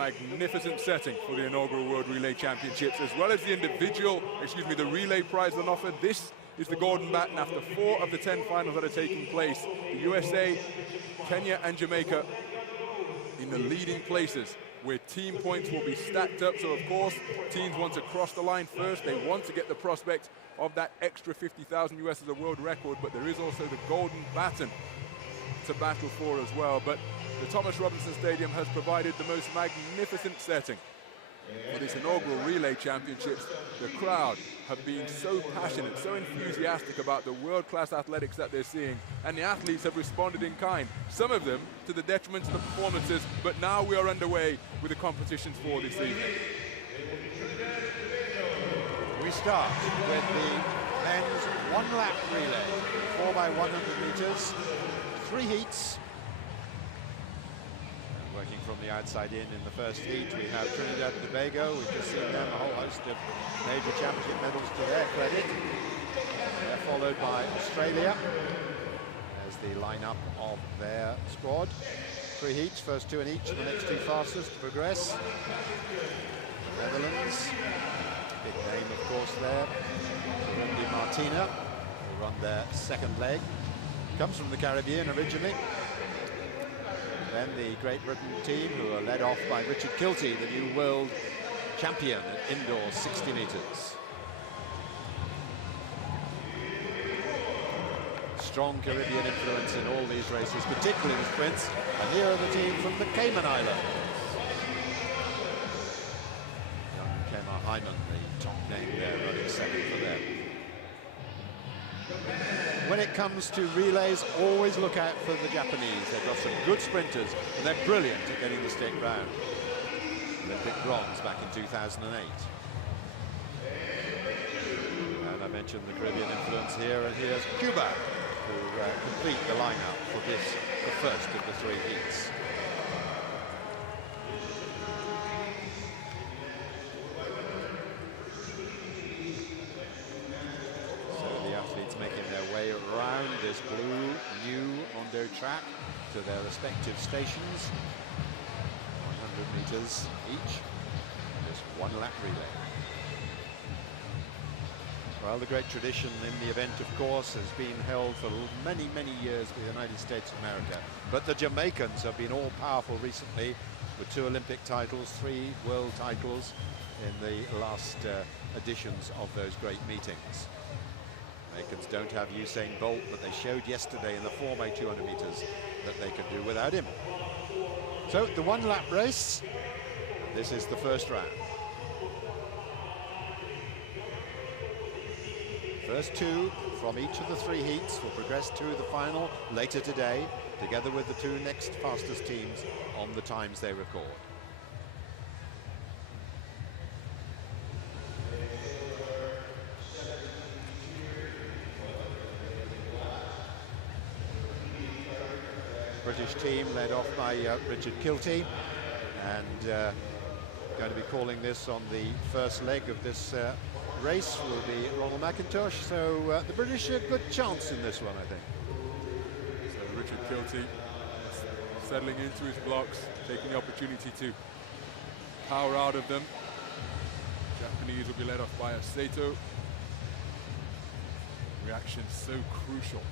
magnificent setting for the inaugural World Relay Championships, as well as the the relay prize on offer. This is the golden baton after 4 of the 10 finals that are taking place. The USA, Kenya and Jamaica in the leading places, where team points will be stacked up. So of course, teams want to cross the line first. They want to get the prospect of that extra 50,000 US as a world record, but there is also the golden baton to battle for as well. But the Thomas Robinson Stadium has provided the most magnificent setting for this inaugural Relay Championships. The crowd have been so passionate, so enthusiastic about the world-class athletics that they're seeing, and the athletes have responded in kind, some of them to the detriment of the performances, but now we are underway with the competitions for this evening. We start with the men's 1-lap relay, 4x100 meters, 3 heats. Working from the outside in the first heat, we have Trinidad and Tobago. We've just seen them, a whole host of major championship medals to their credit. They're followed by Australia as the lineup of their squad. 3 heats, first 2 in each, the next 2 fastest to progress. Netherlands, big name of course there, Burundi Martina, who run their second leg. Comes from the Caribbean originally. Then the Great Britain team, who are led off by Richard Kilty, the new world champion at indoor 60 meters. Strong Caribbean influence in all these races, particularly the sprints. And here are the team from the Cayman Islands. Young Kemar Hyman, the top name there, running second for them. When it comes to relays, always look out for the Japanese. They've got some good sprinters, and they're brilliant at getting the stick round. Olympic bronze back in 2008. And I mentioned the Caribbean influence here, and here's Cuba, who complete the lineup for this, the first of the 3 heats. Making their way around this blue new Mondo track to their respective stations. 100 meters each. Just 1-lap relay. Well, the great tradition in the event, of course, has been held for many, many years with the United States of America. But the Jamaicans have been all-powerful recently with 2 Olympic titles, 3 world titles in the last editions of those great meetings. Jamaicans don't have Usain Bolt, but they showed yesterday in the 4x200 meters that they could do without him. So the 1-lap race, this is the first round. First 2 from each of the 3 heats will progress to the final later today, together with the 2 next fastest teams on the times they record. British team led off by Richard Kilty, and going to be calling this on the first leg of this race will be Ronald McIntosh. So the British have a good chance in this one, I think. So Richard Kilty settling into his blocks, taking the opportunity to power out of them. Japanese will be led off by Sato. Reaction so crucial.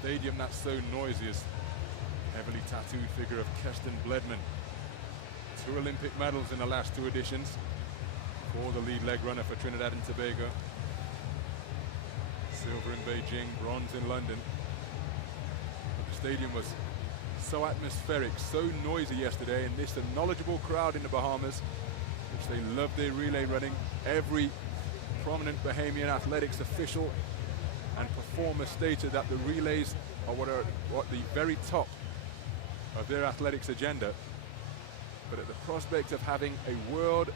Stadium that's so noisy is heavily tattooed figure of Keston Bledman. 2 Olympic medals in the last 2 editions for the lead leg runner for Trinidad and Tobago. Silver in Beijing, bronze in London. But the stadium was so atmospheric, so noisy yesterday, and this a knowledgeable crowd in the Bahamas, which they love their relay running. Every prominent Bahamian athletics official and performer stated that the relays are what the very top of their athletics agenda. But at the prospect of having a world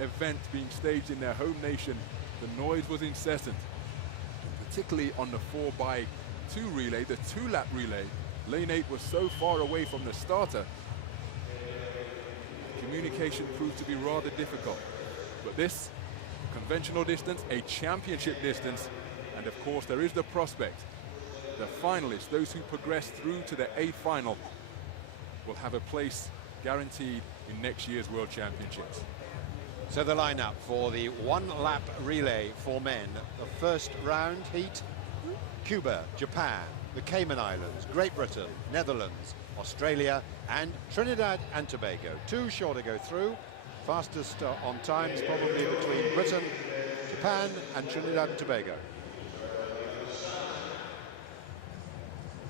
event being staged in their home nation, the noise was incessant. And particularly on the 4x2 relay, the 2-lap relay, lane 8 was so far away from the starter. Communication proved to be rather difficult. But this conventional distance, a championship distance, and of course there is the prospect, the finalists, those who progress through to the A final, will have a place guaranteed in next year's World Championships. So the lineup for the one-lap relay for men. The first round heat: Cuba, Japan, the Cayman Islands, Great Britain, Netherlands, Australia and Trinidad and Tobago. 2 sure to go through. Fastest on times probably between Britain, Japan and Trinidad and Tobago.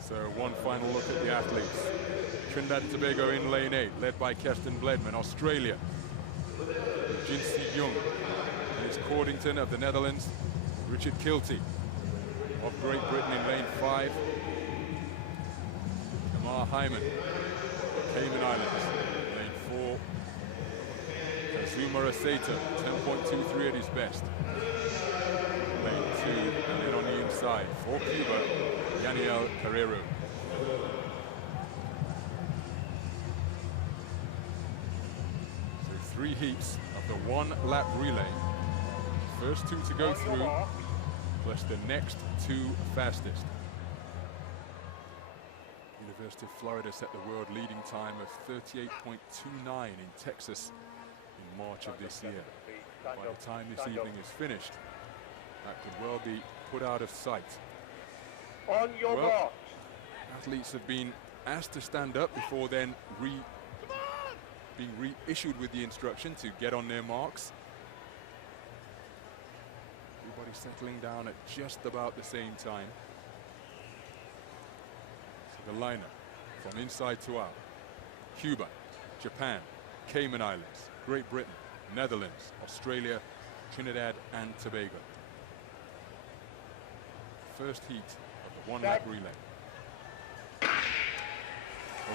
So one final look at the athletes. Trinidad and Tobago in lane 8, led by Kirsten Bledman. Australia, Jinsi Jung, and it's Cordington of the Netherlands. Richard Kilty of Great Britain in lane 5. Kamar Hyman, Cayman Islands, lane 4. Kazuma Asato, 10.23 at his best. Lane 2, and then on the inside, for Cuba, Yaniel Carrero. So 3 heats of the one-lap relay. First 2 to go through, plus the next 2 fastest. University of Florida set the world leading time of 38.29 in Texas in March of this year. By the time this evening is finished, that could well be put out of sight. On your mark. Athletes have been asked to stand up before then being reissued with the instruction to get on their marks. Everybody settling down at just about the same time. So the lineup from inside to out: Cuba, Japan, Cayman Islands, Great Britain, Netherlands, Australia, Trinidad and Tobago. First heat of the one-lap relay.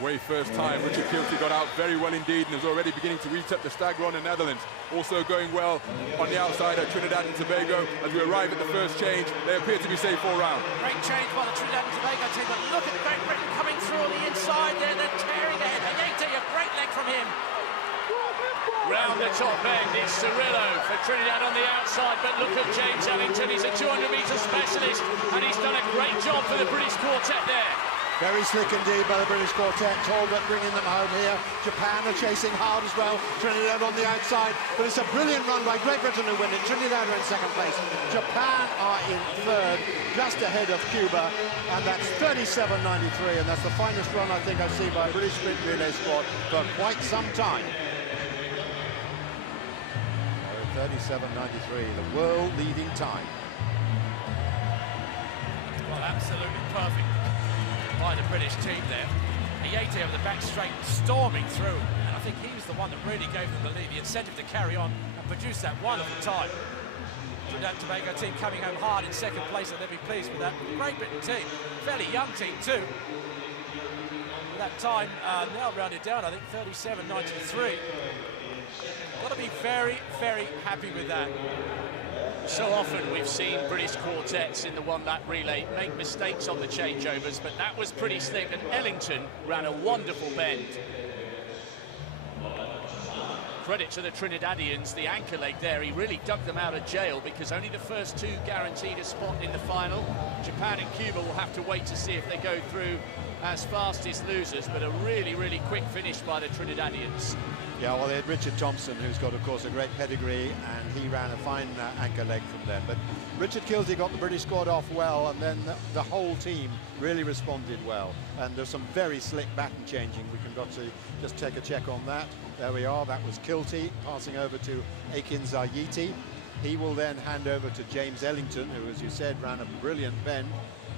Away first time, Richard Kilty got out very well indeed and is already beginning to reach up the stagger on the Netherlands. Also going well on the outside at Trinidad and Tobago. As we arrive at the first change, they appear to be safe all round. Great change by the Trinidad and Tobago team, but look at Great Britain coming through on the inside there, they're tearing ahead. Ayete, a great leg from him. Round the top end, it's Cirillo for Trinidad on the outside, but look at James Ellington, he's a 200-metre specialist, and he's done a great job for the British quartet there. Very slick indeed by the British quartet. Talbot bringing them home here. Japan are chasing hard as well. Trinidad on the outside, but it's a brilliant run by Great Britain who win it. Trinidad are in second place. Japan are in third, just ahead of Cuba, and that's 37.93, and that's the finest run I think I've seen by a British sprint relay squad for quite some time. 37.93, the world leading time. Well, absolutely perfect by the British team there. Ayete over the back straight, storming through, and I think he was the one that really gave them the lead, the incentive to carry on and produce that wonderful time. Trinidad and Tobago team coming home hard in second place, and they'll be pleased with that. Great Britain team, fairly young team too. That time now rounded down, I think 37.93. Got to be very, very happy with that. So often we've seen British quartets in the one-lap relay make mistakes on the changeovers, but that was pretty slick, and Ellington ran a wonderful bend. Credit to the Trinidadians, the anchor leg there, he really dug them out of jail because only the first 2 guaranteed a spot in the final. Japan and Cuba will have to wait to see if they go through as fast as losers, but a really, really quick finish by the Trinidadians. Yeah, well, they had Richard Thompson, who's got, of course, a great pedigree, and he ran a fine anchor leg from them. But Richard Kilty got the British squad off well, and then the whole team really responded well. And there's some very slick baton changing. We can got to just take a check on that. There we are. That was Kilty passing over to Akins Ayete. He will then hand over to James Ellington, who, as you said, ran a brilliant bend.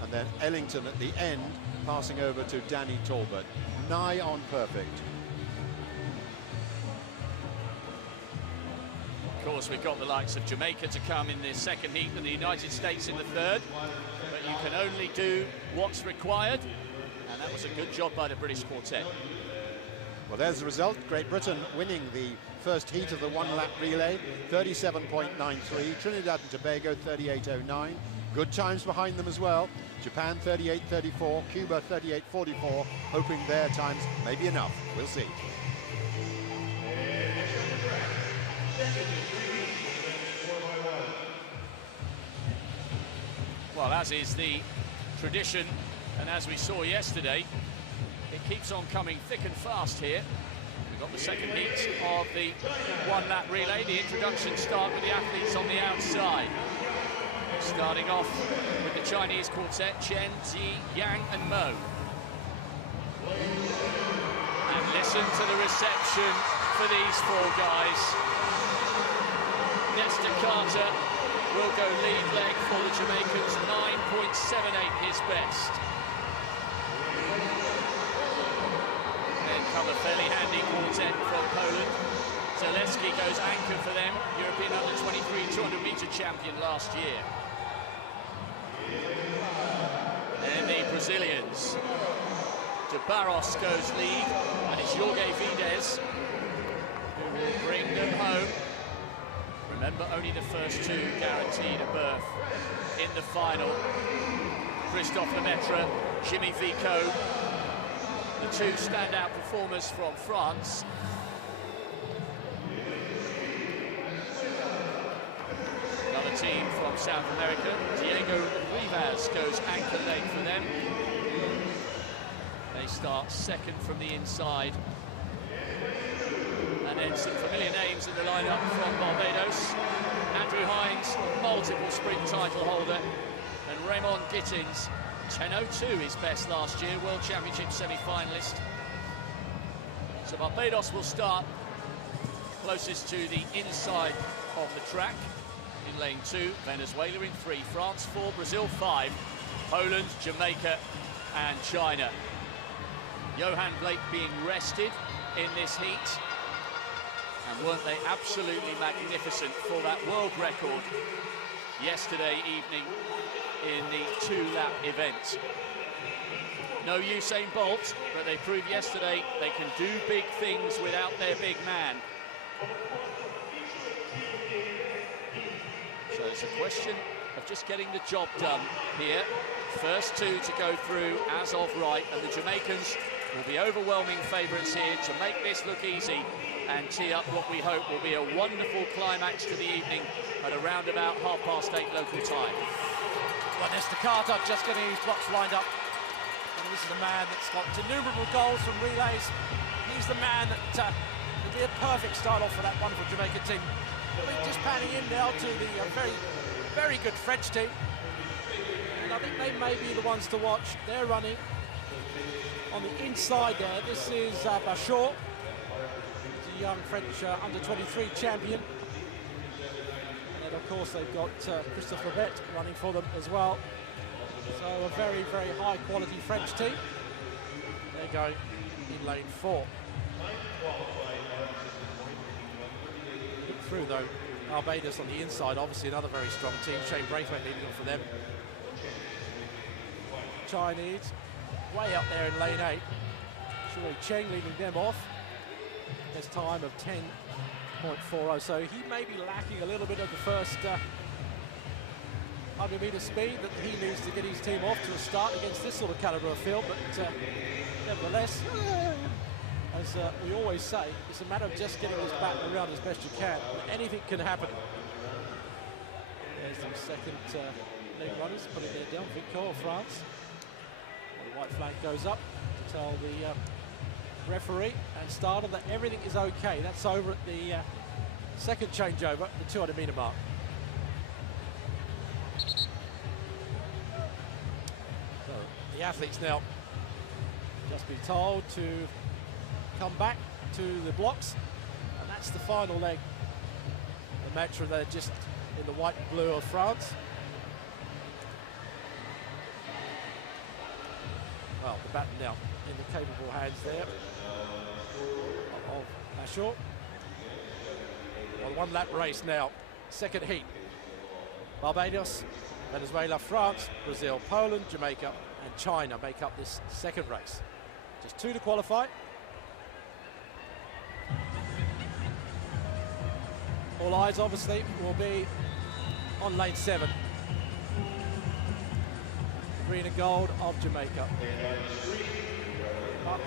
And then Ellington at the end, passing over to Danny Talbot. Nigh on perfect. Of course, we've got the likes of Jamaica to come in the second heat and the United States in the third, but you can only do what's required, and that was a good job by the British quartet. Well, there's the result. Great Britain winning the first heat of the one-lap relay, 37.93. Trinidad and Tobago, 38.09. Good times behind them as well. Japan, 38.34. Cuba, 38.44. Hoping their times may be enough. We'll see. Well, as is the tradition, and as we saw yesterday, it keeps on coming thick and fast here. We've got the second heat of the one-lap relay. The introduction start with the athletes on the outside. Starting off with the Chinese quartet, Chen, Zi, Yang and Mo. And listen to the reception for these four guys. Nesta Carter will go lead leg for the Jamaicans, 9.78 his best. Then come a fairly handy quartet from Poland. Zaleski goes anchor for them, European under-23 200-metre champion last year. Then the Brazilians. De Barros goes lead, and it's Jorge Vides who will bring them home. Remember, only the first two guaranteed a berth in the final. Christophe Lemaitre, Jimmy Vico, the two standout performers from France. Another team from South America, Diego Rivas goes anchor leg for them. They start second from the inside. And then some familiar names in the lineup from Barbados. Andrew Hines, multiple sprint title holder, and Raymond Gittins, 10.02 his best last year, World Championship semi-finalist. So Barbados will start closest to the inside of the track. In lane 2, Venezuela in 3, France 4, Brazil 5, Poland, Jamaica and China. Johan Blake being rested in this heat. And weren't they absolutely magnificent for that world record yesterday evening in the two-lap event. No Usain Bolt, but they proved yesterday they can do big things without their big man. So it's a question of just getting the job done here. First two to go through as of right, and the Jamaicans will be overwhelming favourites here to make this look easy and tee up what we hope will be a wonderful climax to the evening at around about 8:30 local time. Well, Nesta Carter just getting his blocks lined up. And this is a man that's got innumerable goals from relays. He's the man that would be a perfect start-off for that wonderful Jamaican team. But we're just panning in now to the very, very good French team. And I think they may be the ones to watch. They're running on the inside there. This is Bachot, the young French under-23 champion. And of course they've got Christophe Lebet running for them as well. So a very, very high quality French team. They're going in lane 4. Look through though, Barbados on the inside, obviously another very strong team. Shane Braithwaite leading on for them. Chinese way up there in lane 8. Shui Cheng leading them off. Best time of 10.40, so he may be lacking a little bit of the first 100-metre speed that he needs to get his team off to a start against this sort of calibre of field, but nevertheless, as we always say, it's a matter of just getting this back around as best you can. Anything can happen. There's the second leg runners putting their down. Victor of France. The white flag goes up to tell the referee and starter that everything is okay. That's over at the second changeover, the 200-metre mark. So the athletes now just been told to come back to the blocks, and that's the final leg. The Lemaitre, they're just in the white and blue of France. Well, the baton now in the capable hands there of Bachot. Well, one lap race now, second heat. Barbados, Venezuela, France, Brazil, Poland, Jamaica and China make up this second race. Just 2 to qualify. All eyes obviously will be on lane 7. Green and gold of Jamaica. But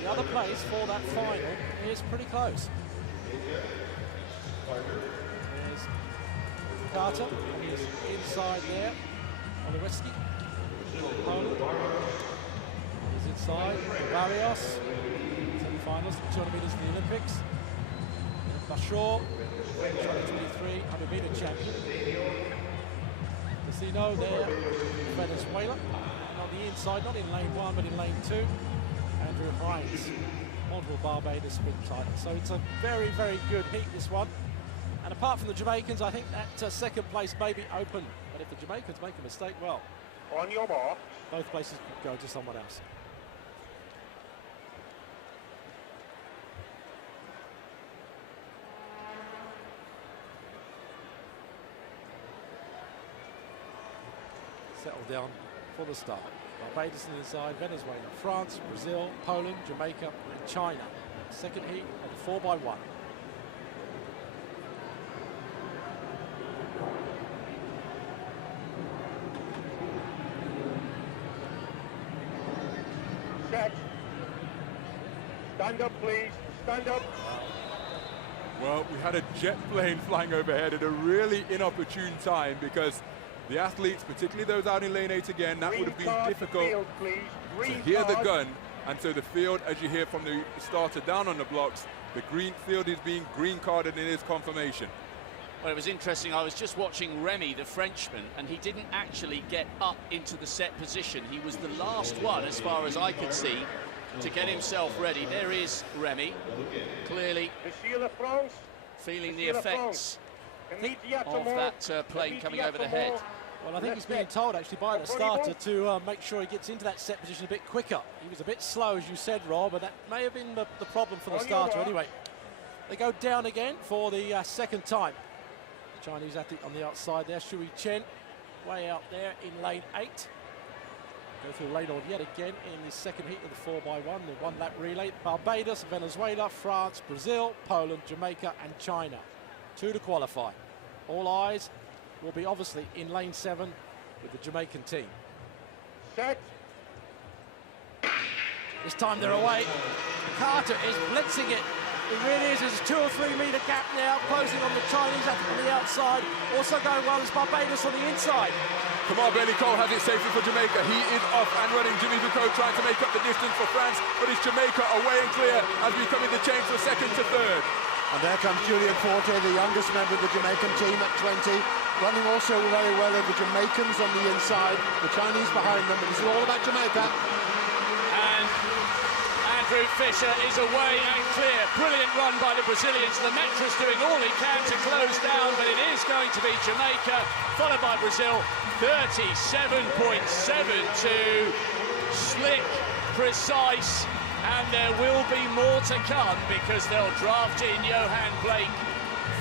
the other place for that final is pretty close. There's Carter on his inside there. Oleweski, Poland. There's inside. Barrios, semi-finals, 200 metres in the Olympics. Bashor, 2023 100-metre champion. Casino there, Venezuela. And on the inside, not in lane 1, but in lane 2, Andrew Hines, multiple Barbados sprint title. So it's a very, very good heat, this one. And apart from the Jamaicans, I think that second place may be open. But if the Jamaicans make a mistake, well, On your mark. both places could go to someone else. Settle down for the start. Barbados on the inside, Venezuela, France, Brazil, Poland, Jamaica and China. Second heat of 4x1. Set. Stand up, please. Stand up. Well, we had a jet plane flying overhead at a really inopportune time because the athletes, particularly those out in lane 8 again, that would have been difficult Field, please. to Green hear the card. gun. And so the field, as you hear from the starter down on the blocks, the green field is being green carded in his confirmation. Well, it was interesting. I was just watching Remy, the Frenchman, and he didn't actually get up into the set position. He was the last one, as far as I could see, to get himself ready. There is Remy, clearly Monsieur La France. feeling the effects of that plane coming over the head. Well, I think he's being told actually by the starter to make sure he gets into that set position a bit quicker. He was a bit slow, as you said, Rob, but that may have been the problem for the starter. Anyway, they go down again for the second time. Chinese athlete on the outside there, Shui Chen, way out there in lane 8. Go through lane on yet again in the second heat of the 4x1, the one-lap relay. Barbados, Venezuela, France, Brazil, Poland, Jamaica and China. 2 to qualify. All eyes will be obviously in lane 7 with the Jamaican team. Set. This time they're away. Carter is blitzing it. It really is. There's a 2 or 3 metre gap now, closing on the Chinese on the outside. Also going well is Barbados on the inside. Kamar Bailey-Cole has it safely for Jamaica. He is off and running. Jimmy Bucco trying to make up the distance for France, but it's Jamaica away and clear as we come in the change from second to third. And there comes Julian Forte, the youngest member of the Jamaican team at 20, running also very well over the Jamaicans on the inside, the Chinese behind them, but this is all about Jamaica. And Andrew Fisher is away and clear. Brilliant run by the Brazilians. Lemetra's doing all he can to close down, but it is going to be Jamaica, followed by Brazil. 37.72. Slick, precise, and there will be more to come because they'll draft in Johan Blake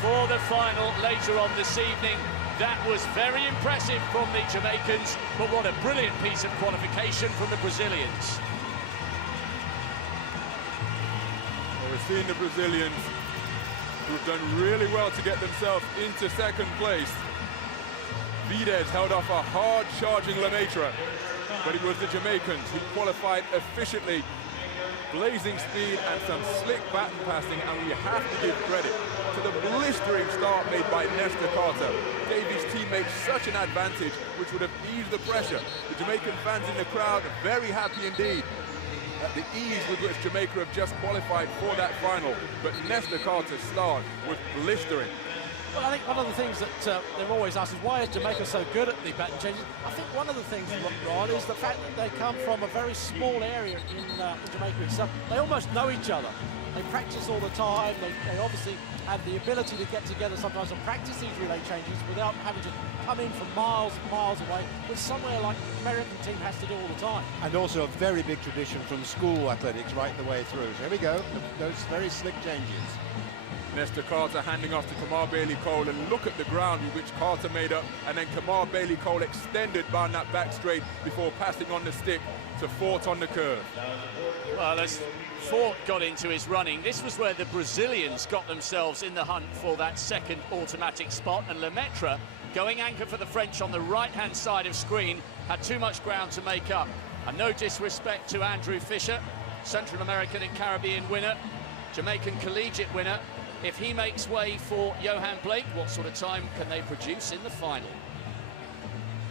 for the final later on this evening. That was very impressive from the Jamaicans, but what a brilliant piece of qualification from the Brazilians. Well, we're seeing the Brazilians who've done really well to get themselves into second place. Vides held off a hard-charging Lemaitre, but it was the Jamaicans who qualified efficiently. Blazing speed and some slick baton passing, and we have to give credit to the blistering start made by Nestor Carter. Davies' team made such an advantage, which would have eased the pressure. The Jamaican fans in the crowd are very happy indeed at the ease with which Jamaica have just qualified for that final. But Nestor Carter's start was blistering. Well, I think one of the things that they've always asked is why is Jamaica so good at the baton changes? I think one of the things, Ron, is the fact that they come from a very small area in Jamaica itself. They almost know each other. They practice all the time. They obviously have the ability to get together sometimes and practice these relay changes without having to come in from miles and miles away, which somewhere like the American team has to do all the time. And also a very big tradition from school athletics right the way through. So here we go, those very slick changes. Nestor Carter handing off to Kamar Bailey-Cole, and look at the ground with which Carter made up, and then Kamar Bailey-Cole extended down that back straight before passing on the stick to Fort on the curve. Well, as Fort got into his running, this was where the Brazilians got themselves in the hunt for that second automatic spot, and Lemaitre, going anchor for the French on the right-hand side of screen, had too much ground to make up. And no disrespect to Andrew Fisher, Central American and Caribbean winner, Jamaican collegiate winner. If he makes way for Johan Blake, what sort of time can they produce in the final?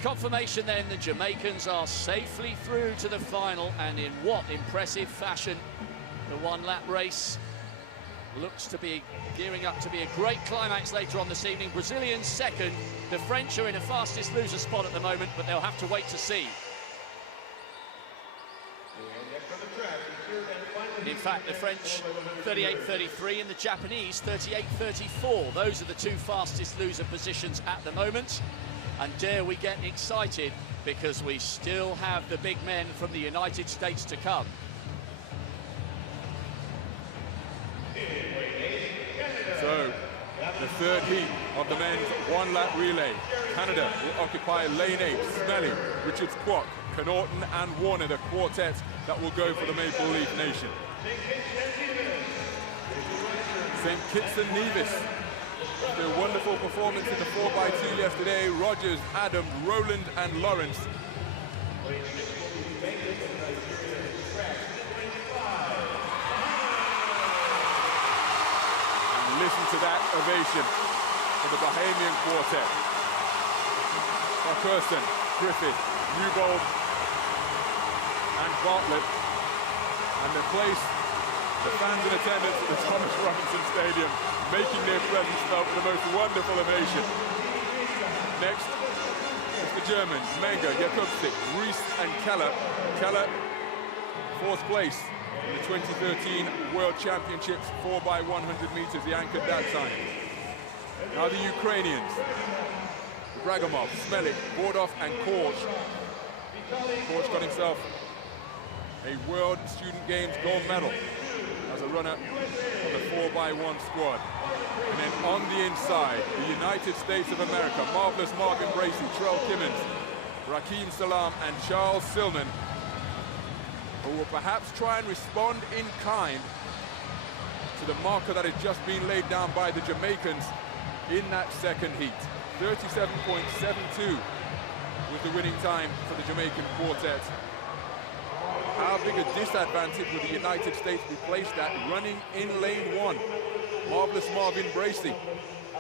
Confirmation then, the Jamaicans are safely through to the final, and in what impressive fashion. The one-lap race looks to be gearing up to be a great climax later on this evening. Brazilians second. The French are in a fastest loser spot at the moment, but they'll have to wait to see. In fact, the French 38.33 and the Japanese 38.34. Those are the two fastest loser positions at the moment. And dare we get excited, because we still have the big men from the United States to come. So, the third heat of the men's one-lap relay. Canada will occupy lane 8. Smelly, Richards, Kwok, Connaughton and Warner, the quartet that will go for the Maple Leaf Nation. St. Kitts and Nevis, after a wonderful performance in the 4x2 yesterday, Rogers, Adams, Rowland and Lawrence. Listen to that ovation for the Bahamian quartet. Kirsten, Griffith, Newbold and Bartlett. And the place, the fans in attendance at the Thomas Robinson Stadium, making their presence felt with the most wonderful ovation. Next, it's the Germans, Menger, Jakubczyk, Rees and Keller. Keller, 4th place in the 2013 World Championships, 4x100 meters. He anchored that time. Now the Ukrainians, Dragomov, Smelik, Bordov and Korch. Korch got himself a World Student Games gold medal as a runner of the 4x1 squad. And then on the inside, the United States of America, Marvelous Marvin Bracey, Trell Kimmins, Rakeem Salam and Charles Silman, who will perhaps try and respond in kind to the marker that had just been laid down by the Jamaicans in that second heat. 37.72 was the winning time for the Jamaican quartet. How big a disadvantage will the United States be placed at running in lane 1? Marvelous Marvin Bracey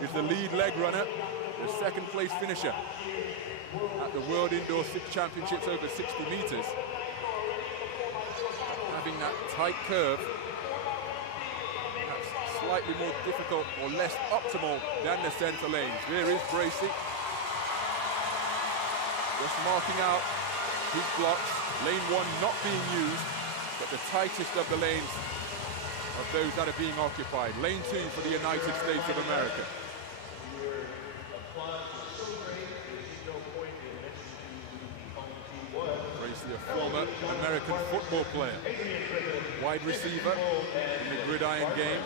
is the lead leg runner, the 2nd place finisher at the World Indoor Six Championships over 60 meters. Having that tight curve, that's slightly more difficult or less optimal than the center lanes. There is Bracey, just marking out his blocks. Lane 1 not being used, but the tightest of the lanes of those that are being occupied. Lane 2 for the United States of America. Bracey, a former American football player, wide receiver in the gridiron game.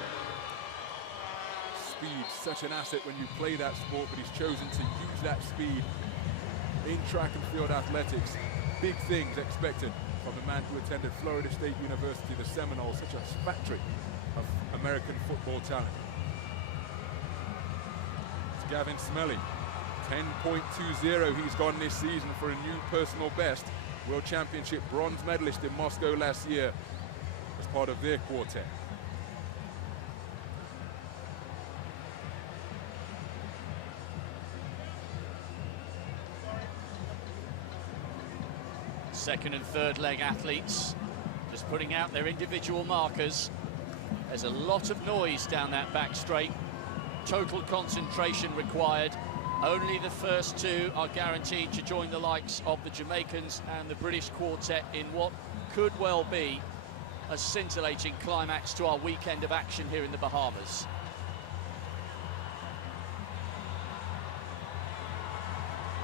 Speed, such an asset when you play that sport, but he's chosen to use that speed in track and field athletics. Big things expected from the man who attended Florida State University, the Seminoles, such a factory of American football talent. It's Gavin Smelly, 10.20 he's gone this season for a new personal best. World Championship bronze medalist in Moscow last year as part of their quartet. Second and third leg athletes just putting out their individual markers. There's a lot of noise down that back straight. Total concentration required. Only the first two are guaranteed to join the likes of the Jamaicans and the British quartet in what could well be a scintillating climax to our weekend of action here in the Bahamas.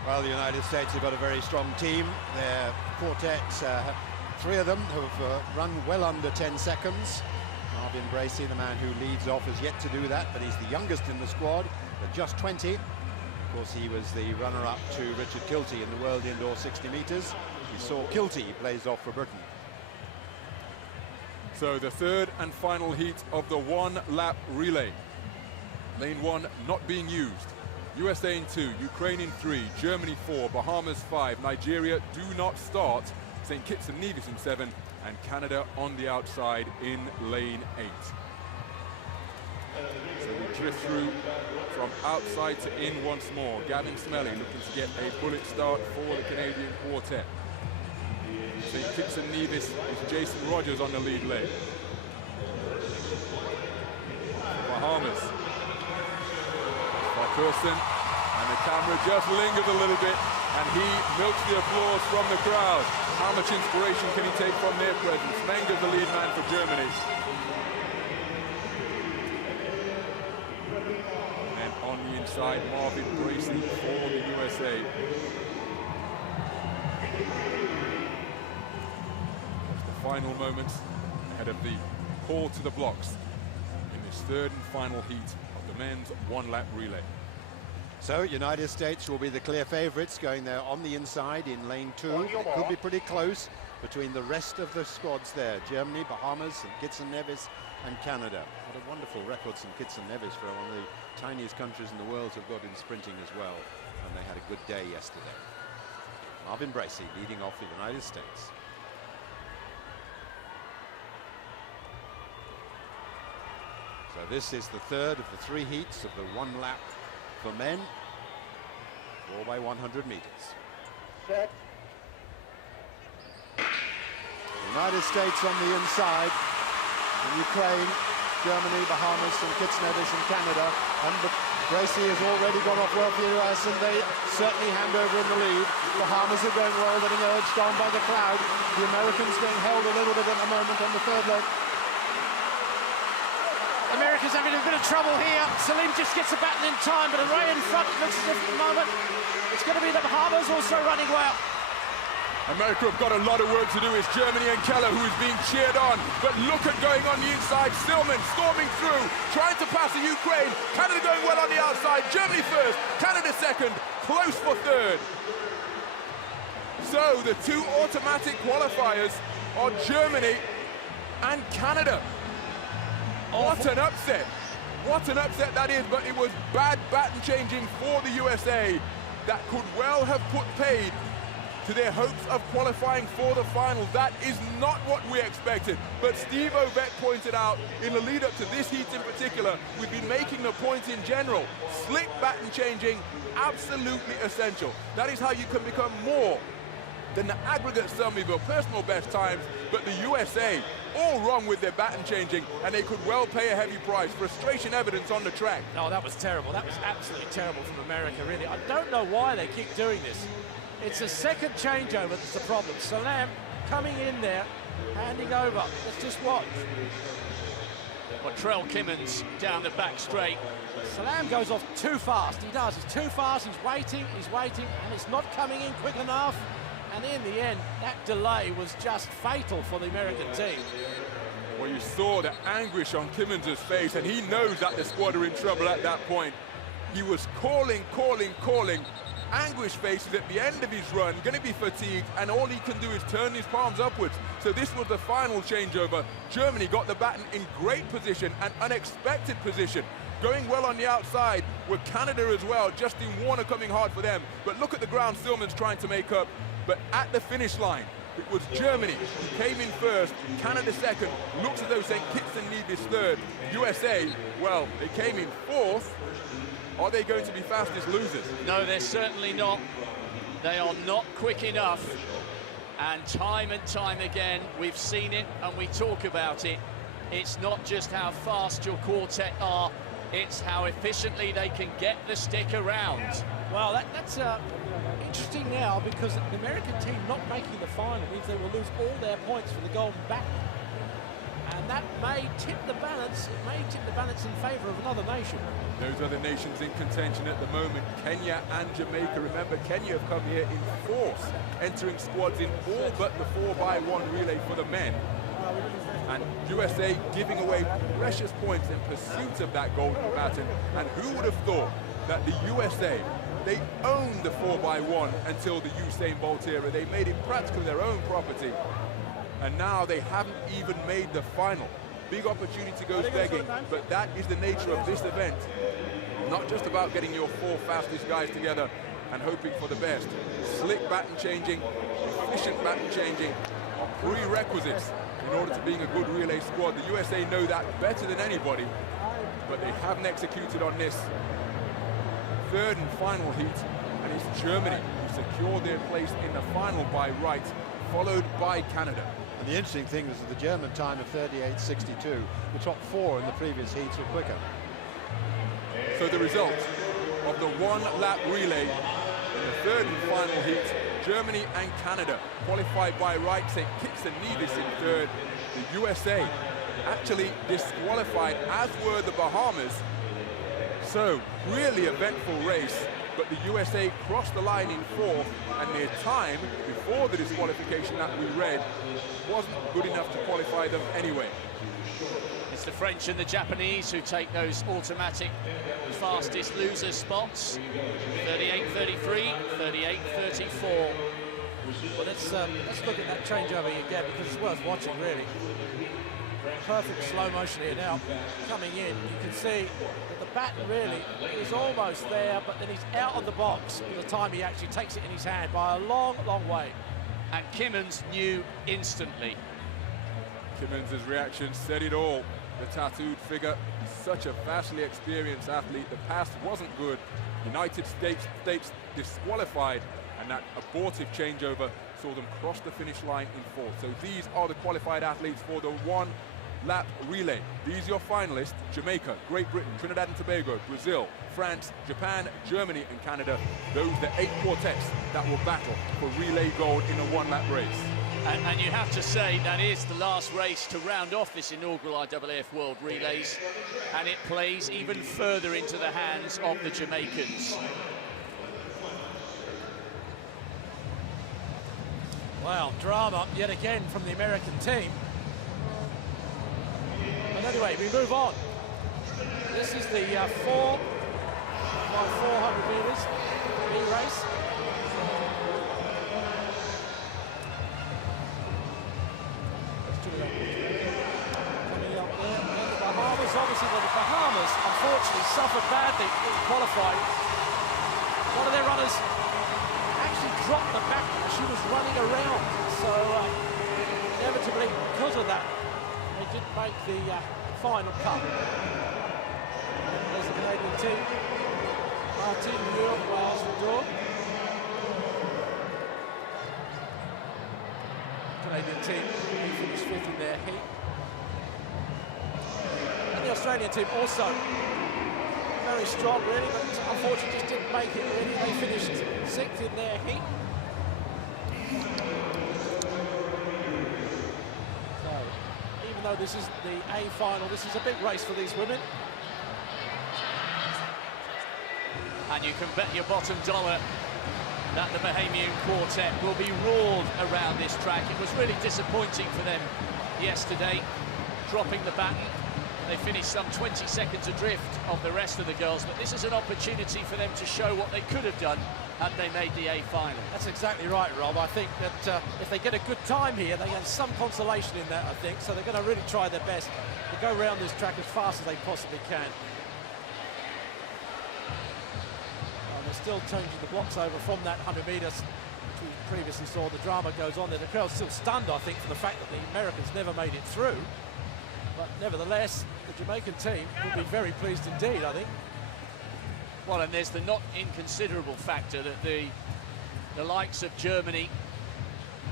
Well, the United States have got a very strong team. Their quartets, 3 of them have run well under 10 seconds. Marvin Bracey, the man who leads off, has yet to do that, but he's the youngest in the squad, at just 20. Of course, he was the runner-up to Richard Kilty in the World Indoor 60 meters. We saw Kilty plays off for Britain. So the third and final heat of the one-lap relay. Lane 1 not being used. USA in 2, Ukraine in 3, Germany 4, Bahamas 5, Nigeria do not start, St. Kitts and Nevis in 7, and Canada on the outside in lane 8. So we drift through from outside to in once more. Gavin Smelly looking to get a bullet start for the Canadian quartet. St. Kitts and Nevis is Jason Rogers on the lead leg. Bahamas. By Wilson, and the camera just lingers a little bit, and he milks the applause from the crowd. How much inspiration can he take from their presence? Menger's the lead man for Germany. And on the inside, Marvin Bracey for the USA. It's the final moments ahead of the call to the blocks in this third and final heat of the men's one-lap relay. So United States will be the clear favourites, going there on the inside in lane 2. It could be pretty close between the rest of the squads there. Germany, Bahamas, St. Kitts and Nevis and Canada. What a wonderful record St. Kitts and Nevis for one of the tiniest countries in the world have got in sprinting as well. And they had a good day yesterday. Marvin Bracey leading off the United States. So this is the third of the 3 heats of the one lap for men, 4 by 100 meters. Set. United States on the inside, and Ukraine, Germany, Bahamas, and Kitts Nevis and Canada. And Bracey has already gone off well for the US, and they certainly hand over in the lead. Bahamas are going well, getting urged on by the crowd. The Americans being held a little bit at the moment on the third leg. America's having a bit of trouble here. Salim just gets a baton in time, but Array in front looks as if at the moment it's going to be the Bahamas also running well. America have got a lot of work to do. It's Germany and Keller who is being cheered on. But look at going on the inside. Stillman storming through, trying to pass the Ukraine. Canada going well on the outside. Germany first, Canada second, close for third. So the 2 automatic qualifiers are Germany and Canada. What an upset. What an upset that is, but it was bad baton changing for the USA that could well have put paid to their hopes of qualifying for the final. That is not what we expected. But Steve Ovett pointed out in the lead up to this heat in particular, we've been making the point in general. Slick baton changing, absolutely essential. That is how you can become more than the aggregate sum of your personal best times. But the USA, all wrong with their baton changing, and they could well pay a heavy price. Frustration evidence on the track. No, that was terrible. That was absolutely terrible from America, really. I don't know why they keep doing this. It's a second changeover that's the problem. Salam coming in there, handing over. Let's just watch. Well, Trell Kimmins down the back straight. Salam goes off too fast. He does. He's too fast. He's waiting, and it's not coming in quick enough. And in the end, that delay was just fatal for the American team. Well, you saw the anguish on Kimmins' face, and he knows that the squad are in trouble at that point. He was calling. Anguish faces at the end of his run, going to be fatigued, and all he can do is turn his palms upwards. So this was the final changeover. Germany got the baton in great position, an unexpected position. Going well on the outside with Canada as well. Justin Warner coming hard for them. But look at the ground Stillman's trying to make up. But at the finish line, it was Germany who came in first, Canada second. Looks as though St. Kitts and Nevis third. USA, well, they came in fourth. Are they going to be fastest losers? No, they're certainly not. They are not quick enough. And time again, we've seen it and we talk about it. It's not just how fast your quartet are, it's how efficiently they can get the stick around. Well, that's interesting now, because the American team not making the final means they will lose all their points for the golden baton. And that may tip the balance. It may tip the balance in favour of another nation. Those other nations in contention at the moment, Kenya and Jamaica. Remember, Kenya have come here in force, entering squads in all but the 4x1 relay for the men. And USA giving away precious points in pursuit of that golden baton. And who would have thought that the USA, they owned the 4x1 until the Usain Bolt era. They made it practically their own property. And now they haven't even made the final. Big opportunity goes begging, but that is the nature of this event. Not just about getting your 4 fastest guys together and hoping for the best. Slick baton changing, efficient baton changing are prerequisites in order to being a good relay squad. The USA know that better than anybody. but they haven't executed on this third and final heat, and it's Germany who secured their place in the final by right, followed by Canada. And the interesting thing is that the German time of 38.62, the top four in the previous heats were quicker. So the result of the one-lap relay in the third and final heat, Germany and Canada qualified by right, St. Kitts and Nevis in third. The USA actually disqualified, as were the Bahamas. So really eventful race, but the USA crossed the line in fourth, and their time before the disqualification that we read wasn't good enough to qualify them anyway. It's the French and the Japanese who take those automatic fastest loser spots. 38.33, 38.34. Well, let's look at that changeover again, because it's worth watching, really. Perfect slow motion here now. Coming in, you can see that the baton really is almost there, but then he's out of the box by the time he actually takes it in his hand by a long, long way. And Kimmons knew instantly. Kimmons' reaction said it all. The tattooed figure, such a vastly experienced athlete. The past wasn't good. United States disqualified, and that abortive changeover saw them cross the finish line in fourth. So these are the qualified athletes for the one-lap relay. These are your finalists: Jamaica, Great Britain, Trinidad and Tobago, Brazil, France, Japan, Germany and Canada. Those are the 8 quartets that will battle for relay gold in a one-lap race. And you have to say that is the last race to round off this inaugural IAAF World Relays, and it plays even further into the hands of the Jamaicans. Wow, drama yet again from the American team. But anyway, we move on. This is the 4 by 400 metres race. Coming up there, and the Bahamas, obviously the Bahamas unfortunately suffered badly in qualifying. One of their runners actually dropped the back as she was running around, so inevitably because of that they didn't make the final cut. There's the Canadian team. Martin Muir, Wales and Door. Canadian team finished 5th in their heat. And the Australian team also very strong really, but unfortunately just didn't make it really. They finished 6th in their heat. So even though this is the A final, this is a big race for these women. And you can bet your bottom dollar that the Bahamian quartet will be roared around this track. It was really disappointing for them yesterday, dropping the baton. They finished some 20 seconds adrift of the rest of the girls, but this is an opportunity for them to show what they could have done had they made the A final. That's exactly right, Rob. I think that if they get a good time here, they have some consolation in that, I think, so they're going to really try their best to go around this track as fast as they possibly can. They're still changing the blocks over from that 100 metres, which we previously saw. The drama goes on there. The crowd's still stunned, I think, for the fact that the Americans never made it through. But nevertheless, the Jamaican team will be very pleased indeed, I think. Well, and there's the not inconsiderable factor that the likes of Germany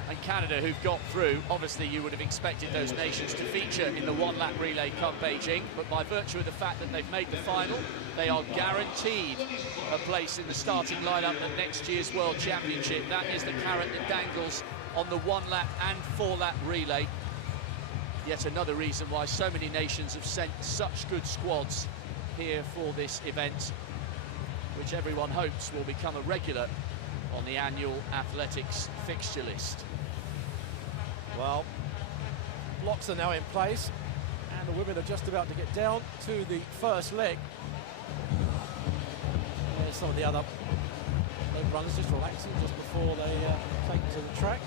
and Canada who've got through, obviously you would have expected those nations to feature in the one-lap relay come Beijing, but by virtue of the fact that they've made the final, they are guaranteed a place in the starting lineup at next year's World Championship. That is the carrot that dangles on the one-lap and four-lap relay. Yet another reason why so many nations have sent such good squads here for this event, which everyone hopes will become a regular on the annual athletics fixture list. Well, blocks are now in place, and the women are just about to get down to the first leg. There's some of the other leg runners just relaxing just before they take to the track.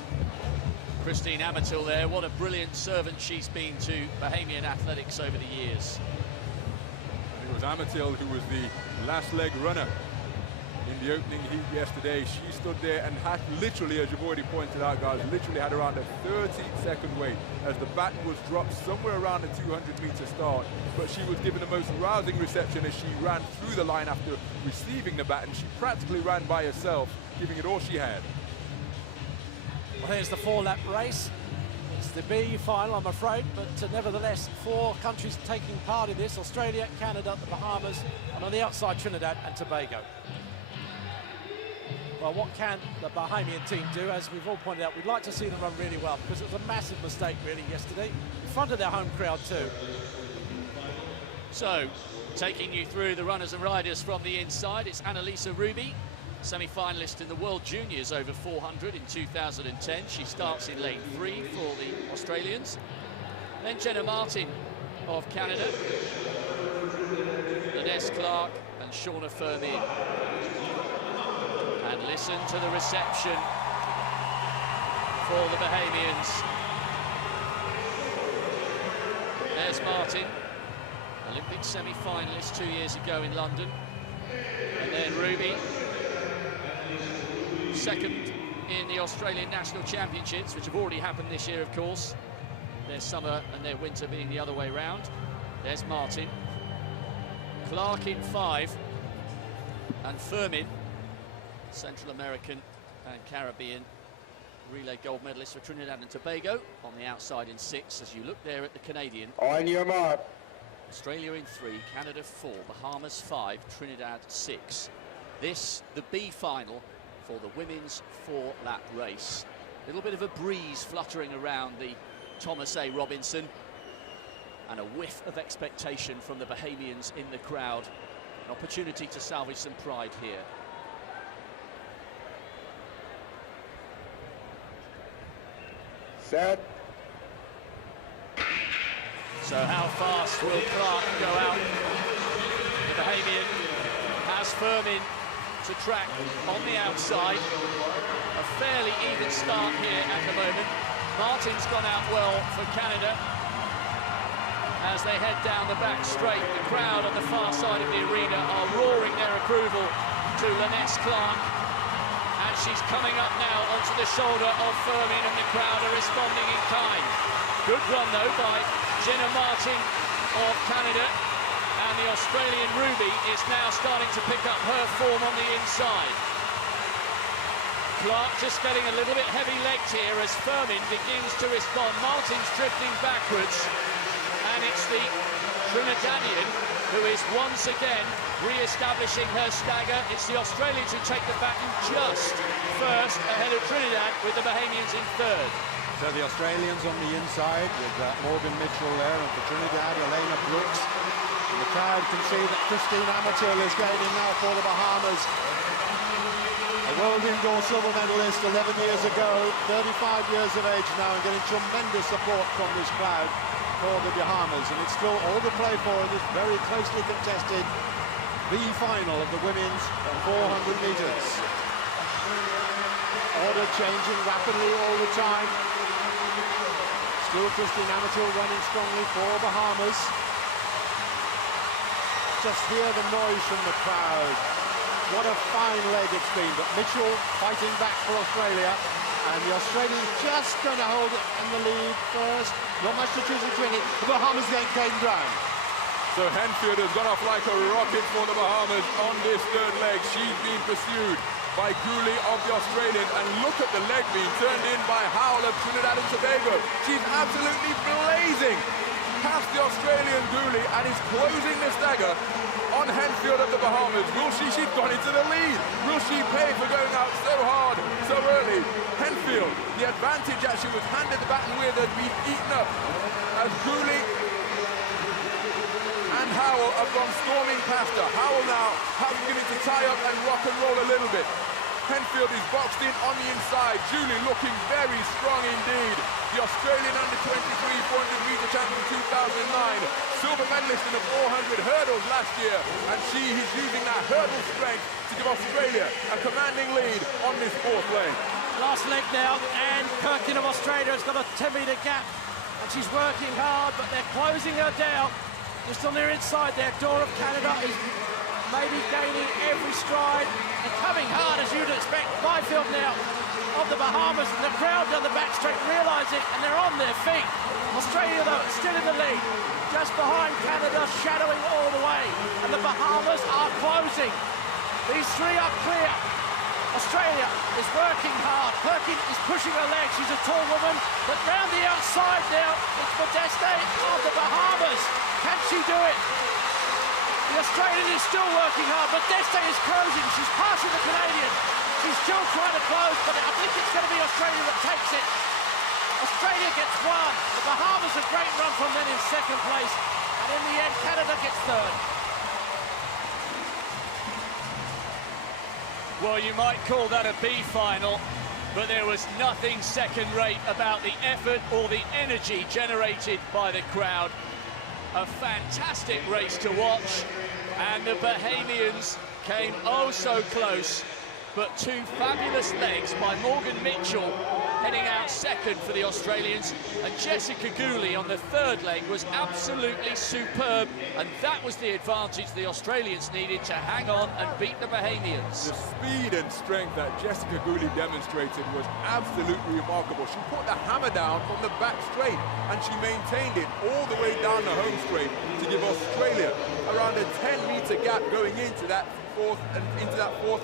Christine Amatil there, what a brilliant servant she's been to Bahamian athletics over the years. It was Amatil who was the last leg runner in the opening heat yesterday. She stood there and had literally, as you've already pointed out, guys, literally had around a 30-second wait as the baton was dropped somewhere around the 200-meter start. But she was given the most rousing reception as she ran through the line after receiving the baton. She practically ran by herself, giving it all she had. Well, here's the 4-lap race. It's the B final, I'm afraid, but nevertheless, 4 countries taking part in this: Australia, Canada, the Bahamas, and on the outside, Trinidad and Tobago. Well, what can the Bahamian team do? As we've all pointed out, we'd like to see them run really well, because it was a massive mistake, really, yesterday, in front of their home crowd, too. So, taking you through the runners and riders from the inside, it's Annalisa Ruby, semi-finalist in the World Juniors over 400 in 2010. She starts in lane 3 for the Australians. Then Jenna Martin of Canada, Ines Clark and Shauna Firmin. And listen to the reception for the Bahamians. There's Martin, Olympic semi-finalist 2 years ago in London. And then Ruby, second in the Australian National Championships, which have already happened this year, of course. Their summer and their winter being the other way round. There's Martin. Clark in 5. And Firmin, Central American and Caribbean relay gold medalist for Trinidad and Tobago, on the outside in 6, as you look there at the Canadian. On your mark. Australia in 3, Canada 4, Bahamas 5, Trinidad 6. This, the B final for the women's 4-lap race. A little bit of a breeze fluttering around the Thomas A. Robinson, and a whiff of expectation from the Bahamians in the crowd. An opportunity to salvage some pride here. Set. So how fast will Clark go out? The Bahamian has Firmin to track on the outside. A fairly even start here at the moment. Martin's gone out well for Canada as they head down the back straight. The crowd on the far side of the arena are roaring their approval to Ines Clark. And she's coming up now onto the shoulder of Firmin, and the crowd are responding in kind. Good run, though, by Jenna Martin of Canada. And the Australian Ruby is now starting to pick up her form on the inside. Clark just getting a little bit heavy-legged here as Firmin begins to respond. Martin's drifting backwards, and it's the Trinidadian who is once again re-establishing her stagger. It's the Australians who take the baton just first, ahead of Trinidad, with the Bahamians in 3rd. So the Australians on the inside with Morgan Mitchell there, and for Trinidad, Elena Brooks. And the crowd can see that Christine Amatil is gaining now for the Bahamas. A world indoor silver medalist 11 years ago, 35 years of age now, and getting tremendous support from this crowd for the Bahamas. And it's still all to play for in this very closely contested B final of the women's 400 meters. Order changing rapidly all the time. Still Christine Amatil running strongly for Bahamas. Just hear the noise from the crowd. What a fine leg it's been, but Mitchell fighting back for Australia, and the Australians just going to hold it in the lead first. Not much to choose between it. The Bahamas getting taken down. So Henfield has gone off like a rocket for the Bahamas on this 3rd leg. She's being pursued by Gooley of the Australians, and look at the leg being turned in by Howell of Trinidad and Tobago. She's absolutely blazing past the Australian Gooley and is closing the stagger on Henfield of the Bahamas. Will she? She's gone into the lead. Will she pay for going out so hard, so early? Henfield, the advantage that she was handed the baton with has been eaten up as Gooley and Howell have gone storming past her. Howell now has beginning to tie up and rock and roll a little bit. Henfield is boxed in on the inside. Julie looking very strong indeed. The Australian under-23 400-meter champion 2009. Silver medalist in the 400 hurdles last year. And she is using that hurdle strength to give Australia a commanding lead on this 4th leg. Last leg now, and Perkin of Australia has got a 10-metre gap. And she's working hard, but they're closing her down. Just on their inside there, Dora of Canada is maybe gaining every stride and coming hard as you'd expect. Byfield now of the Bahamas, and the crowd down the back straight realise it, and they're on their feet. Australia, though, still in the lead, just behind Canada, shadowing all the way, and the Bahamas are closing. These three are clear. Australia is working hard. Perkin is pushing her leg. She's a tall woman, but round the outside now, it's Modeste of the Bahamas. Can she do it? The Australian is still working hard, but Modeste is closing. She's passing the Canadian. She's still trying to close, but I think it's going to be Australia that takes it. Australia gets one. The Bahamas a great run from them in second place, and in the end, Canada gets third. Well, you might call that a B final, but there was nothing second-rate about the effort or the energy generated by the crowd. A fantastic race to watch, and the Bahamians came oh so close, but two fabulous legs by Morgan Mitchell heading out second for the Australians, and Jessica Gooley on the third leg was absolutely superb, and that was the advantage the Australians needed to hang on and beat the Bahamians. The speed and strength that Jessica Gooley demonstrated was absolutely remarkable. She put the hammer down from the back straight, and she maintained it all the way down the home straight to give Australia around a 10-metre gap going into that fourth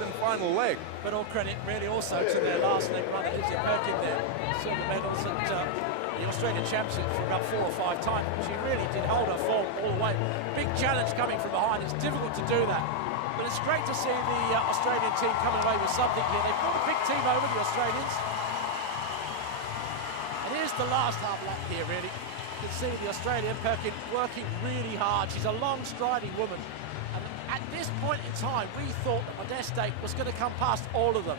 and final leg. But all credit really also to their last leg runner, Izzy Perkin there. Silver medals at the Australian Championship for about 4 or 5 times. She really did hold her form all the way. Big challenge coming from behind. It's difficult to do that. But it's great to see the Australian team coming away with something here. They've got a big team over, the Australians. And here's the last half lap here, really. You can see the Australian Perkin working really hard. She's a long striding woman. And at this point in time, we thought that Modeste was going to come past all of them.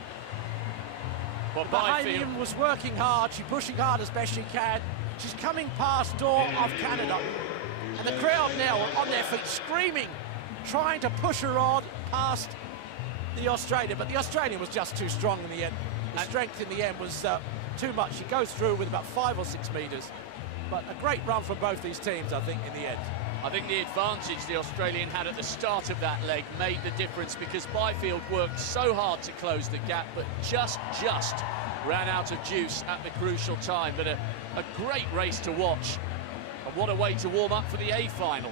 Well, the Bahamian was working hard. She's pushing hard as best she can. She's coming past door of Canada. And the crowd now are on their feet screaming, trying to push her on past the Australian. But the Australian was just too strong in the end. The strength in the end was too much. She goes through with about 5 or 6 metres. But a great run from both these teams, I think, in the end. I think the advantage the Australian had at the start of that leg made the difference, because Byfield worked so hard to close the gap, but just ran out of juice at the crucial time. But a great race to watch, and what a way to warm up for the A final.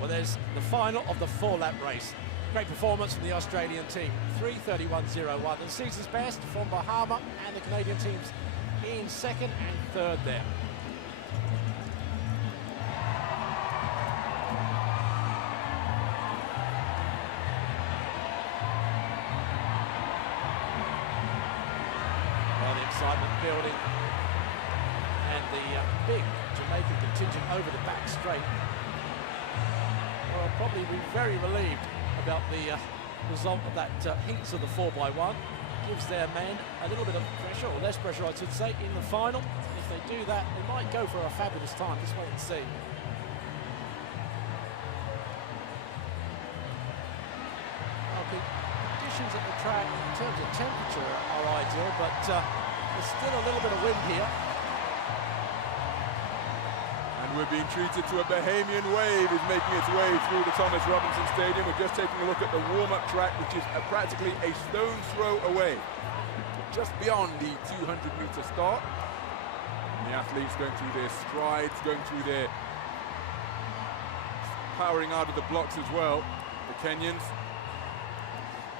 Well, there's the final of the 4-lap race. Great performance from the Australian team, 3:31.01. The season's best from Bahama and the Canadian teams in second and third there. Excitement building, and the big Jamaican contingent over the back straight will probably be very relieved about the result of that heats of the 4x1. Gives their men a little bit of pressure, or less pressure I should say, in the final. If they do that, they might go for a fabulous time. Just wait and see. Okay, conditions at the track in terms of temperature are ideal, but there's still a little bit of wind here. And we're being treated to a Bahamian wave is making its way through the Thomas Robinson Stadium. We're just taking a look at the warm-up track, which is practically a stone's throw away, just beyond the 200-metre start. And the athletes going through their strides, going through their powering out of the blocks as well. The Kenyans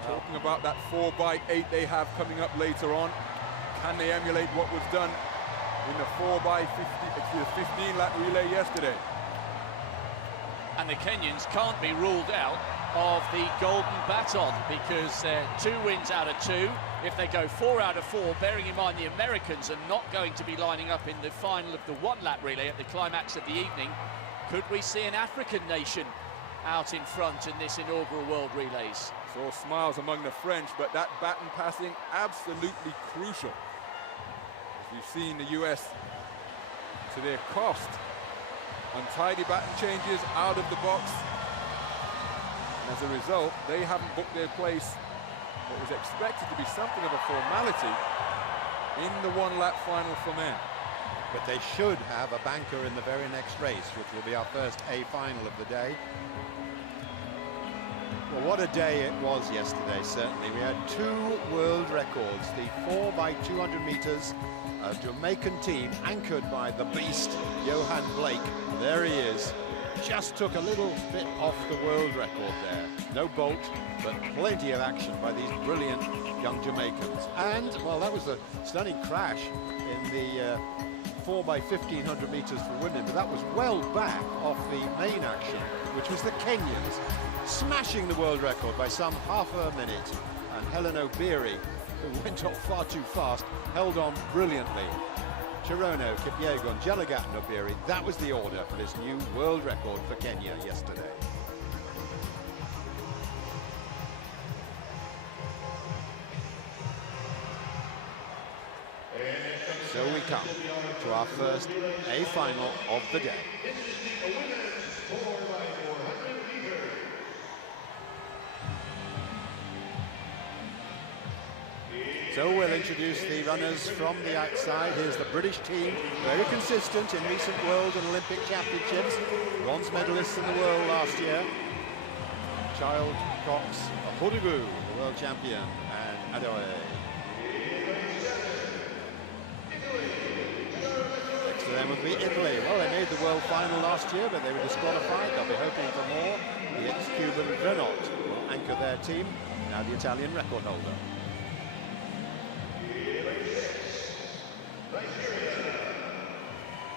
talking about that 4x8 they have coming up later on. Can they emulate what was done in the 15-lap relay yesterday? And the Kenyans can't be ruled out of the golden baton, because they're 2 wins out of 2. If they go 4 out of 4, bearing in mind the Americans are not going to be lining up in the final of the 1-lap relay at the climax of the evening, could we see an African nation out in front in this inaugural World Relays? Saw smiles among the French, but that baton passing absolutely crucial. We've seen the US, to their cost, untidy baton changes out of the box. And as a result, they haven't booked their place, what was expected to be something of a formality, in the 1-lap final for men. But they should have a banker in the very next race, which will be our first A final of the day. Well, what a day it was yesterday, certainly. We had 2 world records. The 4x200 meters, a Jamaican team anchored by the beast, Johan Blake. There he is. Just took a little bit off the world record there. No bolt, but plenty of action by these brilliant young Jamaicans. And, well, that was a stunning crash in the 4x1500 meters for women, but that was well back off the main action, which was the Kenyans, smashing the world record by some half a minute. And Helen Obiri, who went off far too fast, held on brilliantly. Chirono, Kipyegon, Jalagat and Obiri, that was the order for this new world record for Kenya yesterday. So we come to our first A final of the day. So we'll introduce the runners from the outside. Here's the British team, very consistent in recent World and Olympic Championships. Bronze medalists in the world last year. Child, Cox, Ahuribu, the world champion, and Adoe. Next to them would be Italy. Well, they made the world final last year, but they were disqualified. They'll be hoping for more. The ex-Cuban Renault will anchor their team, now the Italian record holder.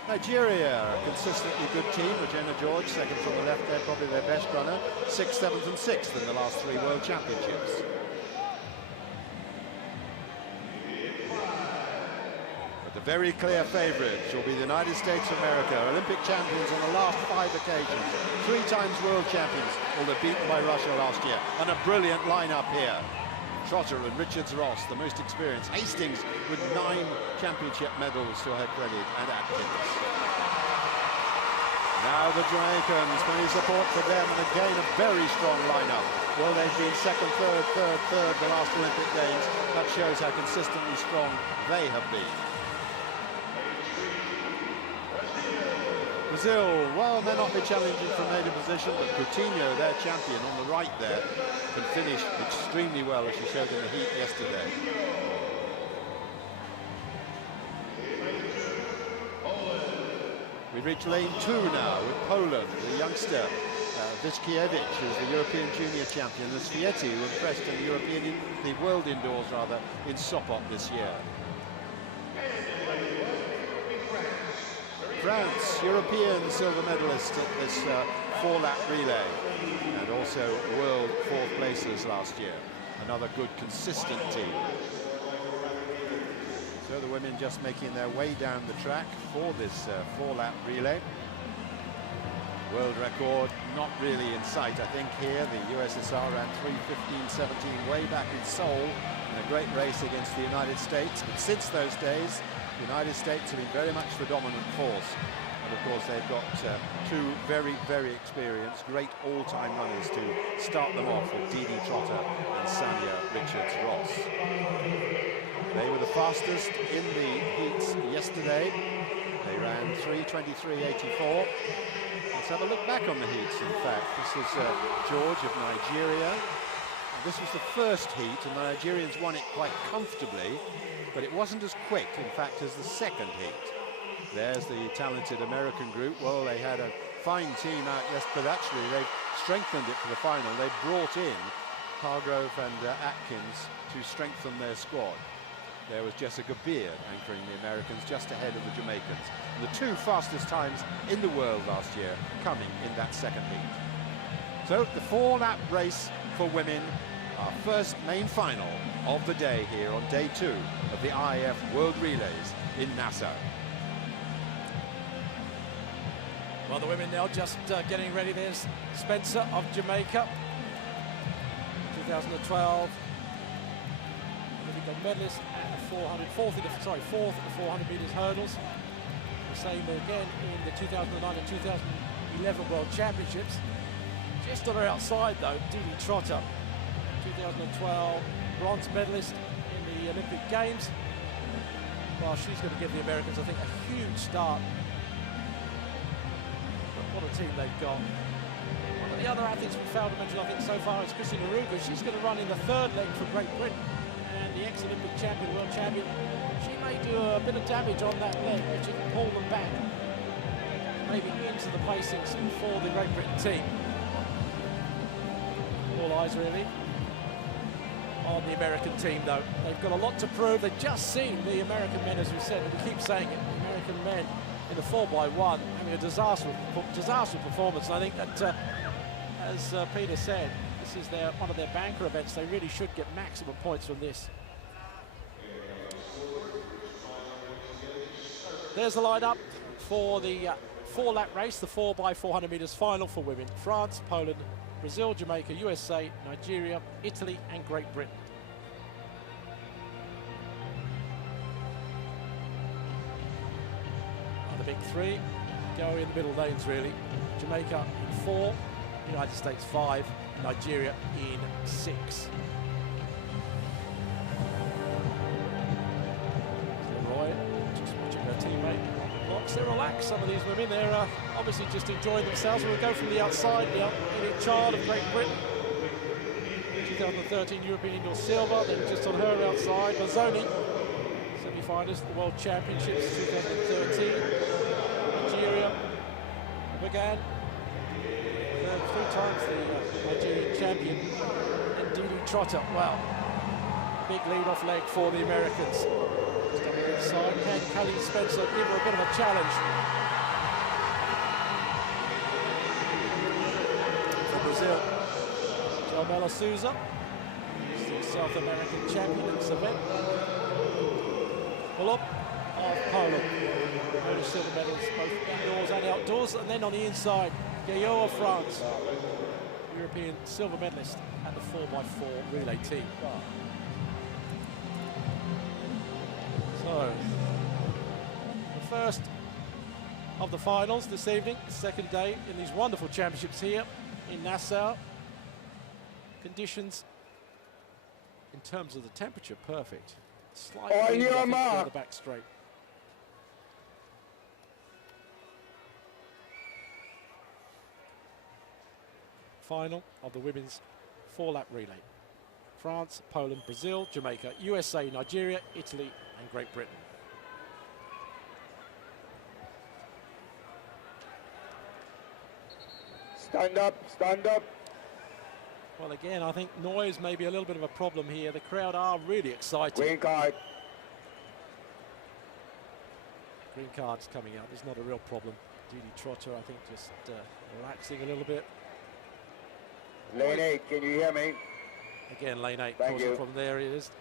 Nigeria, a consistently good team. Regina George, second from the left there, probably their best runner. 6th, 7th and 6th in the last 3 World Championships. But the very clear favourites will be the United States of America, Olympic champions on the last 5 occasions. 3 times world champions, although beaten by Russia last year. And a brilliant lineup here. Trotter and Richards-Ross, the most experienced. Hastings with 9 championship medals to her credit, and Atkins. Now the Jamaicans, plenty of support for them, and again a very strong lineup. Well, they've been second, third the last Olympic Games. That shows how consistently strong they have been. Brazil, well, they're not be challenging for maiden position, but Coutinho, their champion on the right there, can finish extremely well, as she showed in the heat yesterday. We reach lane 2 now with Poland, the youngster Wyszkiewicz, who's the European junior champion, and Svieti, who impressed in the world indoors in Sopot this year. France, European silver medalist at this 4-lap relay, and also world 4th placers last year. Another good, consistent team. So the women just making their way down the track for this 4-lap relay. World record not really in sight, I think, here. The USSR ran 3:15.17 way back in Seoul in a great race against the United States. But since those days, the United States have been very much the dominant force. And of course, they've got 2 very, very experienced, great all-time runners to start them off with Dee Dee Trotter and Sanya Richards-Ross. They were the fastest in the heats yesterday. They ran 3:23.84. Let's have a look back on the heats, in fact. This is George of Nigeria. This was the first heat, and the Nigerians won it quite comfortably, but it wasn't as quick, in fact, as the second heat. There's the talented American group. Well, they had a fine team out yesterday, but actually they've strengthened it for the final. They brought in Hargrove and Atkins to strengthen their squad. There was Jessica Beard anchoring the Americans just ahead of the Jamaicans. And the 2 fastest times in the world last year coming in that second heat. So the 4-lap race for women, our first main final of the day here on day 2 of the IAAF World Relays in Nassau. Well, the women now just getting ready. There's Spencer of Jamaica, 2012. Olympic medalist at the 400, fourth at the 400 meters hurdles. The same again in the 2009 and 2011 World Championships. Just on her outside though, Dee Dee Trotter, 2012 bronze medalist in the Olympic Games. Well, she's going to give the Americans, I think, a huge start. But what a team they've got. the other athletes we failed to mention, I think, so far is Christina Ruga. She's going to run in the third leg for Great Britain. And the ex-Olympic champion, world champion, she may do a bit of damage on that leg, if she can pull them back, maybe into the placings for the Great Britain team. All eyes really on the American team, though. They've got a lot to prove. They've just seen the American men, as we said, and we keep saying it, the American men in the 4x1 having a disastrous performance. And I think that, as Peter said, this is one of their banker events. They really should get maximum points from this. There's the lineup for the 4-lap race, the 4x400 meters final for women. France, Poland, Brazil, Jamaica, USA, Nigeria, Italy, and Great Britain. The big three go in the middle lanes, really. Jamaica in 4, United States 5, Nigeria in 6. Leroy just watching her teammate blocks. They're relaxed, some of these women. They're obviously just enjoying themselves. We'll go from the outside. The Elliot Child of Great Britain, 2013 European indoor silver. Then just on her outside, Mazzoni, semi-finalist, the World Championships 2013. Nigeria, Wigan, 3 times the Nigerian champion, and Didi Trotter. Wow, big lead-off leg for the Americans. Just on the inside, can Kelly Spencer give her a bit of a challenge? For Brazil, Jalmela Souza, the South American champion in this event. Pull up of Poland. Polish silver medals, both indoors and outdoors. And then on the inside, Gaillot of France, European silver medalist at the 4x4 relay team. So, the first of the finals this evening, second day in these wonderful championships here in Nassau. Conditions in terms of the temperature, perfect. Slightly on the back straight. Final of the women's 4-lap relay. France, Poland, Brazil, Jamaica, USA, Nigeria, Italy, and Great Britain. Stand up, stand up. Well, again, I think noise may be a little bit of a problem here. The crowd are really excited. Green card. Green card's coming out. There's not a real problem. Didi Trotter, I think, just relaxing a little bit. Lane 8, can you hear me? Again, lane 8 Thank causing you. a problem. There it is.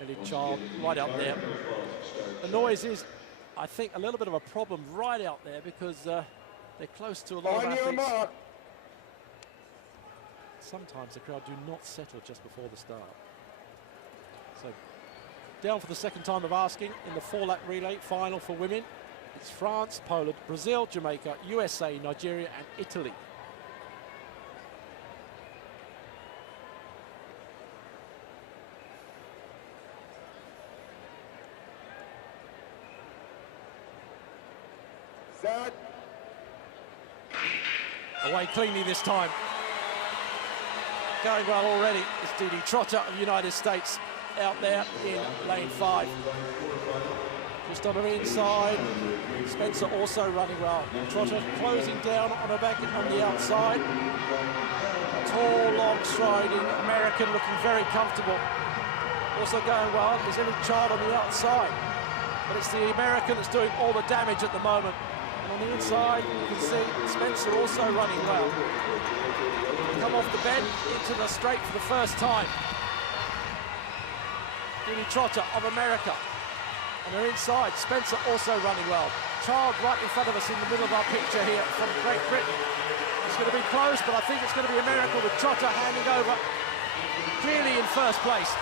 Elliot Child right out there. The noise is, I think, a little bit of a problem right out there because they're close to a lot of On your athletes. mark. Sometimes the crowd do not settle just before the start. So, down for the second time of asking in the 4-lap relay final for women. It's France, Poland, Brazil, Jamaica, USA, Nigeria, and Italy. Set. Away cleanly this time. Going well already is Didi Trotter of the United States out there in lane 5. Just on her inside. Spencer also running well. Trotter closing down on her back on the outside. Tall, long striding American looking very comfortable. Also going well is Elliot Child on the outside. But it's the American that's doing all the damage at the moment. And on the inside, you can see Spencer also running well. Come off the bend into the straight for the first time. Didi Trotter of America. On her inside, Spencer also running well. Child right in front of us in the middle of our picture here from Great Britain. It's going to be close, but I think it's going to be a miracle with Trotter handing over clearly in first place.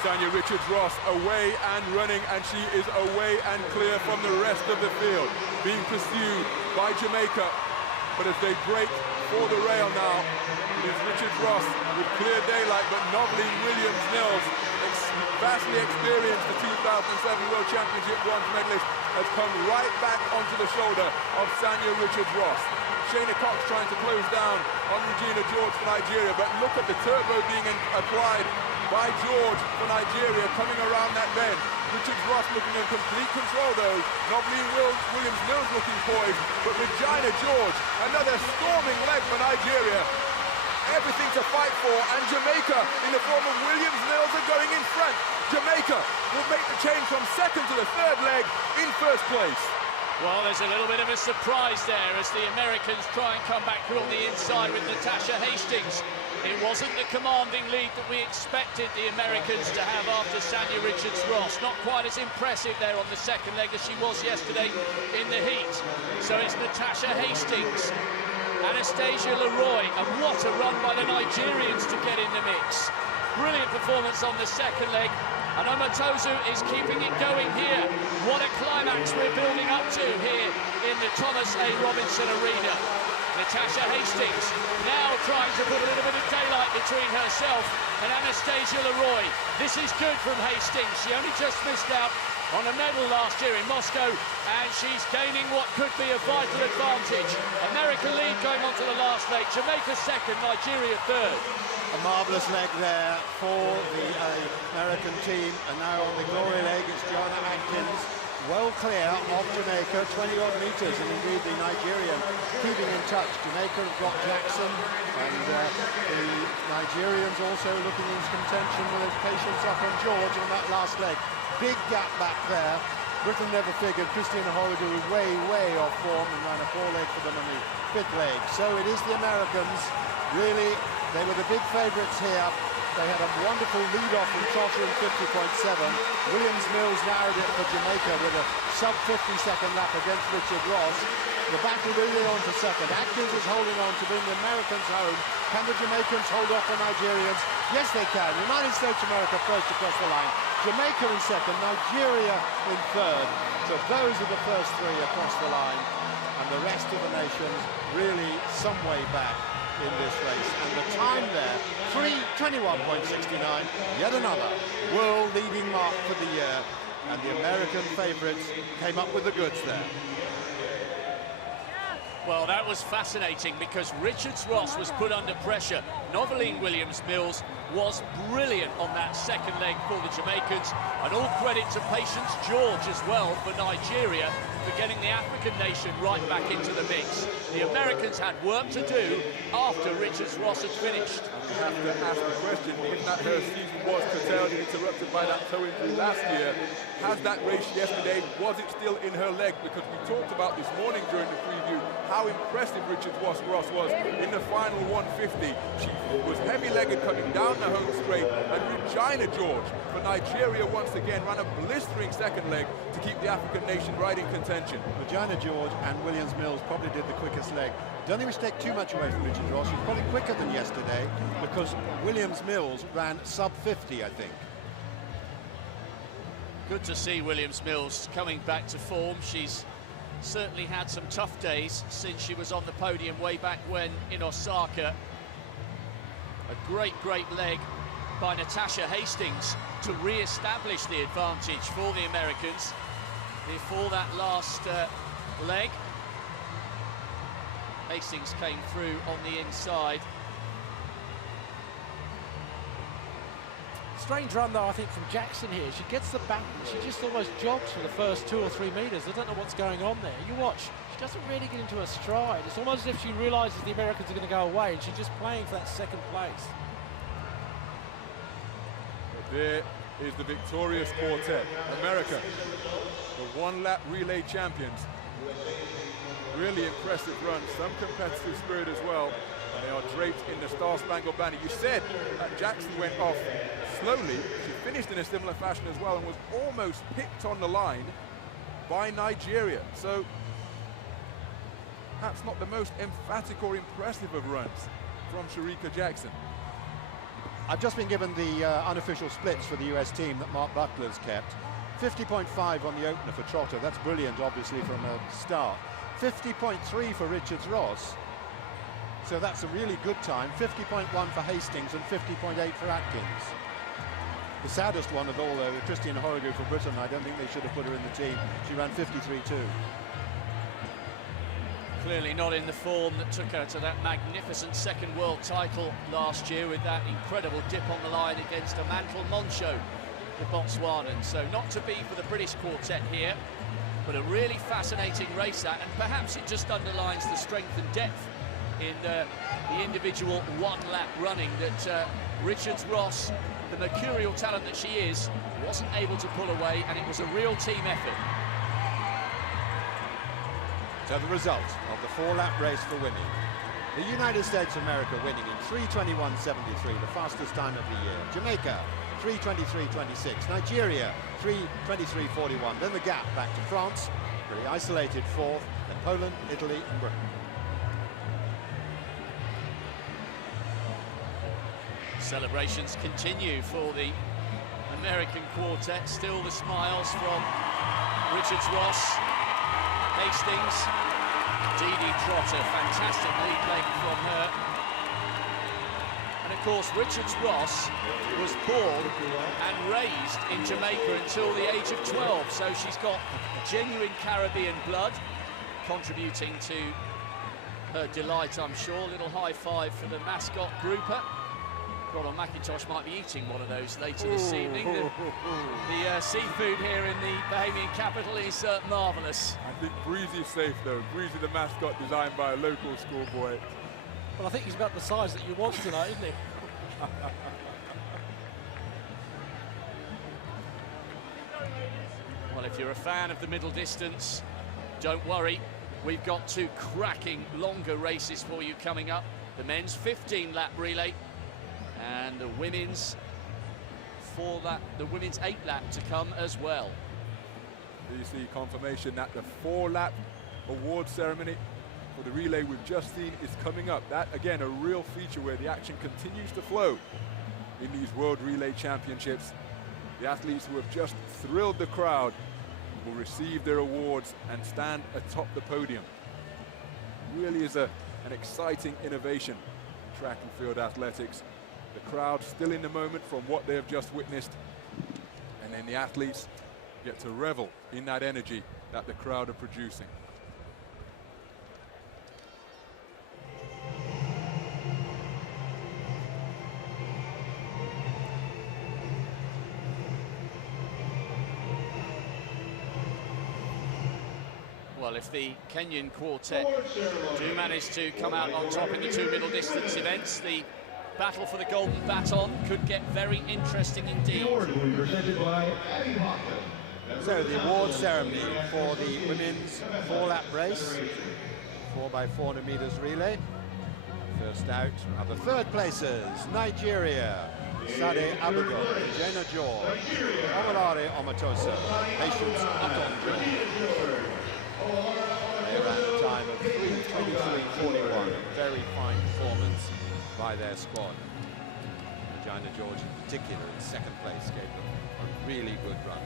Sanya Richards-Ross away and running, and she is away and clear from the rest of the field. Being pursued by Jamaica, but as they break for the rail now, it is Richards-Ross with clear daylight, but Noveline Williams-Nils vastly experienced, the 2007 World Championship bronze medalist, has come right back onto the shoulder of Sanya Richards-Ross. Shayna Cox trying to close down on Regina George for Nigeria, but look at the turbo being applied by George for Nigeria coming around that bend. Richards-Ross looking in complete control though. Nobly Williams-Mills looking poised, but Regina George, another storming leg for Nigeria. Everything to fight for, and Jamaica in the form of Williams-Mills are going in front. Jamaica will make the change from second to the third leg in first place. Well, there's a little bit of a surprise there as the Americans try and come back through on the inside with Natasha Hastings. It wasn't the commanding lead that we expected the Americans to have after Sanya Richards-Ross. Not quite as impressive there on the second leg as she was yesterday in the heat. So it's Natasha Hastings, Anastasia Leroy, and what a run by the Nigerians to get in the mix. Brilliant performance on the second leg, and Omotozu is keeping it going here. What a climax we're building up to here in the Thomas A. Robinson Arena. Natasha Hastings now trying to put a little bit of daylight between herself and Anastasia Leroy. This is good from Hastings. She only just missed out on a medal last year in Moscow, and she's gaining what could be a vital advantage. American lead going on to the last leg. Jamaica second, Nigeria third. A marvellous leg there for the American team, and now on the glory leg it's Joanna Atkins, well clear of Jamaica, 20-odd metres, and indeed the Nigerian keeping in touch. Jamaica have got Jackson, and the Nigerians also looking into contention with patience up on George on that last leg. Big gap back there. Britain never figured. Christina Horridu was way off form and ran a poor leg for them on the fifth leg. So it is the Americans. Really, they were the big favourites here. They had a wonderful lead-off from Trotter in 50.7. Williams-Mills narrowed it for Jamaica with a sub-50-second lap against Richards-Ross. The battle really on to second. Atkins is holding on to bring the Americans home. Can the Jamaicans hold off the Nigerians? Yes, they can. United States of America first across the line. Jamaica in second, Nigeria in third. So those are the first three across the line. And the rest of the nations really some way back in this race, and the time there, 3:21.69, yet another world leading mark for the year, and the American favourites came up with the goods there. Well, that was fascinating because Richards-Ross was put under pressure. Noveline Williams-Mills was brilliant on that second leg for the Jamaicans, and all credit to Patience George as well for Nigeria for getting the African nation right back into the mix. The Americans had work to do after Richards-Ross had finished. You have to ask the question, if that her season was curtailed and interrupted by that toe injury last year, has that race yesterday, was it still in her leg? Because we talked about this morning during the preview how impressive Richards-Ross was in the final 150. She was heavy-legged coming down the home straight, and Regina George for Nigeria once again ran a blistering second leg to keep the African nation right in contention. Regina George and Williams-Mills probably did the quickest leg. Don't think we should take too much away from Richards-Ross. She's probably quicker than yesterday because Williams-Mills ran sub-50, I think. Good to see Williams-Mills coming back to form. She's certainly had some tough days since she was on the podium way back when in Osaka. A great leg by Natasha Hastings to re-establish the advantage for the Americans before that last leg. Hastings came through on the inside. Strange run though, I think, from Jackson here. She gets the back, she just almost jogs for the first 2 or 3 meters. I don't know what's going on there. You watch, she doesn't really get into a stride. It's almost as if she realizes the Americans are going to go away and she's just playing for that second place. There is the victorious quartet. America, the one-lap relay champions. Really impressive run, some competitive spirit as well. They are draped in the Star-Spangled Banner. You said that Jackson went off slowly. She finished in a similar fashion as well and was almost picked on the line by Nigeria. So that's not the most emphatic or impressive of runs from Shericka Jackson. I've just been given the unofficial splits for the US team that Mark Buckler's kept. 50.5 on the opener for Trotter. That's brilliant, obviously, from a start. 50.3 for Richards-Ross. So that's a really good time. 50.1 for Hastings and 50.8 for Atkins. The saddest one of all, though, Christian Horrigu for Britain. I don't think they should have put her in the team. She ran 53.2. Clearly not in the form that took her to that magnificent second world title last year with that incredible dip on the line against a Mantle Moncho, the Botswanan. So not to be for the British quartet here, but a really fascinating race that, and perhaps it just underlines the strength and depth in the individual one-lap running that Richards-Ross, the mercurial talent that she is, wasn't able to pull away, and it was a real team effort. So the result of the 4-lap race for women. The United States of America winning in 3:21.73, the fastest time of the year. Jamaica, 3:23.26. Nigeria, 3:23.41. Then the gap back to France, pretty isolated fourth. Then Poland, Italy and Britain. Celebrations continue for the American quartet. Still the smiles from Richards-Ross, Hastings, Dee Trotter, fantastic lead leg from her. And of course Richards-Ross was born and raised in Jamaica until the age of 12, so she's got genuine Caribbean blood, contributing to her delight, I'm sure. Little high five for the mascot grouper. Ronald McIntosh might be eating one of those later this evening. The seafood here in the Bahamian capital is marvellous. I think Breezy's safe though. Breezy, the mascot designed by a local schoolboy. Well, I think he's about the size that you want tonight, isn't he? Well, if you're a fan of the middle distance, don't worry. We've got two cracking longer races for you coming up. The men's 15-lap relay and the women's 8-lap to come as well. You see confirmation that the 4-lap award ceremony for the relay we've just seen is coming up. That, again, a real feature where the action continues to flow in these World Relay Championships. The athletes who have just thrilled the crowd will receive their awards and stand atop the podium. Really is an exciting innovation in track and field athletics. The crowd still in the moment from what they have just witnessed, and then the athletes get to revel in that energy that the crowd are producing. Well, if the Kenyan quartet do manage to come out on top in the two middle distance events, the battle for the golden baton could get very interesting indeed. So the award ceremony for the women's 4-lap race, 4x400 meters relay. First out are the third placers: Nigeria, Sade Abigo, Jenna George, Omalare Omatoso, Patience Atonjo. They ran a time of 3:23.41, a very fine performance by their squad. Regina George in particular in second place gave them a really good run.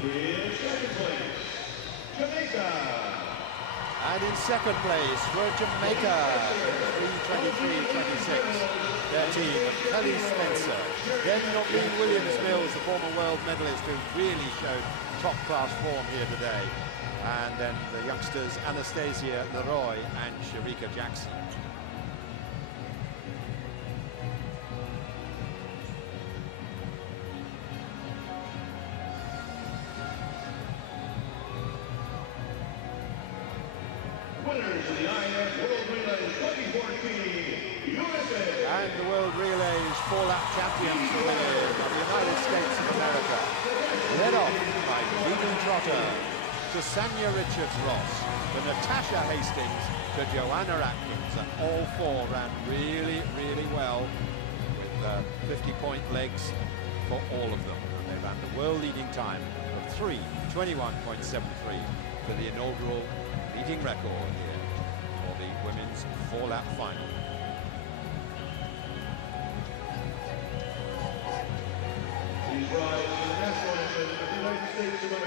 In second place, Jamaica. And in second place were Jamaica, 3:23.26. Their team of Kelly Spencer, then Lee Williams-Mills, the former world medalist who really showed top-class form here today. And then the youngsters Anastasia Leroy and Sharika Jackson. Winners of the IAAF World Relay 2014, USA. And the World Relays 4-lap champions for women of the United States of America. Led off by Dee Trotter to Sanya Richards-Ross, to Natasha Hastings, to Joanna Atkins. And all four ran really, really well with 50-point legs for all of them. And they ran the world-leading time of 3:21.73 for the inaugural leading record here for the women's 4-lap final. These rides are the national anthem of the United States of America.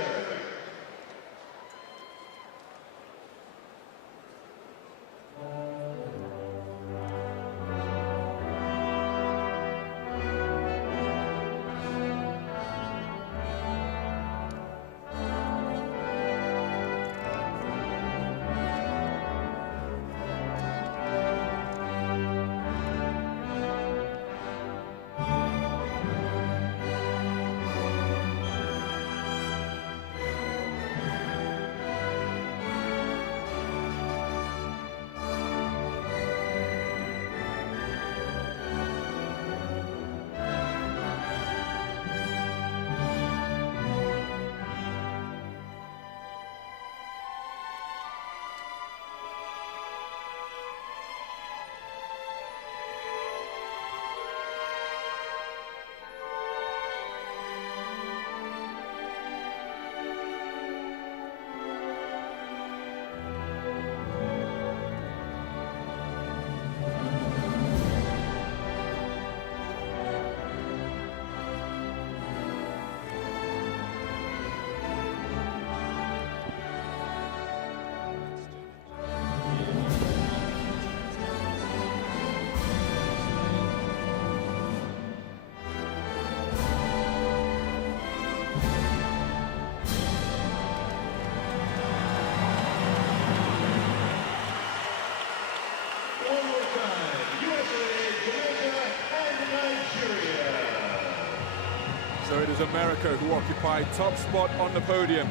So it is America who occupied top spot on the podium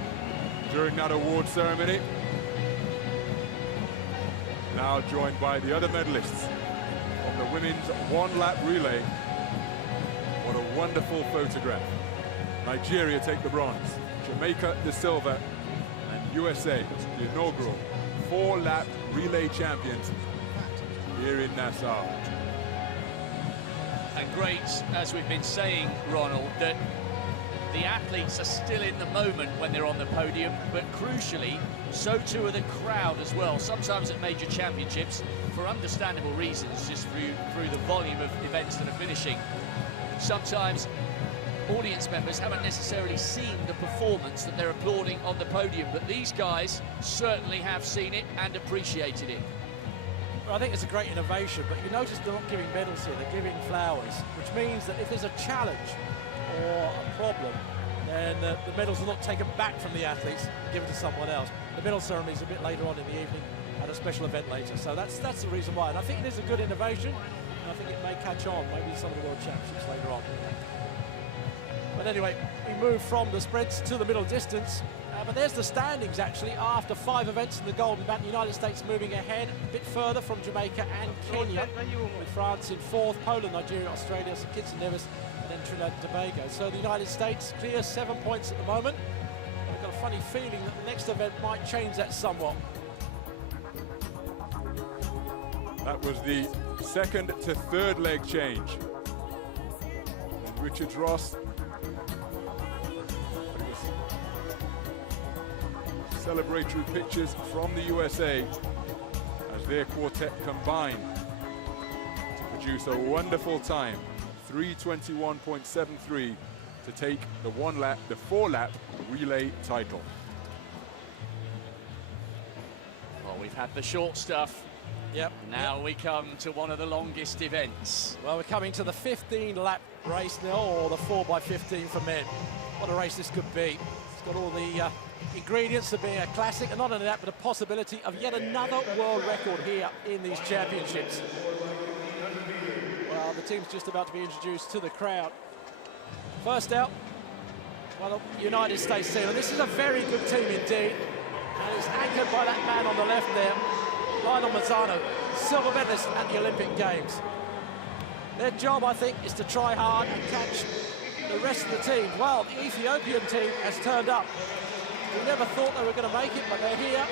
during that award ceremony. Now joined by the other medalists of the women's one-lap relay. What a wonderful photograph. Nigeria take the bronze, Jamaica the silver, and USA, the inaugural 4-lap relay champions here in Nassau. And great, as we've been saying, Ronald, that the athletes are still in the moment when they're on the podium, but crucially, so too are the crowd as well. Sometimes at major championships, for understandable reasons, just through the volume of events that are finishing, sometimes audience members haven't necessarily seen the performance that they're applauding on the podium, but these guys certainly have seen it and appreciated it. Well, I think it's a great innovation, but you notice they're not giving medals here, they're giving flowers, which means that if there's a challenge or a problem, then the medals are not taken back from the athletes and given to someone else. The medal ceremony is a bit later on in the evening at a special event later, so that's the reason why. And I think it is a good innovation, and I think it may catch on, maybe some of the World Championships later on. But anyway, we move from the sprints to the middle distance. But there's the standings, actually, after 5 events in the Golden Bat. The United States moving ahead a bit further from Jamaica and Kenya, with France in 4th, Poland, Nigeria, Australia, St Kitts and Nevis, and then Trinidad and Tobago. So the United States clear 7 points at the moment. I've got a funny feeling that the next event might change that somewhat. That was the second to third leg change. And Richards Ross celebratory pictures from the USA as their quartet combine to produce a wonderful time, 3:21.73, to take the 4-lap relay title. Well, we've had the short stuff. Yep. Now we come to one of the longest events. Well, we're coming to the 15-lap race now, or the 4x15 for men. What a race this could be. It's got all the ingredients of being a classic, and not only that, but a possibility of yet another world record here in these championships. Well, the team's just about to be introduced to the crowd. First out, well, the United States team, and this is a very good team indeed. And it's anchored by that man on the left there, Lionel Mazzano, silver medalist at the Olympic Games. Their job, I think, is to try hard and catch the rest of the team. Well, the Ethiopian team has turned up. We never thought they were going to make it, but they're here.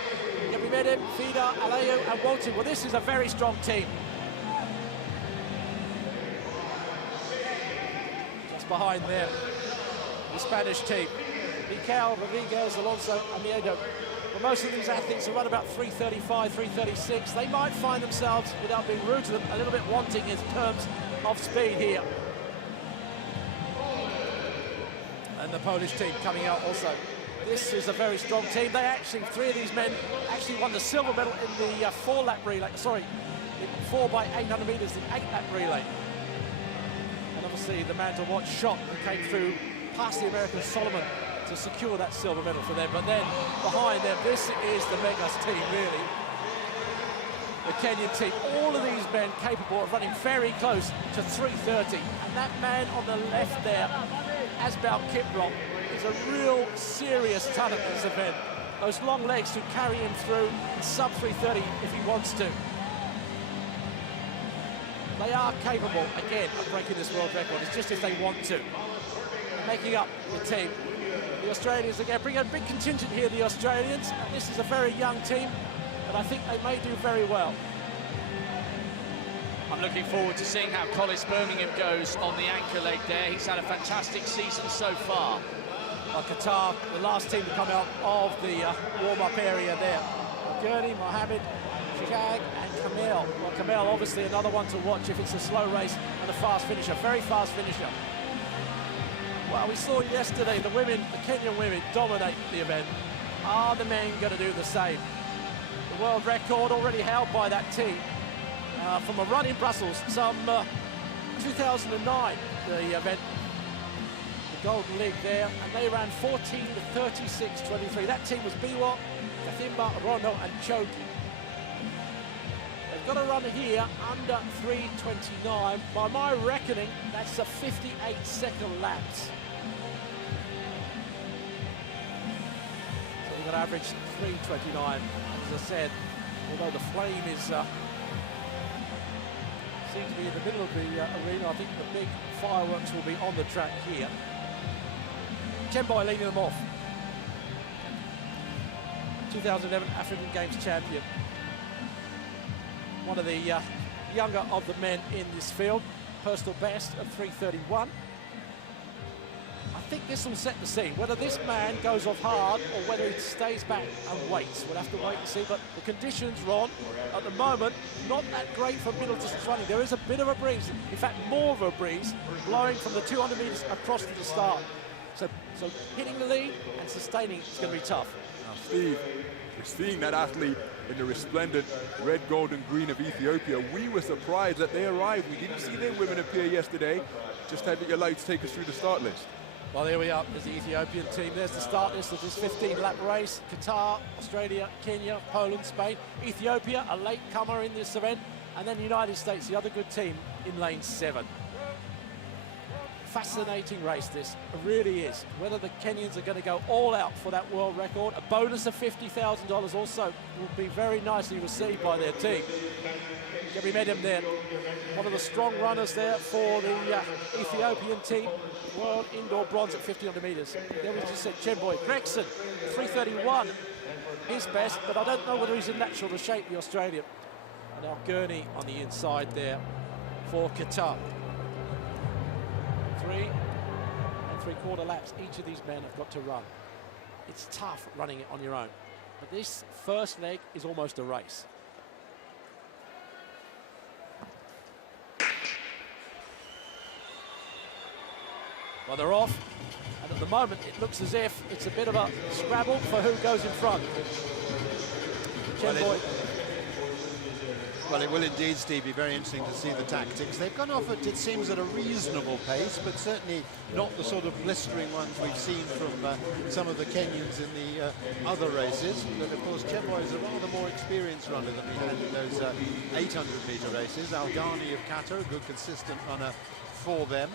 Yabimedim, Fida, Alayu, and Walton. Well, this is a very strong team. Just behind them, the Spanish team. Mikel, Rodriguez, Alonso, Amiedo. Well, most of these athletes have run about 3:35, 3:36. They might find themselves, without being rude to them, a little bit wanting in terms of speed here. And the Polish team coming out also. This is a very strong team. They actually, 3 of these men actually won the silver medal in the 4-lap relay. Sorry, in 4x800 meters, the 8-lap relay. And obviously the man to watch shot and came through past the American Solomon to secure that silver medal for them. But then behind them, this is the Megas team, really. The Kenyan team, all of these men capable of running very close to 3:30. And that man on the left there, Asbel Kiprop, is a real serious talent in this event. Those long legs to carry him through sub 3:30 if he wants to. They are capable, again, of breaking this world record. It's just if they want to. Making up the team. The Australians, again, bring a big contingent here, the Australians. And this is a very young team, but I think they may do very well. I'm looking forward to seeing how Collis Birmingham goes on the anchor leg there. He's had a fantastic season so far. Qatar, the last team to come out of the warm-up area there. Gurney, Mohammed, Shihag and Kamel. Well, Kamel, obviously another one to watch if it's a slow race and a fast finisher, very fast finisher. Well, we saw yesterday the women, the Kenyan women, dominate the event. Are the men going to do the same? The world record already held by that team from a run in Brussels, some 2009, the event. Golden League there, and they ran 14 to 36.23. That team was Biwa, Kathimba, Rono, and Choki. They've got a run here under 3:29. By my reckoning, that's a 58-second lapse. So we've got to average 3:29. As I said, although the flame is seems to be in the middle of the arena, I think the big fireworks will be on the track here. Chemboy leading them off. 2011 African Games champion. One of the younger of the men in this field. Personal best of 3:31. I think this will set the scene. Whether this man goes off hard or whether he stays back and waits, we'll have to wait and see. But the conditions, Ron, at the moment, not that great for middle distance running. There is a bit of a breeze, in fact more of a breeze, blowing from the 200 metres across to the start. So hitting the lead and sustaining it's going to be tough. Now, Steve, we're seeing that athlete in the resplendent red, gold and green of Ethiopia. We were surprised that they arrived. We didn't see their women appear yesterday. Just had your lights take us through the start list. Well, there we are. There's the Ethiopian team. There's the start list of this 15-lap race. Qatar, Australia, Kenya, Poland, Spain. Ethiopia, a late comer in this event. And then the United States, the other good team, in lane 7. Fascinating race, this. It really is. Whether the Kenyans are going to go all out for that world record. A bonus of $50,000 also will be very nicely received by their team. Gebri Medium there, one of the strong runners there for the Ethiopian team. World indoor bronze at 1,500 metres. There we just said Chemboy. Gregson, 3:31, his best, but I don't know whether he's in natural to shape, the Australian. And now Gurney on the inside there for Qatar. 3 3/4 laps each of these men have got to run. It's tough running it on your own, but this first leg is almost a race. Well, they're off, and at the moment it looks as if it's a bit of a scrabble for who goes in front. Well, it will indeed, Steve, be very interesting to see the tactics. They've gone off at, it seems, at a reasonable pace, but certainly not the sort of blistering ones we've seen from some of the Kenyans in the other races. But of course, Chemboy is a rather more experienced runner than we had in those 800-metre races. Al-Ghani of Qatar, a good consistent runner for them.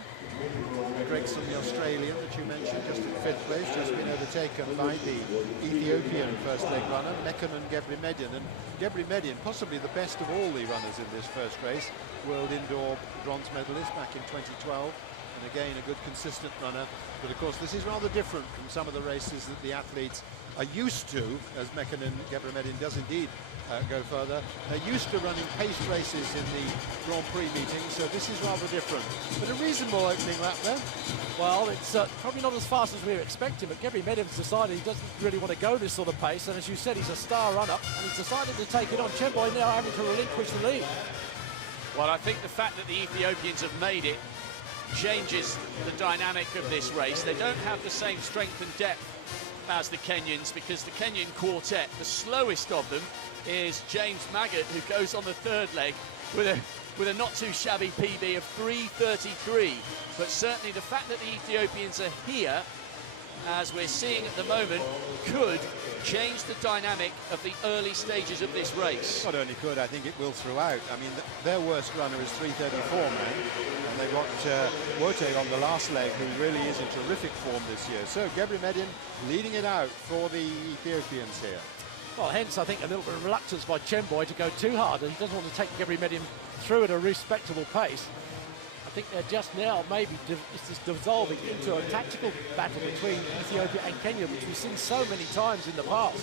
Gregson, the Australian that you mentioned, just in 5th place, just been overtaken by the Ethiopian first leg runner, Mekanen Gebri Median. And Gebri Median, possibly the best of all the runners in this first race, world indoor bronze medalist back in 2012. And again, a good consistent runner. But of course, this is rather different from some of the races that the athletes are used to, as Mekanen Gebri Median does indeed go further. They're used to running paced races in the Grand Prix meetings, so this is rather different. But a reasonable opening lap there. Well, it's probably not as fast as we were expecting, but Gebri Medium's decided he doesn't really want to go this sort of pace, and as you said, he's a star runner, and he's decided to take it on. Chemboy now having to relinquish the lead. Well, I think the fact that the Ethiopians have made it changes the dynamic of this race. They don't have the same strength and depth as the Kenyans, because the Kenyan quartet, the slowest of them, is James Maggott, who goes on the 3rd leg with a not too shabby PB of 3:33. But certainly the fact that the Ethiopians are here, as we're seeing at the moment, could change the dynamic of the early stages of this race. Not only could, I think it will throughout. I mean, their worst runner is 3:34, man. And they've got Wote on the last leg, who really is in terrific form this year. So Gebri Median leading it out for the Ethiopians here. Well, hence, I think, a little bit of reluctance by Chemboy to go too hard, and he doesn't want to take Gebri Medium through at a respectable pace. I think they're just now maybe it's dissolving into a tactical battle between Ethiopia and Kenya, which we've seen so many times in the past.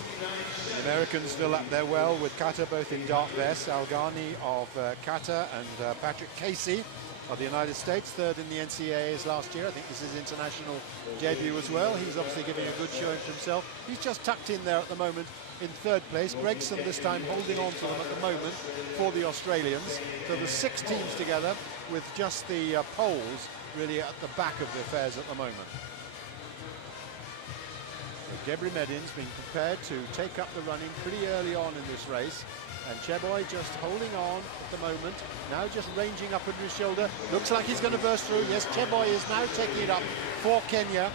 The Americans still up there well with Qatar, both in dark vests. Al-Ghani of Qatar and Patrick Casey of the United States, 3rd in the NCAAs last year. I think this is international debut as well. He's obviously giving a good showing for himself. He's just tucked in there at the moment in 3rd place. Gregson this time holding on to them at the moment for the Australians. So there's 6 teams together, with just the Poles really at the back of the affairs at the moment. So Gebri Median's been prepared to take up the running pretty early on in this race, and Chemboy just holding on at the moment, now just ranging up under his shoulder. Looks like he's going to burst through. Yes, Chemboy is now taking it up for Kenya.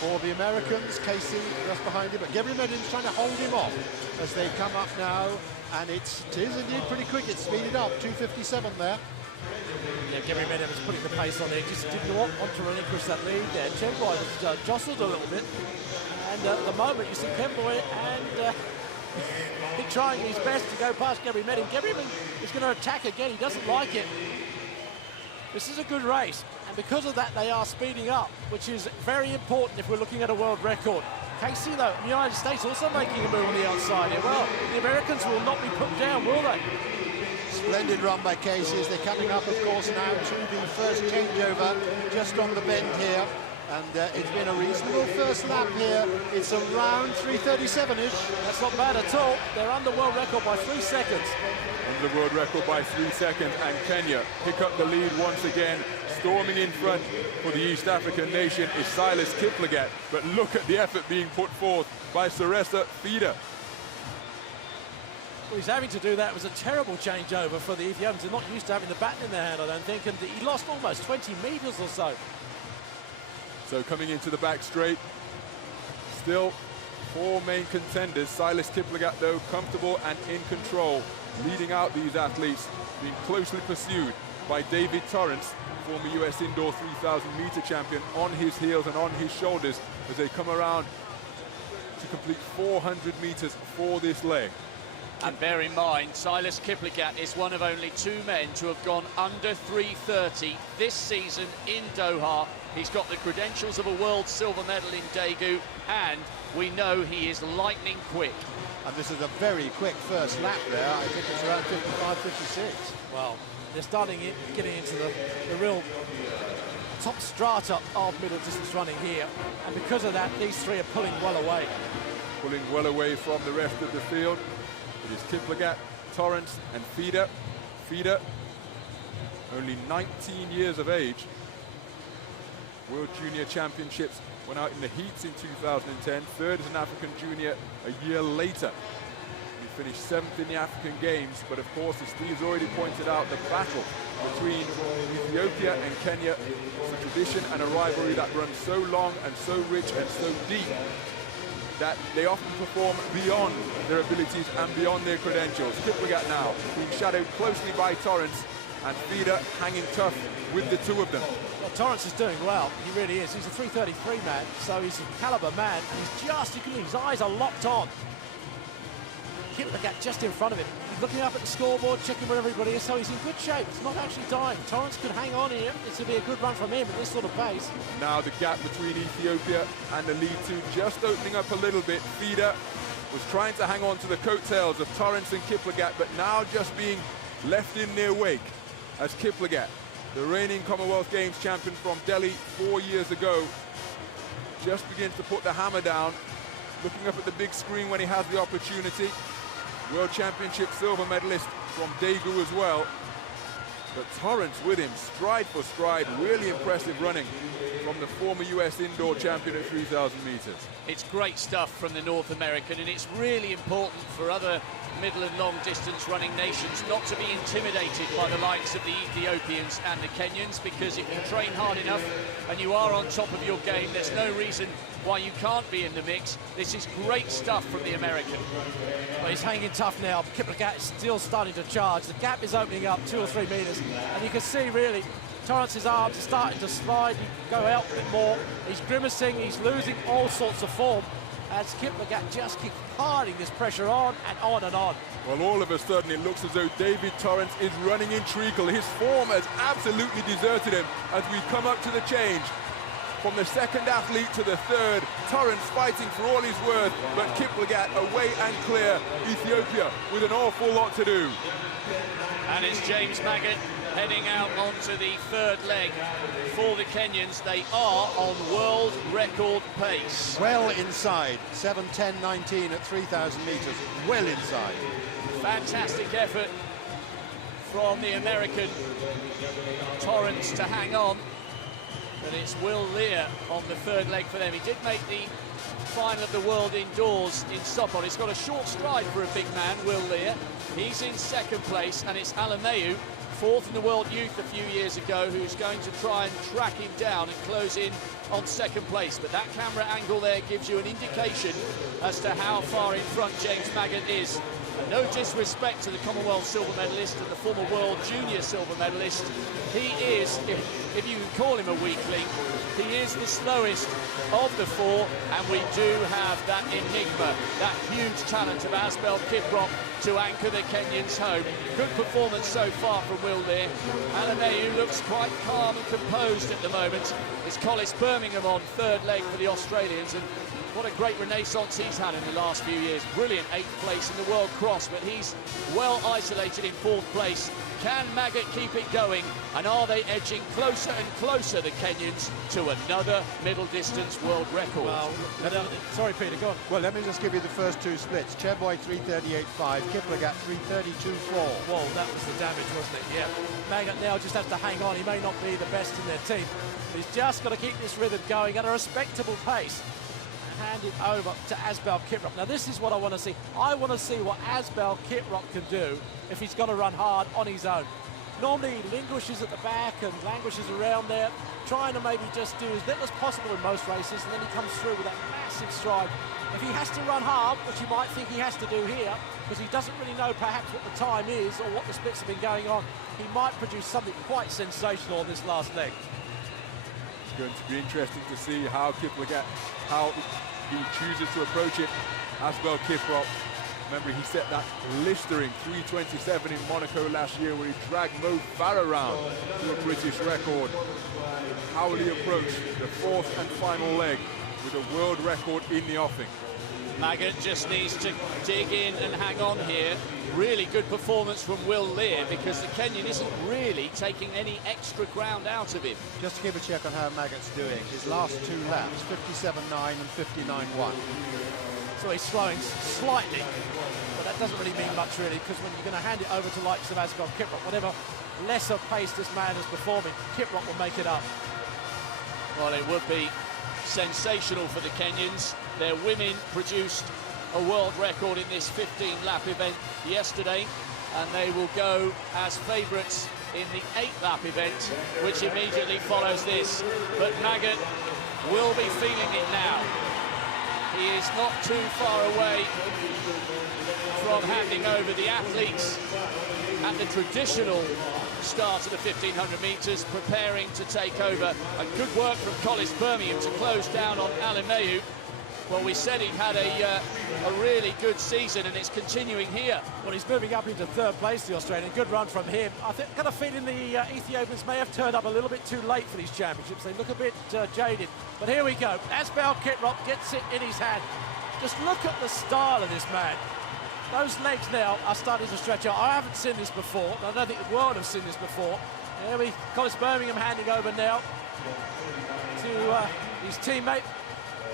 For the Americans, Casey just behind him, but Gebri Median's trying to hold him off as they come up now and it is indeed pretty quick. It's speeded up, 2:57 there. Yeah, Gary Medem was putting the pace on there. Just didn't want to relinquish that lead there. Chemboy was jostled a little bit. And at the moment, you see Chemboy and he's trying his best to go past Gary Medem. Gary Medem is going to attack again. He doesn't like it. This is a good race. And because of that, they are speeding up, which is very important if we're looking at a world record. Casey, though, the United States also making a move on the outside here. Well, the Americans will not be put down, will they? Splendid run by Casey as they're coming up, of course, now to the first changeover just on the bend here. And it's been a reasonable first lap here. It's around 3:37-ish. That's not bad at all. They're under world record by 3 seconds. Under the world record by 3 seconds, and Kenya pick up the lead once again. Storming in front for the East African nation is Silas Kiplagat. But look at the effort being put forth by Saresa Fida. Well, he's having to do that. It was a terrible changeover for the Ethiopians. They're not used to having the baton in their hand, I don't think. And he lost almost 20 metres or so. So coming into the back straight, still 4 main contenders. Silas Kiplagat, though, comfortable and in control, leading out these athletes, being closely pursued by David Torrance, former US indoor 3,000-meter champion, on his heels and on his shoulders as they come around to complete 400 meters for this leg. And bear in mind, Silas Kiplagat is one of only 2 men to have gone under 3:30 this season in Doha. He's got the credentials of a world silver medal in Daegu, and we know he is lightning quick. And this is a very quick first lap there. I think it's around 55, 56. Well, they're getting into the real top strata of middle distance running here. And because of that, these 3 are pulling well away. Pulling well away from the rest of the field. It is Kiplagat, Torrance and Fida. Fida, only 19 years of age. World Junior Championships, went out in the heats in 2010. 3rd as an African junior a year later. He finished 7th in the African Games, but of course, as Steve's already pointed out, the battle between Ethiopia and Kenya is a tradition and a rivalry that runs so long and so rich and so deep that they often perform beyond their abilities and beyond their credentials. Kiplagat now being shadowed closely by Torrance, and Fida hanging tough with the 2 of them. Well, Torrance is doing well. He really is. He's a 3:33 man, so he's a caliber man. He's just, his eyes are locked on. Kiplagat just in front of him. He's looking up at the scoreboard, checking where everybody is, so he's in good shape. It's not actually dying. Torrance could hang on here. This would be a good run from him at this sort of pace. Now the gap between Ethiopia and the lead 2 just opening up a little bit. Fida was trying to hang on to the coattails of Torrance and Kiplagat, but now just being left in their wake as Kiplagat, the reigning Commonwealth Games champion from Delhi 4 years ago, just begins to put the hammer down, looking up at the big screen when he has the opportunity. World Championship silver medalist from Daegu as well. But Torrance with him, stride for stride, really impressive running from the former US indoor champion at 3,000 meters. It's great stuff from the North American, and it's really important for other middle and long distance running nations not to be intimidated by the likes of the Ethiopians and the Kenyans, because if you train hard enough and you are on top of your game, there's no reason why you can't be in the mix. This is great stuff from the American. Well, he's hanging tough now. Kiplagat is still starting to charge. The gap is opening up 2 or 3 metres, and you can see really Torrance's arms are starting to slide, go out a bit more. He's grimacing, he's losing all sorts of form as Kiplagat just keeps piling this pressure on and on and on. Well, all of a sudden it looks as though David Torrance is running in treacle. His form has absolutely deserted him as we come up to the change. From the 2nd athlete to the 3rd, Torrance fighting for all he's worth, but Kiplagat away and clear. Ethiopia with an awful lot to do. And it's James Maggott heading out onto the 3rd leg for the Kenyans. They are on world record pace. Well inside, 7:10.19 at 3,000 meters, well inside. Fantastic effort from the American Torrance to hang on. But it's Will Lear on the 3rd leg for them. He did make the final of the world indoors in Sopot. He's got a short stride for a big man, Will Lear. He's in 2nd place, and it's Alameu, 4th in the world youth a few years ago, who's going to try and track him down and close in on 2nd place. But that camera angle there gives you an indication as to how far in front James Maggott is. And No disrespect to the Commonwealth silver medalist and the former World Junior silver medalist. He is, if you can call him a weakling, he is the slowest of the four, and we do have that enigma, that huge talent of Asbel Kiprop to anchor the Kenyans home. Good performance so far from Will Lear. Alameyu looks quite calm and composed at the moment. It's Collis Birmingham on third leg for the Australians, and what a great renaissance he's had in the last few years. Brilliant 8th place in the World Cross, but he's well isolated in 4th place. Can Maggott keep it going? And are they edging closer and closer, the Kenyans, to another middle distance world record? Well, sorry, Peter, go on. Well, let me just give you the first two splits. Cheboy 3:38.5, Kiplagat 3:32.4. Whoa, that was the damage, wasn't it? Yeah. Maggott now just has to hang on. He may not be the best in their team, but he's just got to keep this rhythm going at a respectable pace. Hand it over to Asbel Kiprop. Now this is what I want to see. I want to see what Asbel Kiprop can do if he's going to run hard on his own. Normally he languishes at the back and languishes around there, trying to maybe just do as little as possible in most races, and then he comes through with that massive stride. If he has to run hard, which you might think he has to do here, because he doesn't really know perhaps what the time is or what the splits have been going on, he might produce something quite sensational on this last leg. It's going to be interesting to see how Kiplagat, how he chooses to approach it. Asbel Kiprop, remember he set that blistering 3:27 in Monaco last year where he dragged Mo Farah around to a British record. How will he approach the 4th and final leg with a world record in the offing? Maggott just needs to dig in and hang on here. Really good performance from Will Lear, because the Kenyan isn't really taking any extra ground out of him. Just to give a check on how Maggott's doing. His last two laps, 57.9 and 59.1. So he's slowing slightly, but that doesn't really mean much really, because when you're going to hand it over to likes of Asbel Kiprop, whatever lesser pace this man is performing, Kiprop will make it up. Well, it would be sensational for the Kenyans. Their women produced a world record in this 15-lap event yesterday, and they will go as favourites in the 8-lap event, which immediately follows this. But Maggott will be feeling it now. He is not too far away from handing over the athletes at the traditional start of the 1500 metres, preparing to take over. And good work from Collis Birmingham to close down on Alameyu. Well, we said he had a really good season, and it's continuing here. Well, he's moving up into 3rd place, the Australian. Good run from him. I think, kind of feeling the Ethiopians may have turned up a little bit too late for these championships. They look a bit jaded. But here we go. Asbel Kiprop gets it in his hand. Just look at the style of this man. Those legs now are starting to stretch out. I haven't seen this before. I don't think the world has seen this before. Here Collis Birmingham handing over now to his teammate.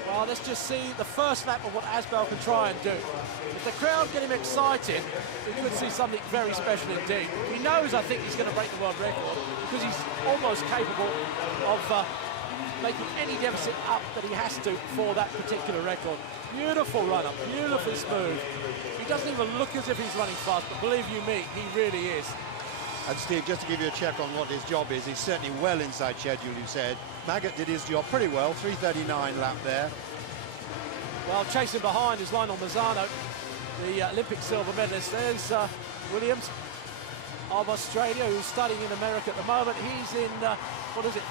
Well, let's just see the first lap of what Asbel can try and do. If the crowd get him excited, we could see something very special indeed. He knows, I think, he's going to break the world record, because he's almost capable of making any deficit up that he has to for that particular record. Beautiful run-up, beautifully smooth. He doesn't even look as if he's running fast, but believe you me, he really is. And Steve, just to give you a check on what his job is, he's certainly well inside schedule, you said. Maggott did his job pretty well, 3:39 lap there. Well, chasing behind is Lionel Mazzano, the Olympic silver medalist. There's Williams of Australia, who's studying in America at the moment. He's in,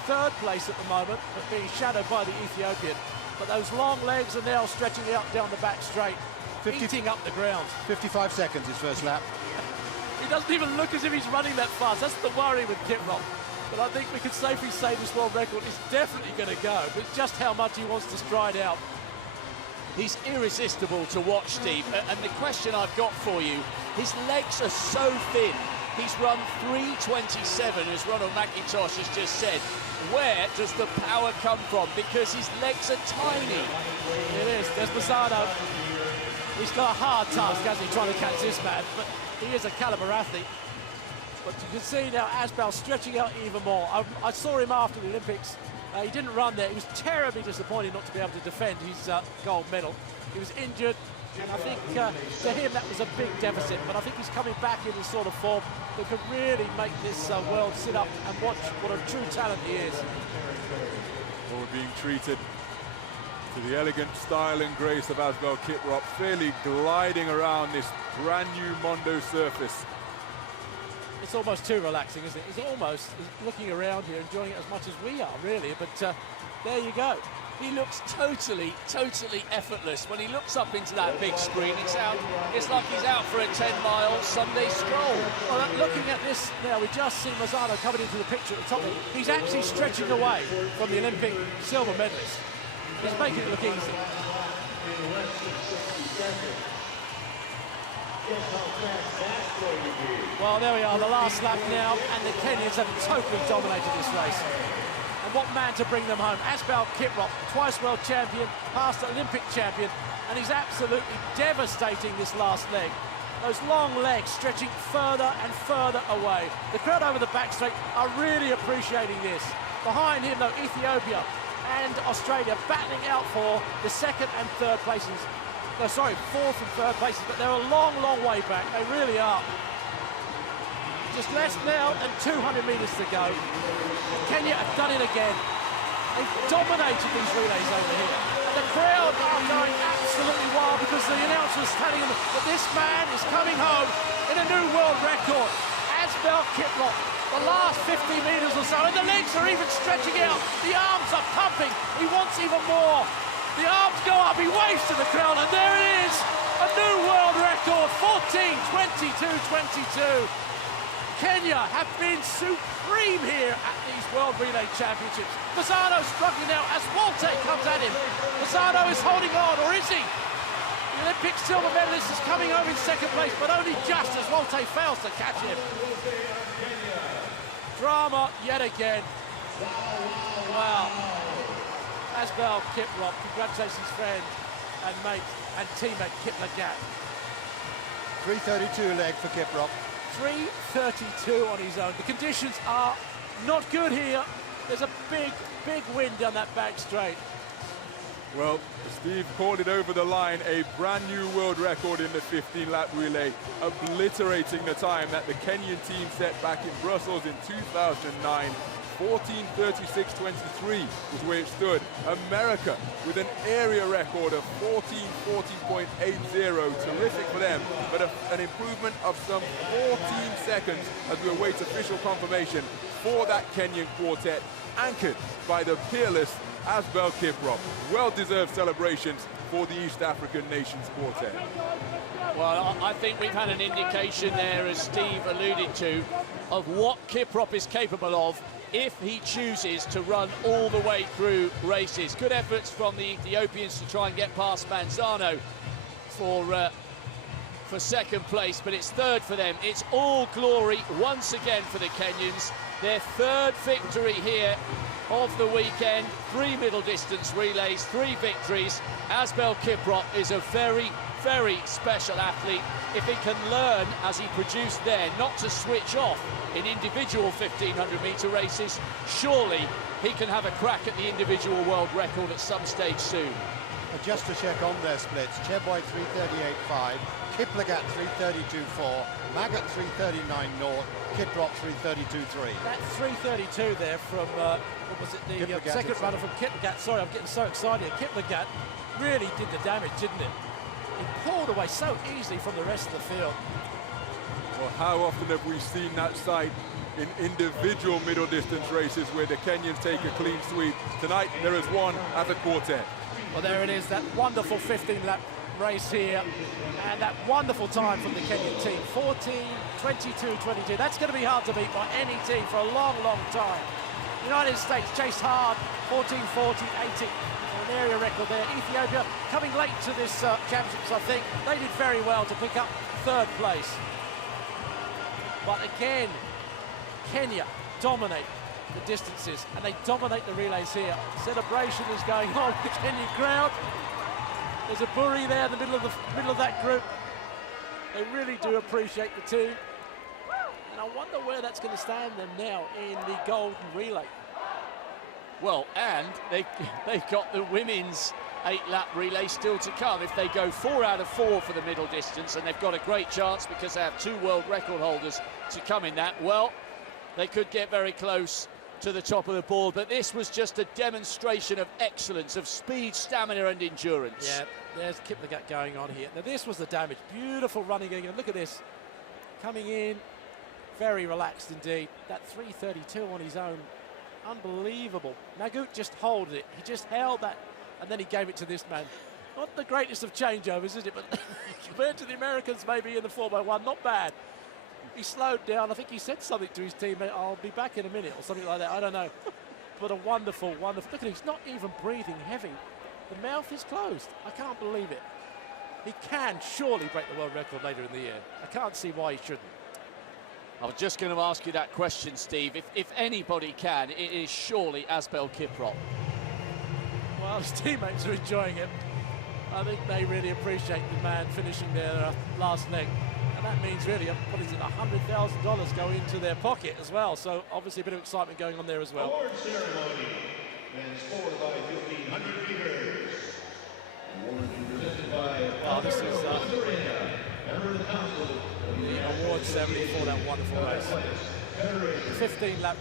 3rd place at the moment, but being shadowed by the Ethiopian. But those long legs are now stretching out down the back straight, eating up the ground. 55 seconds his first lap. He doesn't even look as if he's running that fast. That's the worry with Kiprop. But I think we could safely say this world record is definitely going to go, but just how much he wants to stride out. He's irresistible to watch, Steve. And the question I've got for you, his legs are so thin. He's run 3:27, as Ronald McIntosh has just said. Where does the power come from? Because his legs are tiny. It is. There's Mazzano. He's got a hard task, hasn't he, trying to catch this man, but he is a caliber athlete. But you can see now Asbel stretching out even more. I saw him after the Olympics. He didn't run there. He was terribly disappointed not to be able to defend his gold medal. He was injured, and I think to him that was a big deficit. But I think he's coming back in the sort of form that could really make this world sit up and watch what a true talent he is. Or being treated To the elegant style and grace of Asbel Kiprop, fairly gliding around this brand new Mondo surface. It's almost too relaxing, isn't it? He's almost looking around here, enjoying it as much as we are, really. But there you go. He looks totally effortless. When he looks up into that big screen, it's like he's out for a 10-mile Sunday stroll. Well, looking at this now, we just see Lozano coming into the picture at the top. He's actually stretching away from the Olympic silver medalist. He's making it look easy. Well, there we are, the last lap now, and the Kenyans have totally dominated this race. And what man to bring them home. Asbel Kiprop, twice world champion, past Olympic champion, and he's absolutely devastating this last leg. Those long legs stretching further and further away. The crowd over the back straight are really appreciating this. Behind him, though, Ethiopia and Australia battling out for the second and third places. No, sorry, fourth and third places, but they're a long, long way back. They really are. Just less now than 200 metres to go. Kenya have done it again. They've dominated these relays over here. And the crowd are going absolutely wild because the announcer's telling them that this man is coming home in a new world record. Asbel Kiprop, the last 50 metres or so, and the legs are even stretching out. The arms are pumping. He wants even more. The arms go up, he waves to the crowd, and there it is! A new world record, 14:22:22. Kenya have been supreme here at these World Relay Championships. Lozano struggling now as Wolte comes at him. Lozano is holding on, or is he? The Olympic silver medalist is coming home in second place, but only just as Wolte fails to catch him. Drama yet again. Wow. Asbel Kiprop, congratulations friend and mate and teammate Kip Lagat. 3:32 leg for Kiprop. 3:32 on his own. The conditions are not good here. There's a big wind down that back straight. Well, Steve called it over the line, a brand new world record in the 15-lap relay, obliterating the time that the Kenyan team set back in Brussels in 2009. 14:36:23 was where it stood. America with an area record of 14:40.80, terrific for them, but an improvement of some 14 seconds as we await official confirmation for that Kenyan quartet, anchored by the peerless Asbel Kiprop. Well-deserved celebrations for the East African Nations quartet. Well, I think we've had an indication there, as Steve alluded to, of what Kiprop is capable of if he chooses to run all the way through races. Good efforts from the Ethiopians to try and get past Manzano for second place, but it's third for them. It's all glory once again for the Kenyans. Their third victory here of the weekend. 3 middle distance relays, 3 victories. Asbel Kiprop is a very special athlete. If he can learn, as he produced there, not to switch off in individual 1500-metre races, surely he can have a crack at the individual world record at some stage soon. Just to check on their splits, Cheboy 3:38.5, Kiplagat 3:32.4, Magat 3:39.0, Kiprop 3:32.3. That 3:32 there from, what was it, the second runner from Kiplagat. Sorry, I'm getting so excited. Kiplagat really did the damage, didn't it? He pulled away so easily from the rest of the field. Well, how often have we seen that sight in individual middle distance races where the Kenyans take a clean sweep? Tonight, there is one as a quartet. Well, there it is, that wonderful 15-lap race here, and that wonderful time from the Kenyan team, 14:22:22. That's going to be hard to beat by any team for a long time. United States chased hard, 14:40:80. An area record there. Ethiopia coming late to this championships, I think. They did very well to pick up third place. But again, Kenya dominate the distances, and they dominate the relays here. Celebration is going on with the Kenyan crowd. There's a Buri there in the middle of that group. They really do appreciate the team. And I wonder where that's going to stand them now in the golden relay. Well, and they've got the women's 8-lap relay still to come. If they go 4 out of 4 for the middle distance, and they've got a great chance because they have 2 world record holders to come in that, well, they could get very close to the top of the board, but this was just a demonstration of excellence, of speed, stamina and endurance. Yeah, there's Kiplagat going on here. Now this was the damage. Beautiful running again. Look at this. Coming in, very relaxed indeed. That 332 on his own. Unbelievable. Nagut just held it. He just held that, and then he gave it to this man. Not the greatest of changeovers, is it? But compared to the Americans, maybe in the 4x1, not bad. He slowed down. I think he said something to his teammate, I'll be back in a minute, or something like that. I don't know. But a wonderful, wonderful. Look at him. He's not even breathing heavy. The mouth is closed. I can't believe it. He can surely break the world record later in the year. I can't see why he shouldn't. I was just going to ask you that question, Steve. If anybody can, it is surely Asbel Kiprop. Well, his teammates are enjoying it. I think they really appreciate the man finishing their last leg. And that means really, what is it, $100,000 go into their pocket as well. So obviously a bit of excitement going on there as well. Award ceremony. And scored by 1,500 meters. Award presented by Oh, this is member of the council. the award ceremony for that wonderful race. 15-lap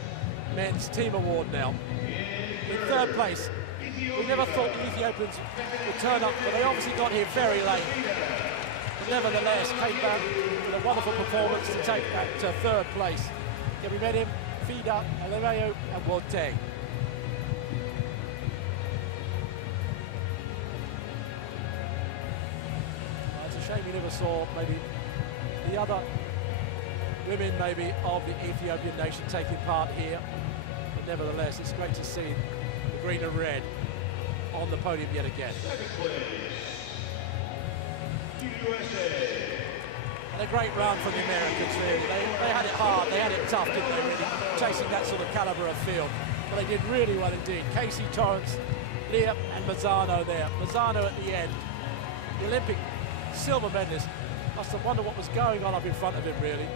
men's team award now. In third place, we never thought the Ethiopians would turn up, but they obviously got here very late. But nevertheless, came back with a wonderful performance to take that to third place. Yeah, we met him, Fida, Aleveo, and Wonteng. It's a shame we never saw maybe the other women maybe of the Ethiopian nation taking part here. But nevertheless, it's great to see the green and red on the podium yet again. And a great run from the Americans, really. They had it hard, they had it tough, didn't they, really, chasing that sort of calibre of field. But they did really well indeed. Casey, Torrance, Leah and Mazzano there. Mazzano at the end, the Olympic silver medalist. Must have wondered what was going on up in front of him, really.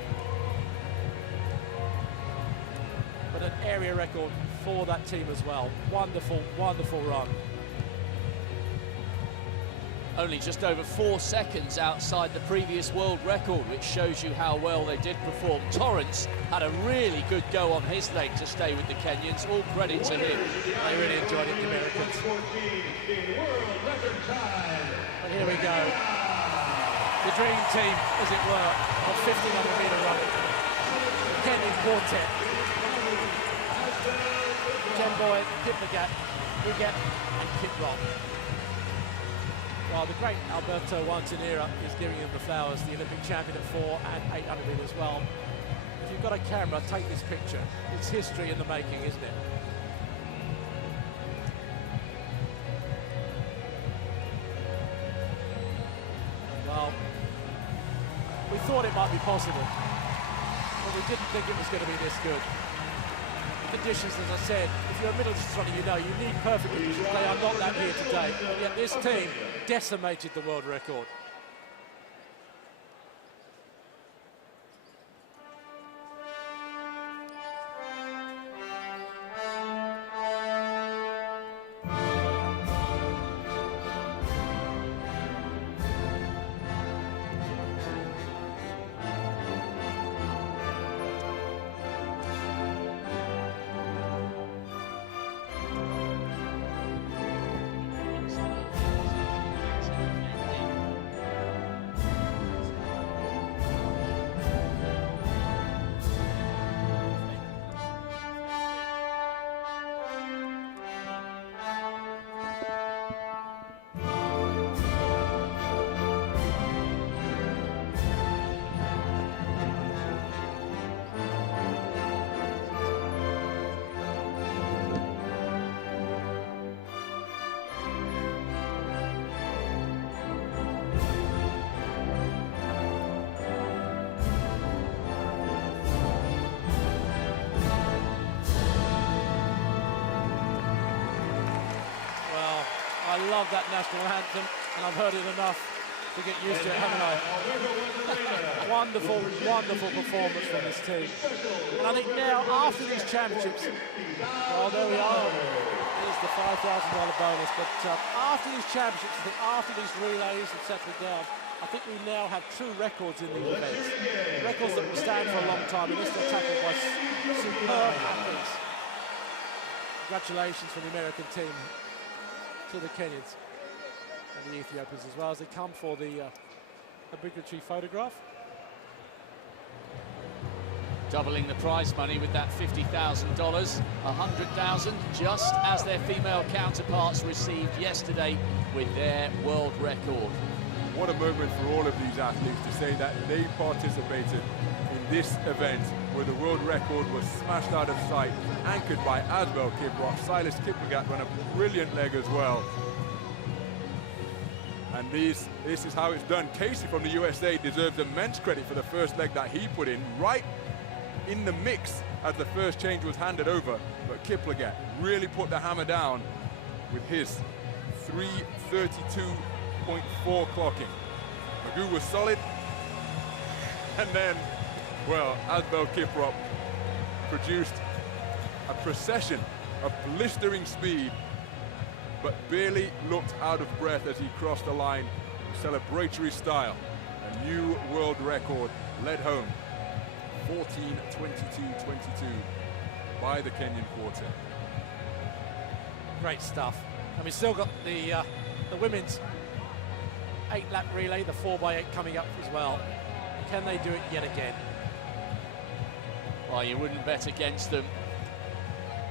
But an area record for that team as well. Wonderful, wonderful run. Only just over 4 seconds outside the previous world record, which shows you how well they did perform. Torrance had a really good go on his leg to stay with the Kenyans. All credit to him. They really enjoyed it, the Americans. But here we go. The dream team, as it were, of 1,500-metre running. The Kenyan quartet. Jemboy, Kiplagat, Wiget and Kiprop. Well, the great Alberto Wantanera is giving him the flowers, the Olympic champion at 4 and 800 metres as well. If you've got a camera, take this picture. It's history in the making, isn't it? Well, we thought it might be possible, but we didn't think it was going to be this good. The conditions, as I said, if you're a middle distance runner, you know you need perfect conditions. They are not that here today. But yet this team decimated the world record. I love that national anthem, and I've heard it enough to get used to it, haven't I? Wonderful, wonderful performance from this team. And I think now, after these championships, well, there we are. There's the $5,000 bonus. But after these championships, I think after these relays have settled down, I think we now have true records in these events. Records that will stand for a long time, and this is tackled by superb athletes. Congratulations from the American team to the Kenyans and the Ethiopians as well as they come for the obligatory photograph. Doubling the prize money with that $50,000, $100,000, just as their female counterparts received yesterday with their world record. What a moment for all of these athletes to say that they participated in this event where the world record was smashed out of sight, anchored by Asbel Kiprop. Silas Kiplagat ran a brilliant leg as well. And this is how it's done. Casey from the USA deserves immense credit for the first leg that he put in, right in the mix as the first change was handed over. But Kiplagat really put the hammer down with his 3:32.4 clocking. Magoo was solid. And then, well, Asbel Kiprop produced a procession of blistering speed, but barely looked out of breath as he crossed the line in celebratory style. A new world record led home, 14:22.22 by the Kenyan quartet. Great stuff. And we've still got the women's 8-lap relay, the 4x8 coming up as well. Can they do it yet again? Well, you wouldn't bet against them.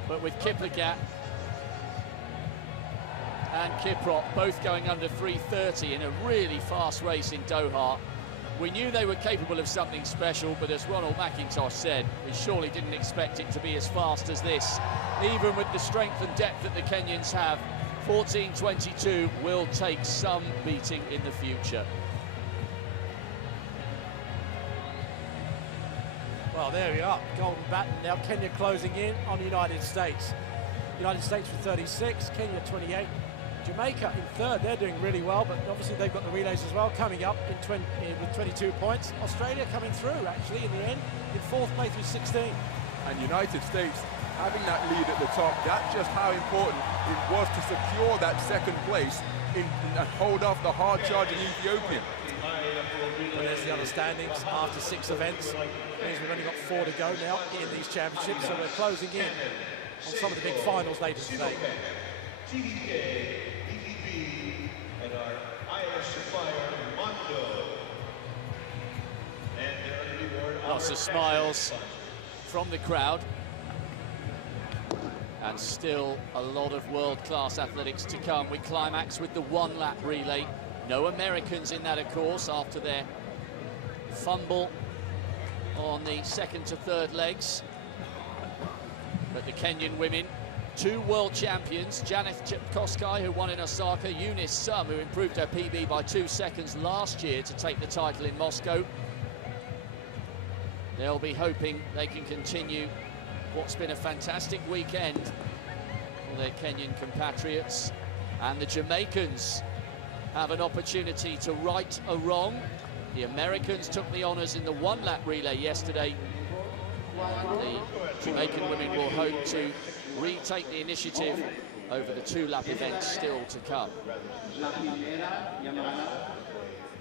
But with Kiplagat and Kiprop both going under 3:30 in a really fast race in Doha, we knew they were capable of something special, but as Ronald McIntosh said, we surely didn't expect it to be as fast as this. Even with the strength and depth that the Kenyans have, 14:22 will take some beating in the future. Well, there we are, golden baton. Now Kenya closing in on the United States. United States with 36, Kenya 28. Jamaica in third, they're doing really well, but obviously they've got the relays as well coming up with 22 points. Australia coming through, actually, in the end, in fourth place with 16. And United States having that lead at the top, that's just how important it was to secure that second place and hold off the hard-charging Ethiopian. Well, there's the other standings after 6 events. Means we've only got 4 to go now in these championships, so we're closing in on some of the big finals later today. TDK, DTP, and our IAAF supplier, Mondo. And they're going to reward Lots of smiles from the crowd. And still a lot of world-class athletics to come. We climax with the 1-lap relay. No Americans in that, of course, after their fumble on the second to third legs. But the Kenyan women, 2 world champions, Janeth Chepkosgei, who won in Osaka, Eunice Sum, who improved her PB by 2 seconds last year to take the title in Moscow. They'll be hoping they can continue what's been a fantastic weekend for their Kenyan compatriots. And the Jamaicans have an opportunity to right a wrong. The Americans took the honours in the 1-lap relay yesterday. And the Jamaican women will hope to retake the initiative over the 2-lap events still to come.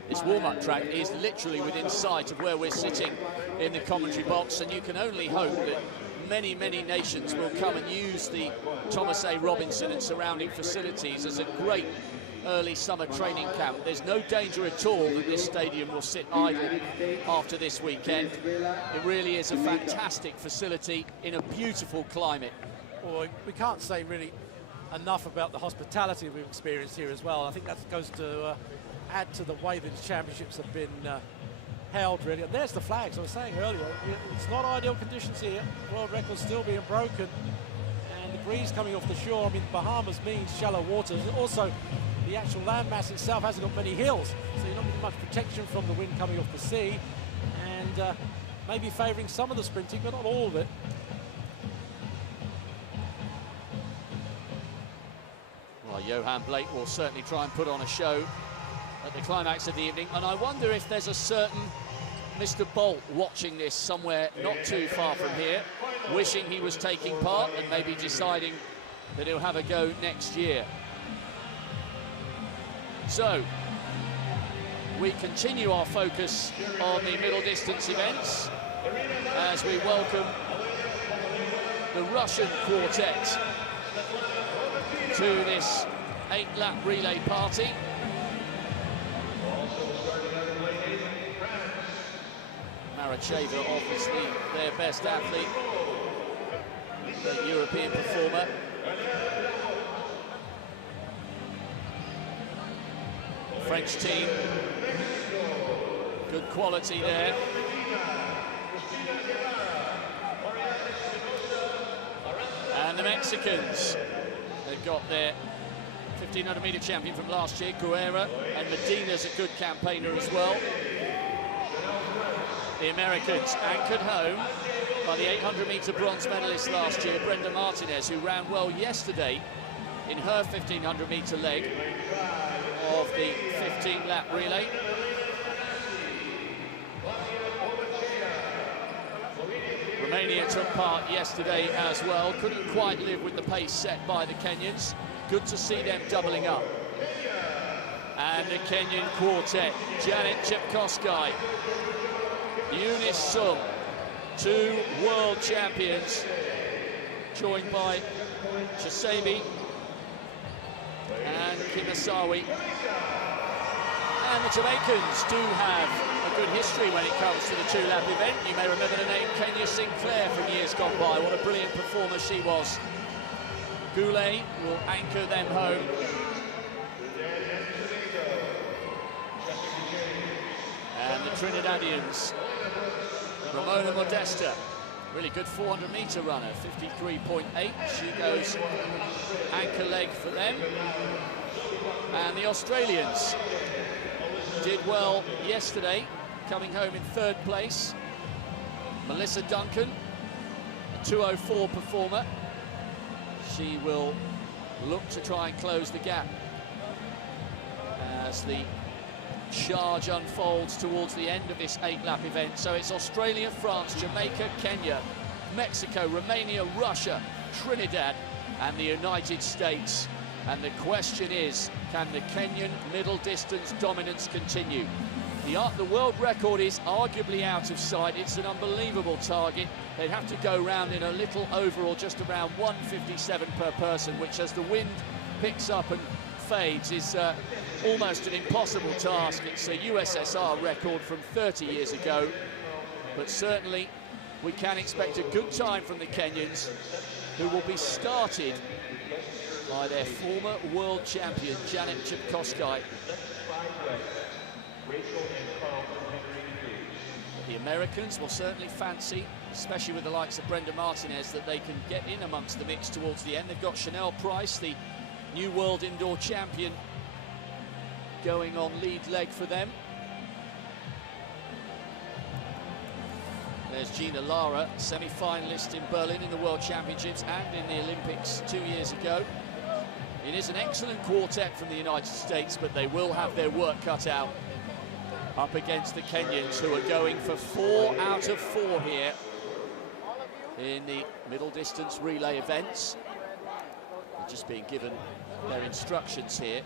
This warm-up track is literally within sight of where we're sitting in the commentary box, and you can only hope that many, many nations will come and use the Thomas A. Robinson and surrounding facilities as a great early summer training camp. There's no danger at all that this stadium will sit idle after this weekend. It really is a fantastic facility in a beautiful climate. Well, we can't say really enough about the hospitality we've experienced here as well. I think that goes to add to the way these championships have been held, really. And there's the flags I was saying earlier. It's not ideal conditions here. World record's still being broken. And the breeze coming off the shore, I mean, Bahamas means shallow waters. Also, the actual landmass itself hasn't got many hills, so you're not getting much protection from the wind coming off the sea. And maybe favouring some of the sprinting, but not all of it. Well, Johan Blake will certainly try and put on a show at the climax of the evening, and I wonder if there's a certain Mr. Bolt watching this somewhere not too far from here, wishing he was taking part and maybe deciding that he'll have a go next year. So, we continue our focus on the middle distance events as we welcome the Russian quartet to this 8-lap relay party. Maracheva, obviously their best athlete, the European performer. French team, good quality there. And the Mexicans, they've got their 1500-meter champion from last year, Guerra, and Medina's a good campaigner as well. The Americans anchored home by the 800-meter bronze medalist last year, Brenda Martinez, who ran well yesterday in her 1500-meter leg of the 15-lap relay. Romania took part yesterday as well, couldn't quite live with the pace set by the Kenyans. Good to see them doubling up. And the Kenyan quartet, Janet Chepkosgei, Eunice Sum, 2 world champions, joined by Chisabi and Kimasawi. And the Jamaicans do have a good history when it comes to the 2-lap event. You may remember the name Kenya Sinclair from years gone by. What a brilliant performer she was. Goulet will anchor them home. And the Trinidadians, Ramona Modesta, really good 400-meter runner, 53.8. She goes anchor leg for them. And the Australians did well yesterday, coming home in 3rd place. Melissa Duncan, a 2:04 performer. She will look to try and close the gap as the charge unfolds towards the end of this 8-lap event. So it's Australia, France, Jamaica, Kenya, Mexico, Romania, Russia, Trinidad and the United States. And the question is, can the Kenyan middle distance dominance continue? The world record is arguably out of sight. It's an unbelievable target. They'd have to go round in a little over or just around 157 per person, which as the wind picks up and fades is almost an impossible task. It's a USSR record from 30 years ago, but certainly we can expect a good time from the Kenyans, who will be started by their former world champion, Janet Chepkosgei. The Americans will certainly fancy, especially with the likes of Brenda Martinez, that they can get in amongst the mix towards the end. They've got Chanel Price, the new world indoor champion, going on lead leg for them. There's Gina Lara, semi-finalist in Berlin in the World Championships and in the Olympics 2 years ago. It is an excellent quartet from the United States, but they will have their work cut out up against the Kenyans, who are going for 4 out of 4 here in the middle distance relay events. They're just being given their instructions here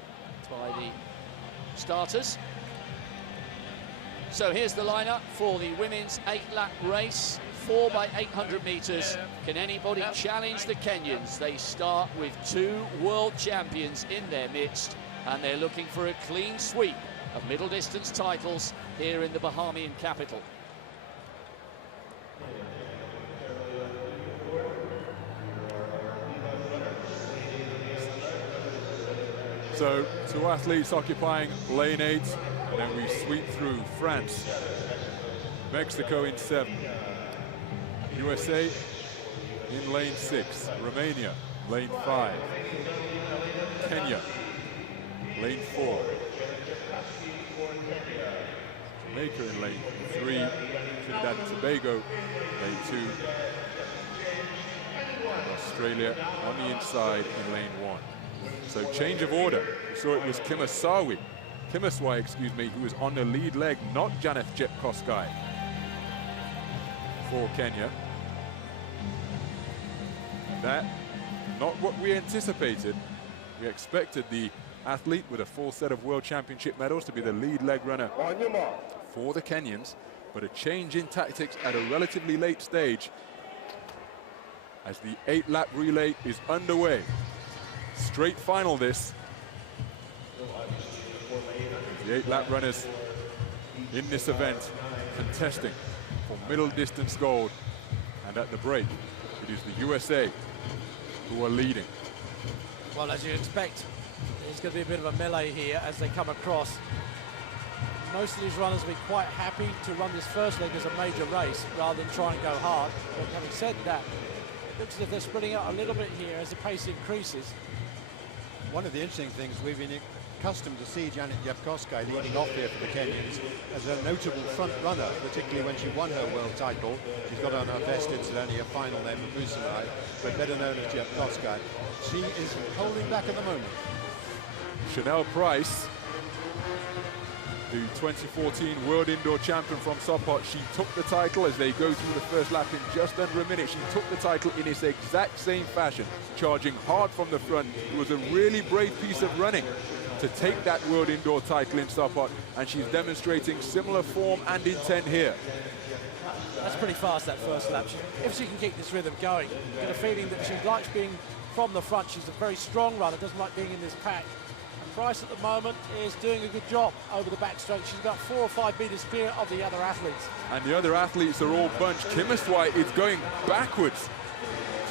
by the starters. So here's the lineup for the women's 8-lap race, 4 by 800 meters. Can anybody challenge the Kenyans? They start with 2 world champions in their midst, and they're looking for a clean sweep of middle distance titles here in the Bahamian capital. So 2 athletes occupying lane 8, and then we sweep through France, Mexico in 7, USA in lane 6, Romania lane 5, Kenya lane 4, Jamaica in lane 3, Trinidad and Tobago lane 2, Australia on the inside in lane 1. So change of order. We saw it was Kimasawi, excuse me, who was on the lead leg, not Janet Chepkosgei for Kenya. That, not what we anticipated. We expected the athlete with a full set of World Championship medals to be the lead leg runner for the Kenyans, but a change in tactics at a relatively late stage as the 8-lap relay is underway. Straight final this. The 8-lap runners in this event contesting for middle distance gold. And at the break, it is the USA who are leading. Well, as you expect, there's going to be a bit of a melee here as they come across. Most of these runners will be quite happy to run this first leg as a major race rather than try and go hard. But having said that, it looks as if they're spreading out a little bit here as the pace increases. One of the interesting things, we've been accustomed to see Janet Jepkosgei leading off here for the Kenyans as a notable front runner, particularly when she won her world title. She's got on her vest, incidentally, a final name of Busanai, but better known as Jepkosgei. She is holding back at the moment. Chanel Price, the 2014 World Indoor Champion from Sopot, she took the title as they go through the first lap in just under a minute. She took the title in its exact same fashion, charging hard from the front. It was a really brave piece of running to take that World Indoor title in Sopot, and she's demonstrating similar form and intent here. That's pretty fast, that first lap. If she can keep this rhythm going, you get a feeling that she likes being from the front. She's a very strong runner, doesn't like being in this pack. Price at the moment is doing a good job over the back straight. She's about 4 or 5 meters clear of the other athletes. And the other athletes are all bunched. Kimiswai is going backwards.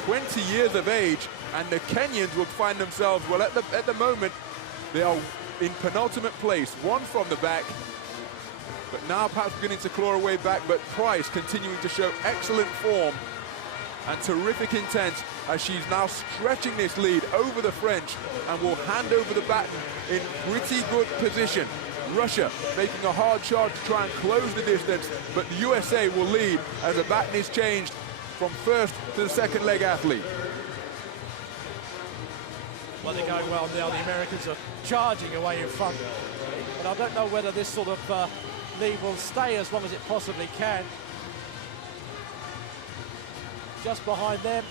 20 years of age, and the Kenyans will find themselves, well, at the moment, they are in penultimate place, one from the back, but now perhaps beginning to claw away back, but Price continuing to show excellent form and terrific intent as she's now stretching this lead over the French and will hand over the baton in pretty good position. Russia making a hard charge to try and close the distance, but the USA will lead as the baton is changed from first to the second leg athlete. Well, they're going well now. The Americans are charging away in front. But I don't know whether this sort of lead will stay as long as it possibly can. Just behind them,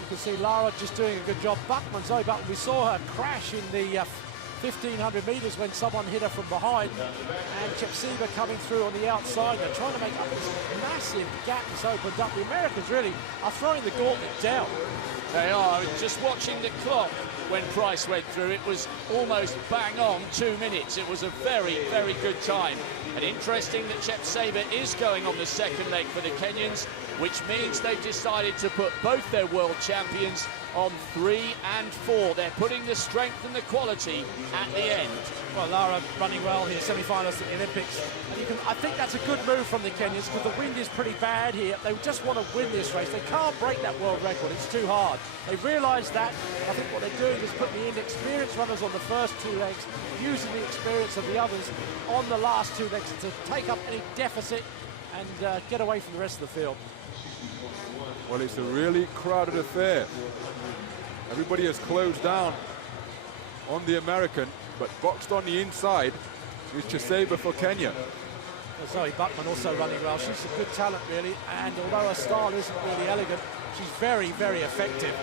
you can see Lara just doing a good job. Buckman, Zoe Buckman, we saw her crash in the 1,500 meters when someone hit her from behind. And Chepseva coming through on the outside. They're trying to make up this massive gap that's opened up. The Americans really are throwing the gauntlet down. They are. Just watching the clock when Price went through, it was almost bang on 2 minutes. It was a very, very good time. And interesting that Chepseva is going on the second leg for the Kenyans, which means they've decided to put both their world champions on 3 and 4. They're putting the strength and the quality at the end. Well, Lara running well here, semi-finalist at the Olympics. And I think that's a good move from the Kenyans because the wind is pretty bad here. They just want to win this race. They can't break that world record. It's too hard. They've realised that. I think what they're doing is putting the inexperienced runners on the first 2 legs, using the experience of the others on the last 2 legs to take up any deficit and get away from the rest of the field. Well, it's a really crowded affair. Everybody has closed down on the American, but boxed on the inside is Chepseva for Kenya. Well, Zoe Buckman also running well. She's a good talent, really, and although her style isn't really elegant, she's very, very effective.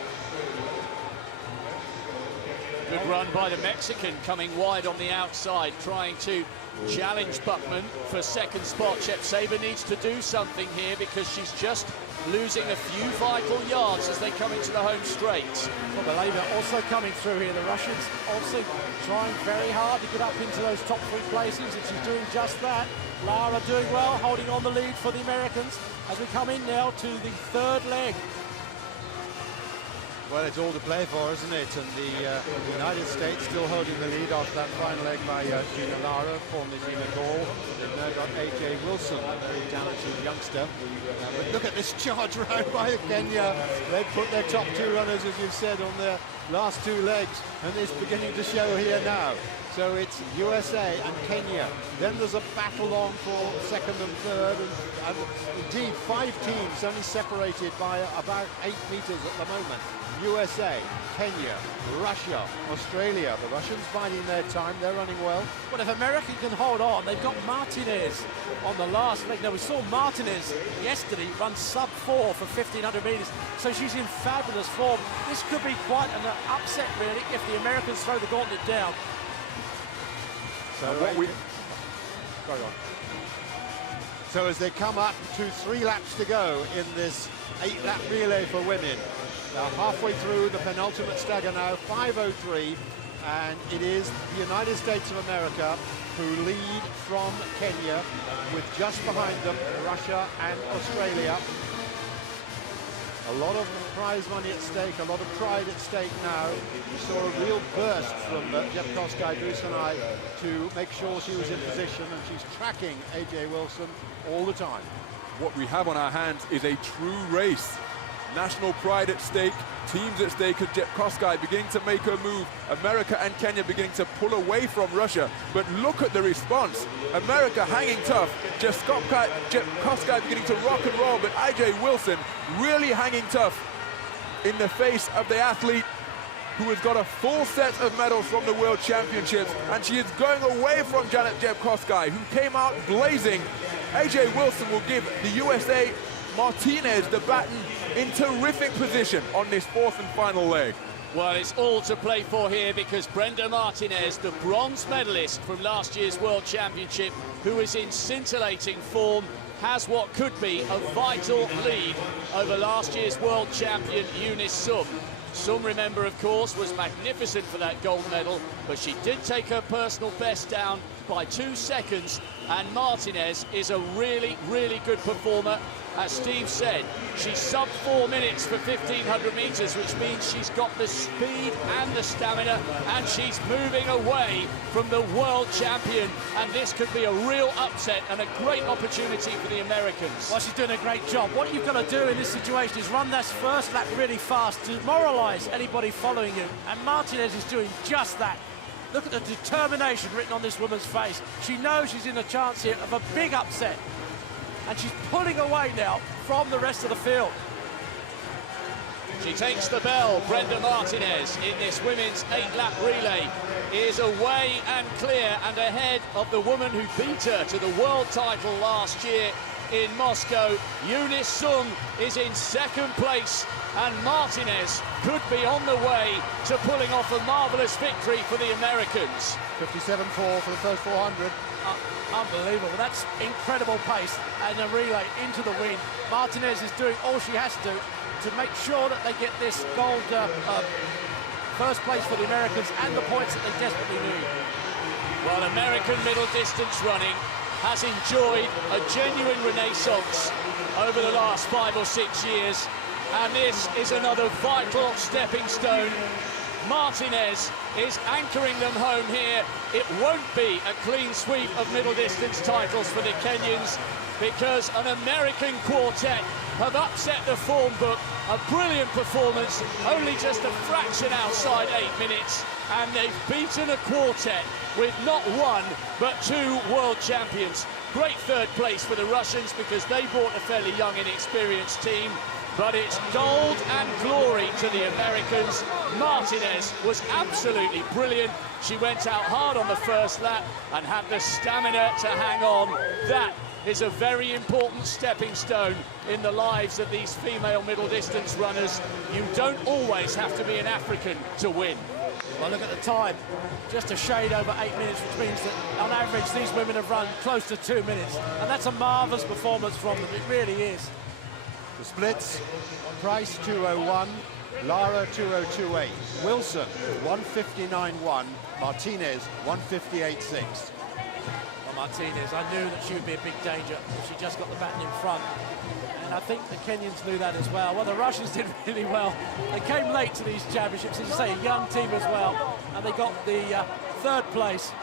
Good run by the Mexican, coming wide on the outside, trying to challenge Buckman for second spot. Chepseva needs to do something here because she's just losing a few vital yards as they come into the home straight. Well, Beleva also coming through here. The Russians also trying very hard to get up into those top 3 places, and she's doing just that. Lara doing well, holding on the lead for the Americans as we come in now to the 3rd leg. Well, it's all to play for, isn't it? And the United States still holding the lead after that final leg by Gina Lara, formerly Gina Gall. They've now got A.J. Wilson, a very talented youngster. But look at this charge round by Kenya. They've put their top 2 runners, as you've said, on their last 2 legs, and it's beginning to show here now. So it's USA and Kenya. Then there's a battle on for 2nd and 3rd, and indeed 5 teams only separated by about 8 meters at the moment. USA, Kenya, Russia, Australia. The Russians biding their time. They're running well. Well, if America can hold on, they've got Martinez on the last leg. Now, we saw Martinez yesterday run sub-4 for 1,500 meters, so she's in fabulous form. This could be quite an upset, really, if the Americans throw the gauntlet down. So So as they come up to 3 laps to go in this 8-lap relay for women, Now halfway through the penultimate stagger now, 5:03, and it is the United States of America who lead from Kenya, with just behind them Russia and Australia. A lot of prize money at stake, a lot of pride at stake now. We saw a real burst from Jepkosgei Busanai to make sure she was in position, and she's tracking AJ Wilson all the time. What we have on our hands is a true race. National pride at stake, teams at stake, and Jepkosgei beginning to make her move. America and Kenya beginning to pull away from Russia. But look at the response. America hanging tough. Jepkosgei beginning to rock and roll, but IJ Wilson really hanging tough in the face of the athlete who has got a full set of medals from the World Championships, and she is going away from Janet Jepkosgei, who came out blazing. AJ Wilson will give the USA Martinez the baton in terrific position on this fourth and final leg. Well, it's all to play for here, because Brenda Martinez, the bronze medalist from last year's World Championship, who is in scintillating form, has what could be a vital lead over last year's world champion Eunice Sum. Sum, remember, of course, was magnificent for that gold medal, but she did take her personal best down by 2 seconds, and Martinez is a really, really good performer. As Steve said, she's sub 4 minutes for 1,500 metres, which means she's got the speed and the stamina, and she's moving away from the world champion, and this could be a real upset and a great opportunity for the Americans. Well, she's doing a great job. What you've got to do in this situation is run that first lap really fast to demoralise anybody following you, and Martinez is doing just that. Look at the determination written on this woman's face. She knows she's in a chance here of a big upset, and she's pulling away now from the rest of the field. She takes the bell. Brenda Martinez in this women's 8-lap relay is away and clear and ahead of the woman who beat her to the world title last year in Moscow. Eunice Sum is in second place, and Martinez could be on the way to pulling off a marvellous victory for the Americans. 57.4 for the first 400. Unbelievable. That's incredible pace and a relay into the wind. Martinez is doing all she has to make sure that they get this gold first place for the Americans and the points that they desperately need. Well, American middle distance running has enjoyed a genuine renaissance over the last 5 or 6 years, and this is another vital stepping stone. Martinez is anchoring them home here. It won't be a clean sweep of middle distance titles for the Kenyans, because an American quartet have upset the form book. A brilliant performance, only just a fraction outside 8 minutes, and they've beaten a quartet with not one but 2 world champions. Great third place for the Russians, because they brought a fairly young, inexperienced team, but it's gold and glory to the Americans. Martinez was absolutely brilliant. She went out hard on the first lap and had the stamina to hang on. That is a very important stepping stone in the lives of these female middle distance runners. You don't always have to be an African to win. Well, look at the time, just a shade over 8 minutes, which means that on average these women have run close to 2 minutes, and that's a marvellous performance from them. It really is. The splits: Price 2:01, Lara 2:028, Wilson 1:59.1, Martinez 1:58.6. Well, Martinez, I knew that she would be a big danger if she just got the baton in front, and I think the Kenyans knew that as well. Well, the Russians did really well. They came late to these championships, as I say, a young team as well, and they got the third place.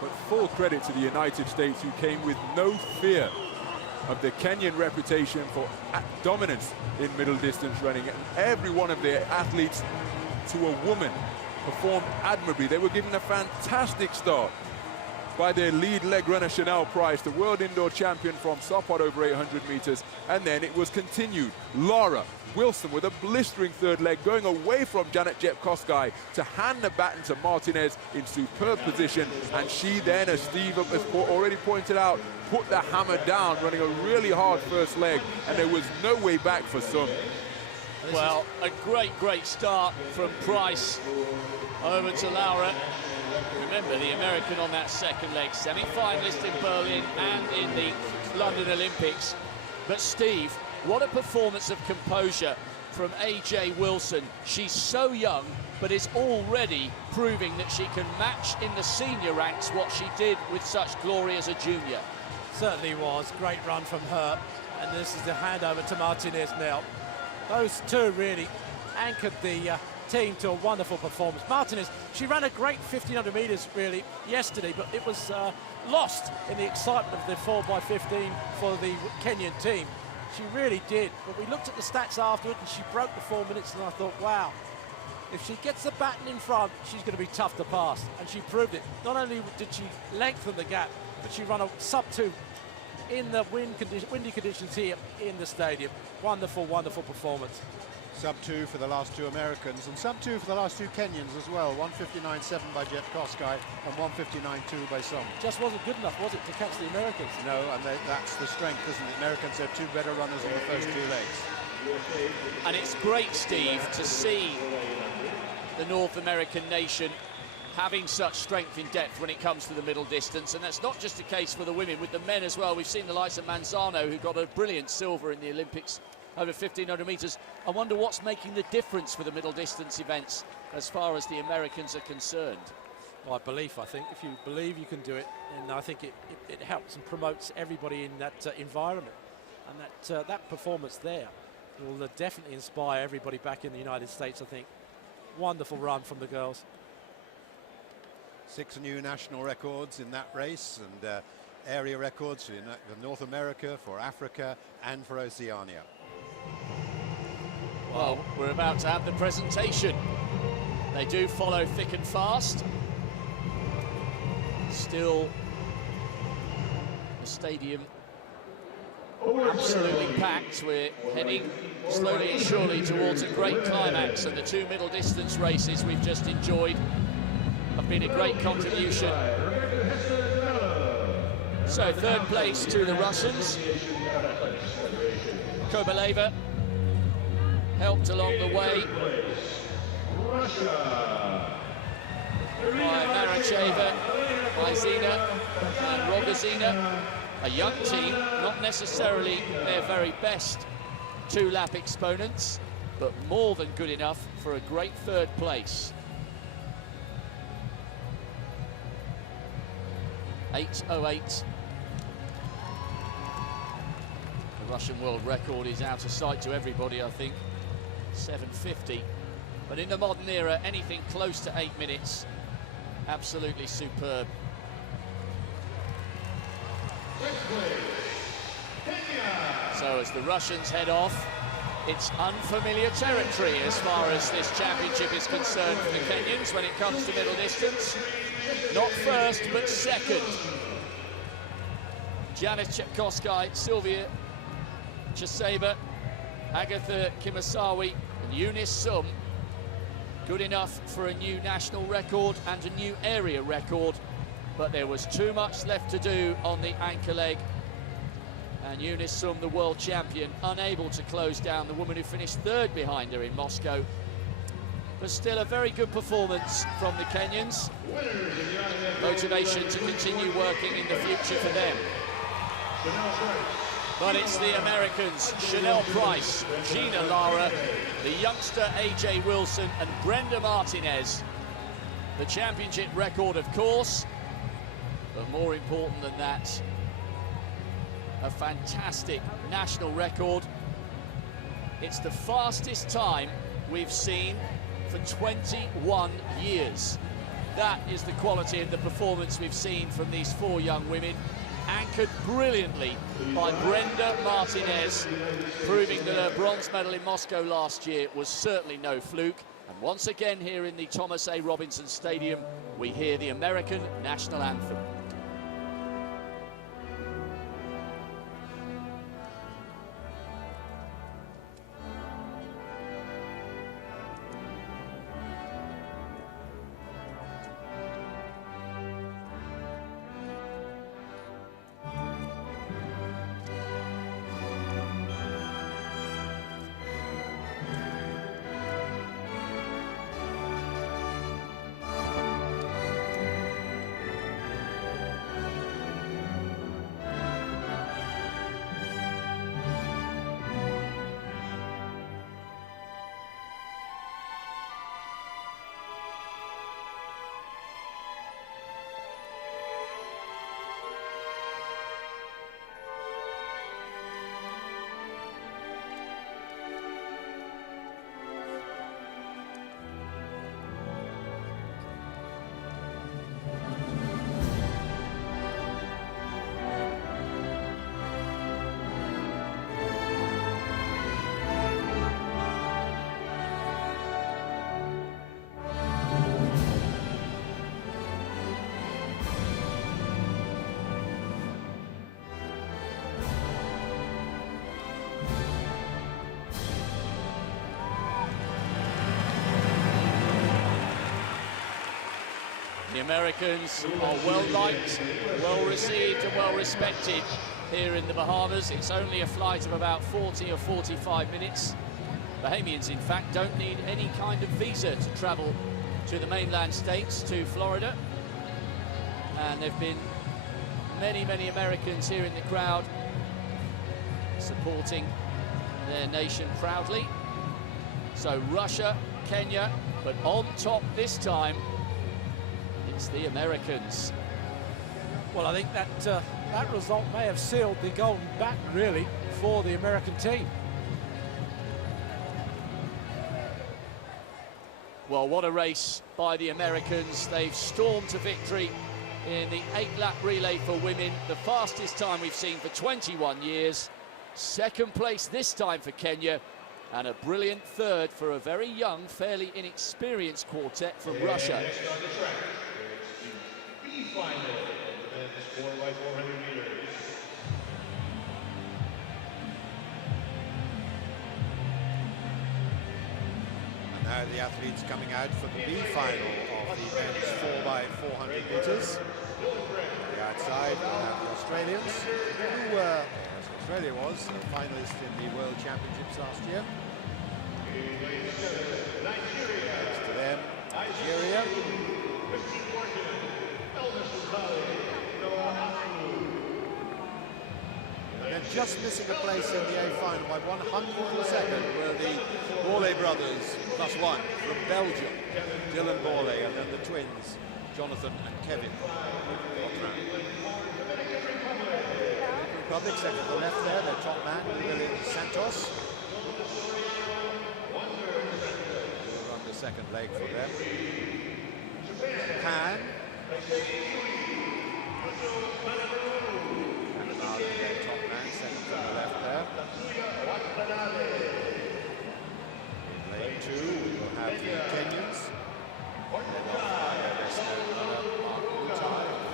But full credit to the United States, who came with no fear of the Kenyan reputation for dominance in middle distance running. Every one of their athletes, to a woman, performed admirably. They were given a fantastic start by their lead leg runner, Chanel Price, the world indoor champion from Sopot over 800 meters. And then it was continued. Lara Wilson with a blistering third leg, going away from Janet Jepkosgei to hand the baton to Martinez in superb position. And she then, as Steve has already pointed out, put the hammer down, running a really hard first leg, and there was no way back for Sum. Well, a great start from Price over to Laura. Remember, the American on that second leg, semi-finalist in Berlin and in the London Olympics. But Steve, what a performance of composure from AJ Wilson. She's so young, but is already proving that she can match in the senior ranks what she did with such glory as a junior. Certainly was. Great run from her. And this is the handover to Martinez now. Those two really anchored the team to a wonderful performance. Martinez, she ran a great 1500 metres really yesterday, but it was lost in the excitement of the 4x15 for the Kenyan team. She really did. But we looked at the stats afterward and she broke the 4 minutes, and I thought, wow, if she gets the baton in front, she's going to be tough to pass. And she proved it. Not only did she lengthen the gap, but she ran a sub-2 in the windy conditions here in the stadium. Wonderful, wonderful performance. Sub-2 for the last two Americans, and sub-2 for the last two Kenyans as well. 1:59.7 by Jet Kosgei and 1:59.2 by Som. Just wasn't good enough, was it, to catch the Americans? No, and that's the strength, isn't it? Americans have two better runners in the first two legs. And it's great, Steve, to see the North American nation having such strength in depth when it comes to the middle distance. And that's not just the case for the women, with the men as well. We've seen the likes of Manzano, who got a brilliant silver in the Olympics over 1,500 metres. I wonder what's making the difference for the middle distance events as far as the Americans are concerned. Well, belief, I think. If you believe you can do it, and I think it helps and promotes everybody in that environment. And that performance there will definitely inspire everybody back in the United States, I think. Wonderful run from the girls. 6 new national records in that race, and area records for North America, for Africa, and for Oceania. Well, we're about to have the presentation. They do follow thick and fast. Still, the stadium absolutely packed. We're heading slowly and surely towards a great climax, and the two middle distance races we've just enjoyed have been a great contribution. So third place to the Russians. Kobaleva helped along the way by Maracheva, by Zina and Rogozina. A young team, not necessarily their very best two-lap exponents, but more than good enough for a great third place. 8:08. The Russian world record is out of sight to everybody, I think. 7:50. But in the modern era, anything close to 8 minutes, absolutely superb. So as the Russians head off, it's unfamiliar territory as far as this championship is concerned for the Kenyans when it comes to middle distance. Not first, but second. Janice Chepkosgei, Sylvia Cheseba, Agatha Kimasawi and Eunice Sum. Good enough for a new national record and a new area record, but there was too much left to do on the anchor leg. And Eunice Sum, the world champion, unable to close down the woman who finished third behind her in Moscow. But still a very good performance from the Kenyans. Motivation to continue working in the future for them. But it's the Americans, Chanel Price, Gina Lara, the youngster AJ Wilson and Brenda Martinez. The championship record, of course, but more important than that, a fantastic national record. It's the fastest time we've seen for 21 years. That is the quality of the performance we've seen from these four young women, anchored brilliantly by Brenda Martinez, proving that her bronze medal in Moscow last year was certainly no fluke. And once again here in the Thomas A. Robinson Stadium, we hear the American national anthem. The Americans are well liked, well received and well respected here in the Bahamas. It's only a flight of about 40 or 45 minutes. Bahamians, in fact, don't need any kind of visa to travel to the mainland states, to Florida. And there have been many, many Americans here in the crowd supporting their nation proudly. So Russia, Kenya, but on top this time, it's the Americans. Well, I think that that result may have sealed the golden bat, really, for the American team. Well, what a race by the Americans. They've stormed to victory in the 8-lap relay for women, the fastest time we've seen for 21 years. Second place this time for Kenya, and a brilliant third for a very young, fairly inexperienced quartet from Russia. Next on the track, the B final of the men's 4x400 meters. And now the athletes coming out for the B final of the men's 4x400 meters. On the outside, we have the Australians, who were, as Australia was, a finalist in the World Championships last year. Next to them, Nigeria. And then just missing a place in the A final by 100th of a second were the Borley brothers, +1 from Belgium, Dylan Borley, and then the twins, Jonathan and Kevin. Republic, second to the left there, their top man, William Santos. We'll run the second leg for them. Japan. Their top man, second to the left there. In lane 2, we will have the Kenyans.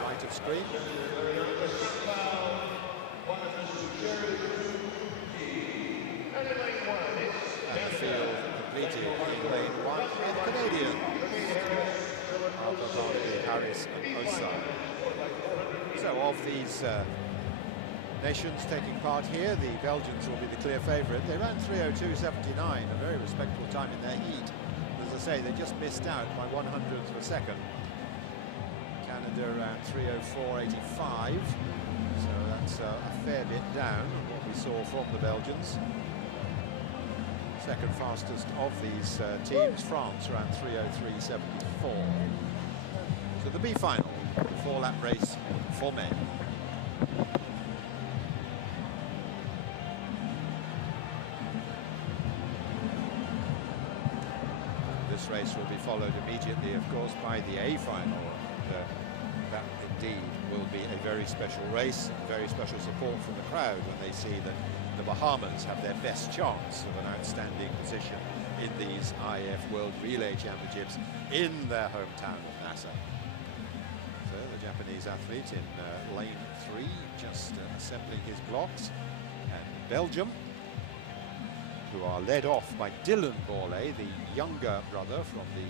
Right of screen. And the field completed in lane 1 with Canadian. Harris and Osai. So of these nations taking part here, the Belgians will be the clear favourite. They ran 3:02.79, a very respectable time in their heat. As I say, they just missed out by 100th of a second. Canada ran 3:04.85, so that's a fair bit down on what we saw from the Belgians. Second fastest of these teams, France, ran 3:03.74. So the B final, 4-lap race for men. This race will be followed immediately, of course, by the A final. And, that indeed will be a very special race, very special support from the crowd when they see that the Bahamas have their best chance of an outstanding position in these IAAF World Relay Championships in their hometown of Nassau. So the Japanese athlete in lane 3, just assembling his blocks, and Belgium, who are led off by Dylan Borley, the younger brother from the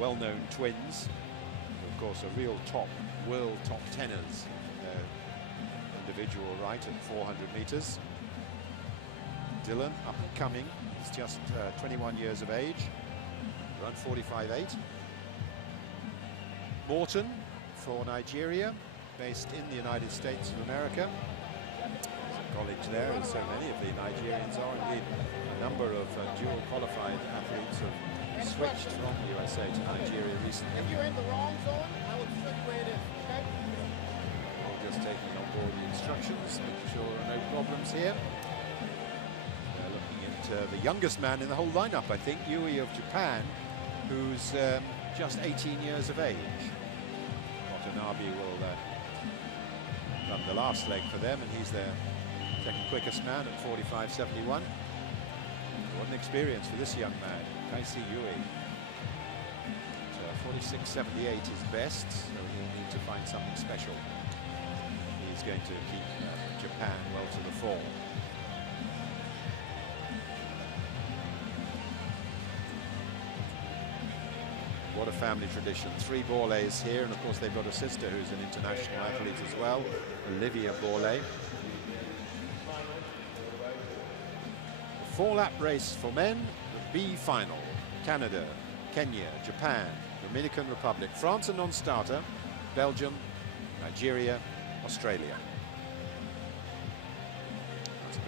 well-known twins, who of course are real world top tenors, individual right at 400 meters. Dylan, up and coming, he's just 21 years of age, run 45.8. Morton for Nigeria, based in the United States of America. There's a college there, as so many of the Nigerians are. Indeed, a number of dual qualified athletes have switched from USA to Nigeria recently. If you're in the wrong zone, I would flip where it is, okay? We're just taking on board the instructions, making sure there are no problems here. They're looking at the youngest man in the whole lineup, I think, Yui of Japan, who's just 18 years of age. Watanabe will run the last leg for them, and he's their second quickest man at 45.71. What an experience for this young man, Kaisi Yui. 46.78 is best, so he'll need to find something special. He's going to keep Japan well to the fore. what a family tradition. 3 Borlays here, and of course they've got a sister who's an international athlete as well, Olivia Borlay. The 4-lap race for men, the B final. Canada, Kenya, Japan, Dominican Republic, France a non-starter, Belgium, Nigeria, Australia.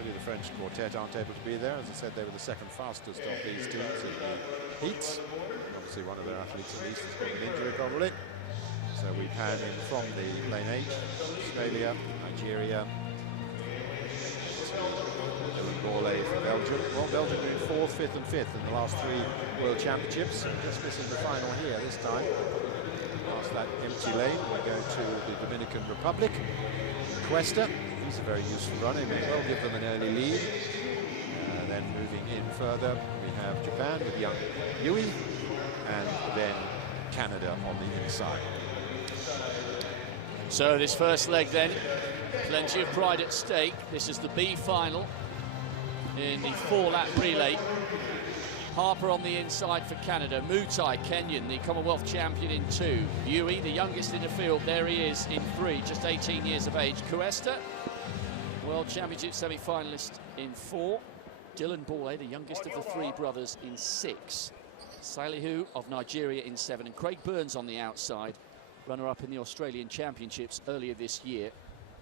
The French quartet aren't able to be there. As I said, they were the second fastest of these teams in the heats. Obviously, one of their athletes at least has got an injury probably. So we pan in from the lane H, Australia, Nigeria, Dylan Borlay for Belgium. Well, Belgium in 4th, 5th and 5th in the last 3 World Championships. Just missing the final here this time. Past that empty lane, we go to the Dominican Republic. Cuesta. He's a very useful runner, he may well give them an early lead. Then moving in further, we have Japan with young Yui, and then Canada on the inside. So this first leg then, plenty of pride at stake. This is the B final in the 4-lap relay. Harper on the inside for Canada. Mutai, Kenyan, the Commonwealth champion in 2. Yui, the youngest in the field, there he is in 3, just 18 years of age. Cuesta, World Championship semi-finalist in 4. Dylan Borlay, the youngest of the 3 brothers, in 6. Salihu of Nigeria in 7. And Craig Burns on the outside, runner-up in the Australian Championships earlier this year.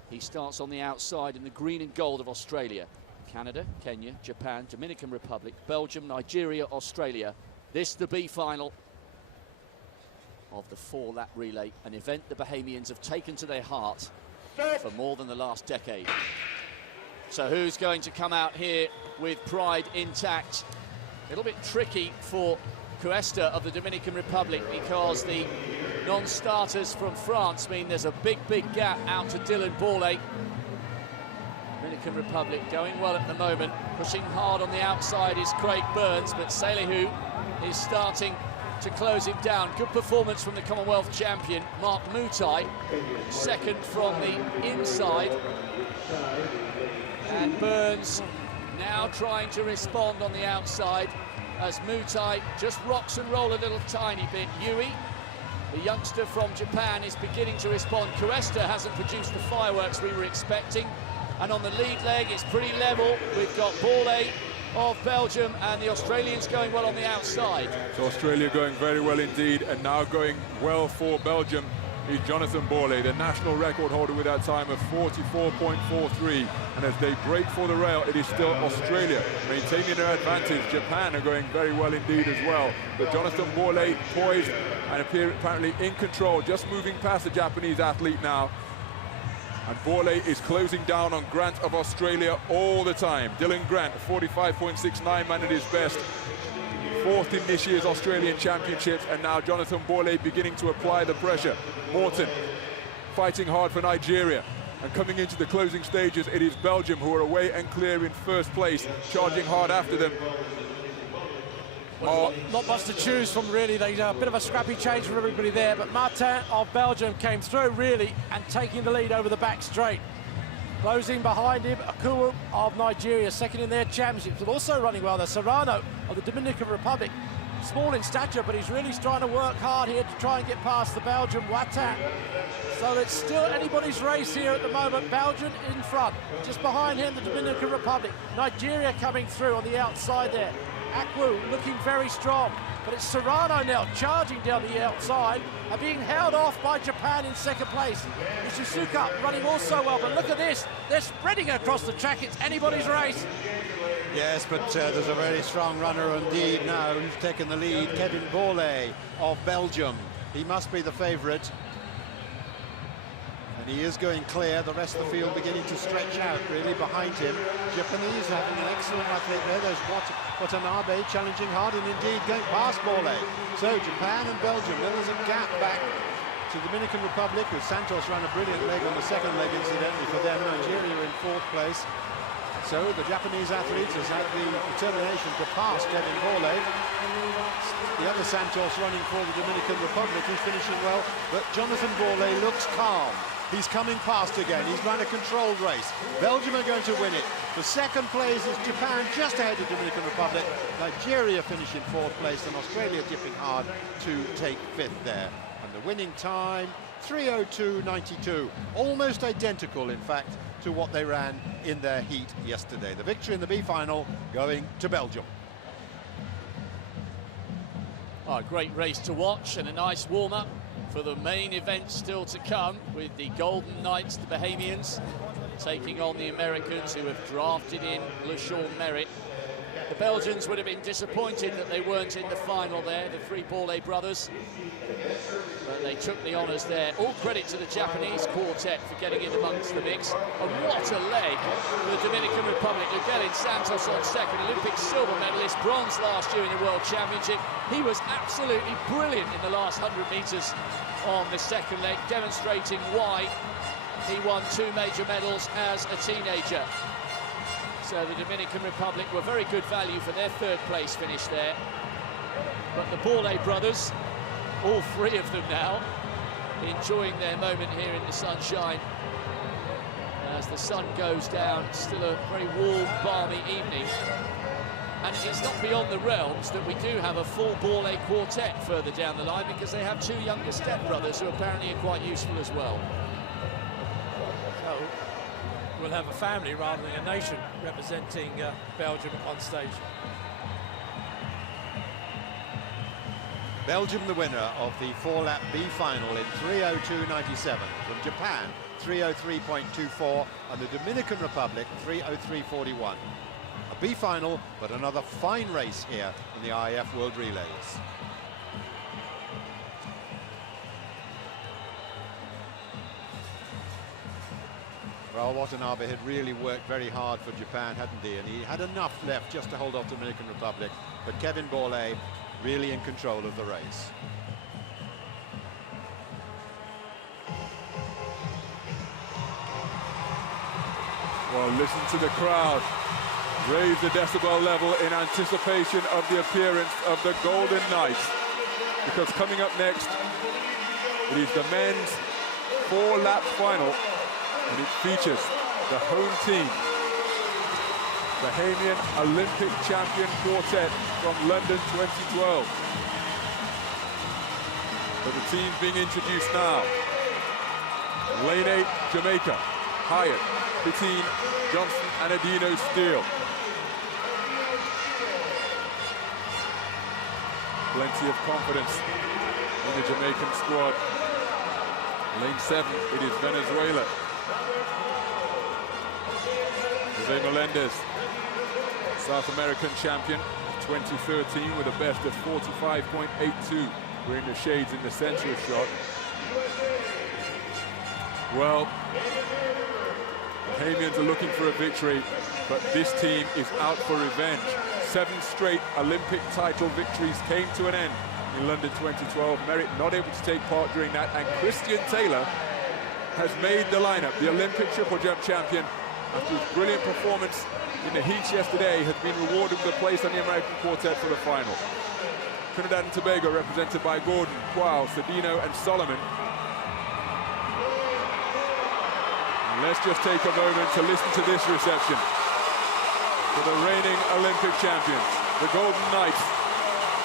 He starts on the outside in the green and gold of Australia. Canada, Kenya, Japan, Dominican Republic, Belgium, Nigeria, Australia. This the B final of the 4-lap relay, an event the Bahamians have taken to their heart for more than the last decade. So who's going to come out here with pride intact? A little bit tricky for Cuesta of the Dominican Republic because the non-starters from France mean there's a big gap out to Dylan Borlay. Dominican Republic going well at the moment. Pushing hard on the outside is Craig Burns, but Salihu is starting to close him down. Good performance from the Commonwealth champion, Mark Mutai. Second from the inside. And Burns now trying to respond on the outside as Mutai just rocks and roll a little tiny bit. Yui, the youngster from Japan, is beginning to respond. Cuesta hasn't produced the fireworks we were expecting. And on the lead leg, it's pretty level. We've got Borlay of Belgium and the Australians going well on the outside. So Australia going very well indeed, and now going well for Belgium is Jonathan Borlay, the national record holder with that time of 44.43. And as they break for the rail, it is still Australia maintaining their advantage. Japan are going very well indeed as well. But Jonathan Borlay poised and apparently in control, just moving past the Japanese athlete now. And Borlay is closing down on Grant of Australia all the time. Dylan Grant, 45.69, man at his best. 4th in this year's Australian Championships, and now Jonathan Borlay beginning to apply the pressure. Morton fighting hard for Nigeria. And coming into the closing stages, it is Belgium who are away and clear in 1st place, charging hard after them. Well, not much to choose from, really. There's a bit of a scrappy change for everybody there, but Martin of Belgium came through, really, and taking the lead over the back straight. Closing behind him, Akuwu of Nigeria, second in their championships, but also running well there. Serrano of the Dominican Republic, small in stature, but he's really trying to work hard here to try and get past the Belgian Watan. So it's still anybody's race here at the moment. Belgium in front, just behind him, the Dominican Republic. Nigeria coming through on the outside there. Akuwu looking very strong, but it's Serrano now charging down the outside and being held off by Japan in 2nd place. Ishizuka running also well, but look at this, they're spreading across the track. It's anybody's race. Yes, but there's a very strong runner indeed now who's taken the lead, Kevin Borlay of Belgium. He must be the favourite. And he is going clear, the rest of the field beginning to stretch out really behind him. Japanese having an excellent athlete there. There's Watanabe challenging hard and indeed going past Borlay. So Japan and Belgium, then there's a gap back to Dominican Republic with Santos ran a brilliant leg on the 2nd leg incidentally for them. Nigeria in 4th place. So the Japanese athletes has had the determination to pass Kevin Borlay. The other Santos running for the Dominican Republic, he's finishing well, but Jonathan Borlay looks calm. He's coming past again. He's run a controlled race. Belgium are going to win it. The second place is Japan, just ahead of Dominican Republic. Nigeria finish in fourth place, and Australia dipping hard to take fifth there. And the winning time, 3:02.92. Almost identical, in fact, to what they ran in their heat yesterday. The victory in the B final going to Belgium. Oh, a great race to watch and a nice warm-up for the main event still to come, with the Golden Knights, the Bahamians, taking on the Americans, who have drafted in LeSean Merritt. The Belgians would have been disappointed that they weren't in the final there, the three Bourlet brothers, but they took the honours there. All credit to the Japanese quartet for getting in amongst the mix. And what a leg for the Dominican Republic. Miguelin Santos on second, Olympic silver medalist, bronze last year in the World Championship. He was absolutely brilliant in the last 100 metres on the second leg, demonstrating why he won 2 major medals as a teenager. So the Dominican Republic were very good value for their third place finish there. But the Bourlet brothers, all 3 of them now, enjoying their moment here in the sunshine. As the sun goes down, it's still a very warm, balmy evening. And it's not beyond the realms that we do have a full Bourlet quartet further down the line, because they have 2 younger stepbrothers who apparently are quite useful as well. So we'll have a family rather than a nation representing Belgium at one stage. Belgium the winner of the 4-lap B final in 3:02.97. From Japan, 3:03.24, and the Dominican Republic, 3:03.41. A B final, but another fine race here in the IAAF World Relays. Well, Watanabe had really worked very hard for Japan, hadn't he? And he had enough left just to hold off the Dominican Republic. But Kevin Bourlet really in control of the race. Well, listen to the crowd. Raise the decibel level in anticipation of the appearance of the Golden Knights. Because coming up next, it is the men's 4-lap final, and it features the home team, Bahamian Olympic champion quartet from London 2012. So the teams being introduced now: Lane 8, Jamaica, Hyatt, Bettine, Johnson, and Adino Steele. Plenty of confidence in the Jamaican squad. Lane 7, it is Venezuela. Jose Melendez, South American champion, 2013 with a best of 45.82. We're in the shades in the center of shot. Well, the Bahamians are looking for a victory, but this team is out for revenge. 7 straight Olympic title victories came to an end in London 2012. Merritt not able to take part during that, and Christian Taylor has made the lineup. The Olympic triple jump champion, after his brilliant performance in the heats yesterday, has been rewarded with a place on the American quartet for the final. Trinidad and Tobago represented by Gordon, Quao, Sedino, and Solomon. And let's just take a moment to listen to this reception for the reigning Olympic champions, the Golden Knights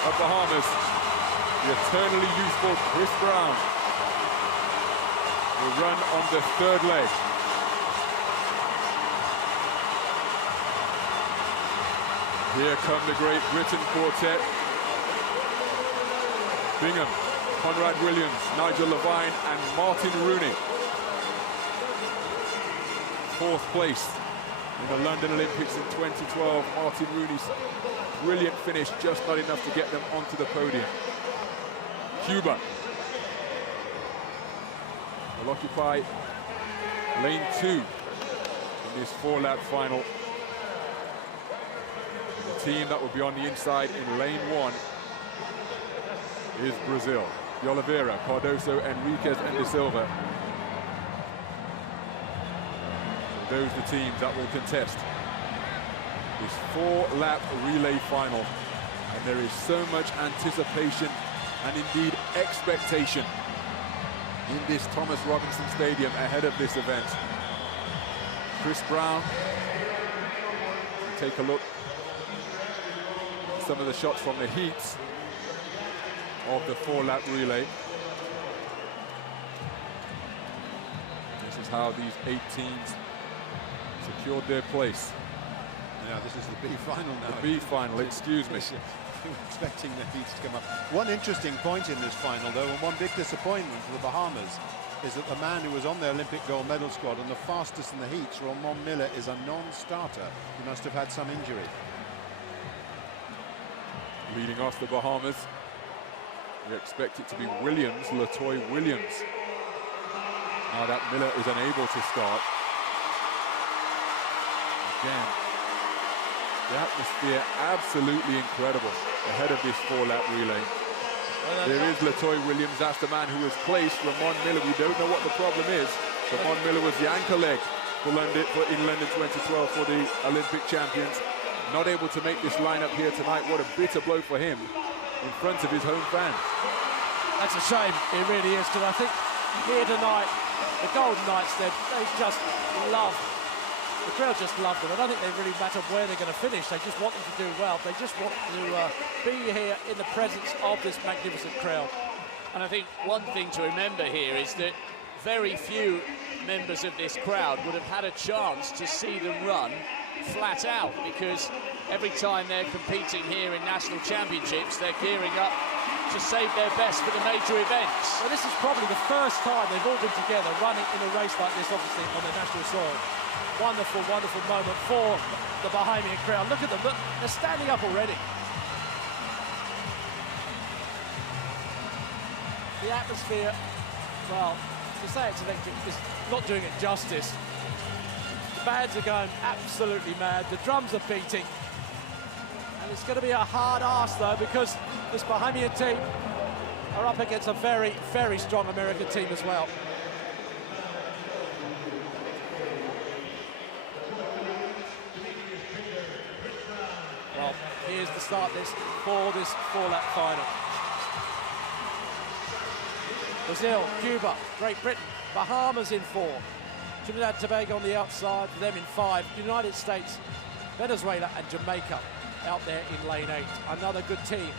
of Bahamas. The eternally youthful Chris Brown will run on the 3rd leg. Here come the Great Britain quartet: Bingham, Conrad Williams, Nigel Levine, and Martin Rooney. 4th place in the London Olympics in 2012. Martin Rooney's brilliant finish, just not enough to get them onto the podium. Cuba will occupy lane 2 in this 4-lap final. The team that will be on the inside in lane 1 is Brazil. De Oliveira, Cardoso, Enriquez, and De Silva. Those are the teams that will contest this 4-lap relay final. And there is so much anticipation and indeed expectation in this Thomas Robinson Stadium ahead of this event. Chris Brown, take a look at some of the shots from the heats of the 4-lap relay. This is how these 8 teams secured their place. Yeah, this is the B final now. The B final, excuse me. Expecting the heats to come up. One interesting point in this final, though, and one big disappointment for the Bahamas, is that the man who was on the Olympic gold medal squad and the fastest in the heats, Ramon Miller, is a non-starter. He must have had some injury. Leading off the Bahamas, we expect it to be Williams, Latoy Williams. Now that Miller is unable to start. Again, the atmosphere absolutely incredible ahead of this 4-lap relay. There is Latoy Williams, that's the man who was placed. Ramon Miller, we don't know what the problem is. Ramon Miller was the anchor leg for in London 2012 for the Olympic champions. Not able to make this lineup here tonight. What a bitter blow for him in front of his home fans. That's a shame, it really is, because I think here tonight, the Golden Knights, they just love, the crowd just love them. I don't think they really matter where they're going to finish. They just want them to do well. They just want to be here in the presence of this magnificent crowd. And I think one thing to remember here is that very few members of this crowd would have had a chance to see them run flat out, because every time they're competing here in national championships, they're gearing up to save their best for the major events. Well, this is probably the first time they've all been together running in a race like this, obviously, on the national soil. Wonderful, wonderful moment for the Bahamian crowd. Look at them, look, they're standing up already. The atmosphere, well, to say it's electric is not doing it justice. The bands are going absolutely mad, the drums are beating. And it's going to be a hard ask, though, because this Bahamian team are up against a very, very strong American team as well. Well, here's the start list for this 4-lap final. Brazil, Cuba, Great Britain, Bahamas in 4. Trinidad and Tobago on the outside, for them in 5. United States, Venezuela and Jamaica out there in lane 8. Another good team.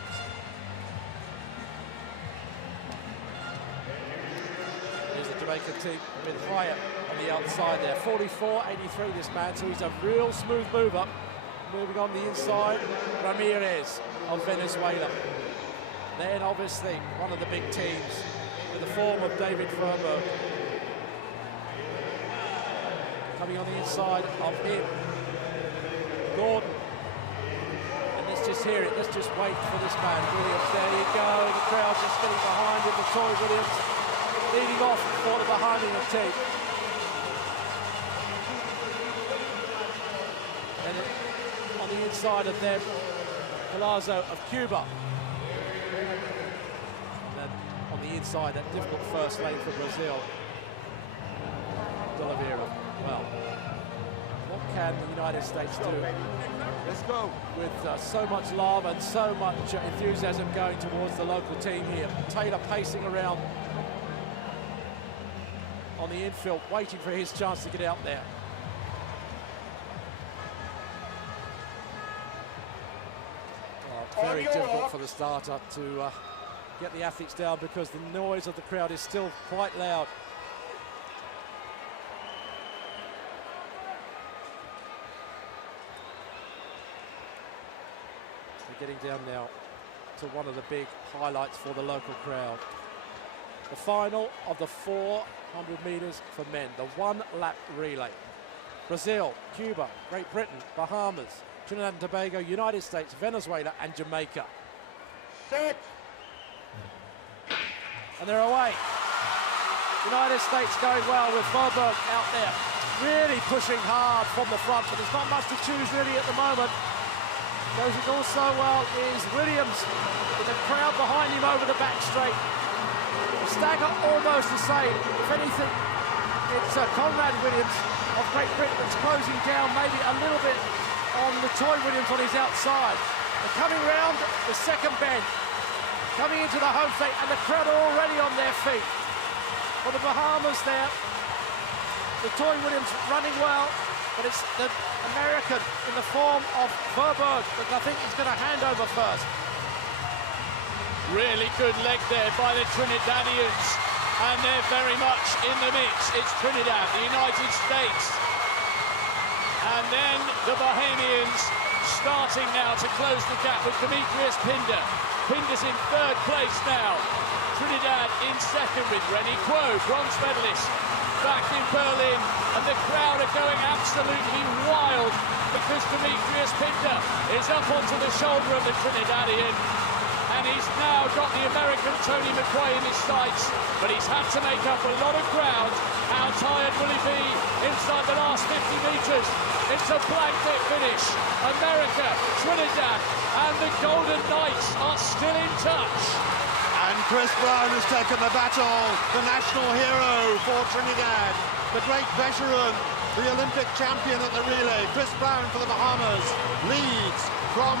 Here's the Jamaican team with Hyatt on the outside there. 44.83 this man, so he's a real smooth mover. Moving on the inside, Ramirez of Venezuela. Then obviously one of the big teams in the form of David Furberg. Coming on the inside of him, Gordon. And let's just hear it, let's just wait for this man, Williams. There you go, the crowd just getting behind him. Latoy Williams leading off for the Bahamian team. And on the inside of them, Palazzo of Cuba. And then on the inside, that difficult first lane for Brazil. De Oliveira. Well, what can the United States do? Let's go. With so much love and so much enthusiasm going towards the local team here. Taylor pacing around on the infield, waiting for his chance to get out there. Very difficult for the starter to get the athletes down, because the noise of the crowd is still quite loud. We're getting down now to one of the big highlights for the local crowd. The final of the 400 metres for men, the 1-lap relay. Brazil, Cuba, Great Britain, Bahamas, Trinidad and Tobago, United States, Venezuela and Jamaica. Set. And they're away. United States going well with Furberg out there, really pushing hard from the front, but there's not much to choose really at the moment. Goes also well is Williams with the crowd behind him over the back straight. Stagger almost the same. If anything, it's Conrad Williams of Great Britain that's closing down maybe a little bit on Latoy Williams on his outside. They're coming round the second bend, coming into the home straight, and the crowd are already on their feet. for the Bahamas there. Latoya Williams running well, but it's the American in the form of Verberg that I think is going to hand over first. Really good leg there by the Trinidadians, and they're very much in the mix. It's Trinidad, the United States, and then the Bahamians starting now to close the gap with Demetrius Pinder. Pinder's in third place now. Trinidad in second with Rennie Kuo, bronze medalist, back in Berlin, and the crowd are going absolutely wild because Demetrius Pinder is up onto the shoulder of the Trinidadian, and he's now got the American Tony McQuay in his sights, but he's had to make up a lot of ground. How tired will he be inside the last 50 metres? It's a blanket finish. America, Trinidad, and the Golden Knights are still in touch. And Chris Brown has taken the baton, the national hero for Trinidad, the great veteran, the Olympic champion at the relay. Chris Brown for the Bahamas leads from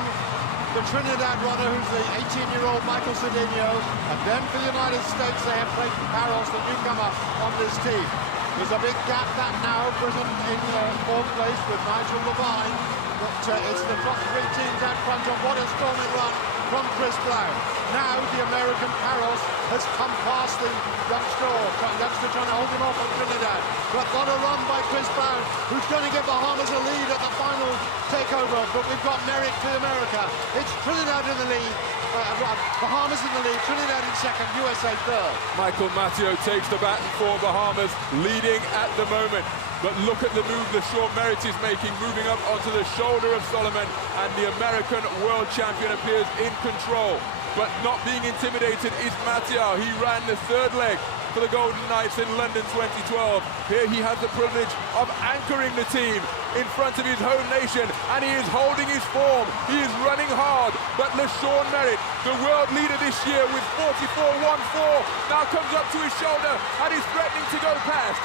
the Trinidad runner, who's the 18-year-old Michael Cedeno, and then for the United States they have Clayton Parros, the newcomer on this team. There's a big gap back now, Britain in fourth place with Nigel Levine, but it's the top three teams out front on what a storming run from Chris Brown. Now the American Parros has come past the youngster trying to hold him off on Trinidad, but got a run by Chris Brown, who's going to give Bahamas a lead at the final takeover. But we've got Merrick to America. It's Trinidad in the lead, Bahamas in the lead, Trinidad in second, USA third. Michael Matteo takes the baton for Bahamas, leading at the moment. But look at the move LaShawn Merritt is making, moving up onto the shoulder of Solomon, and the American world champion appears in control. But not being intimidated is Matteo. He ran the third leg for the Golden Knights in London 2012. Here he has the privilege of anchoring the team in front of his home nation, and he is holding his form. He is running hard, but LaShawn Merritt, the world leader this year with 44.14, now comes up to his shoulder and is threatening to go past.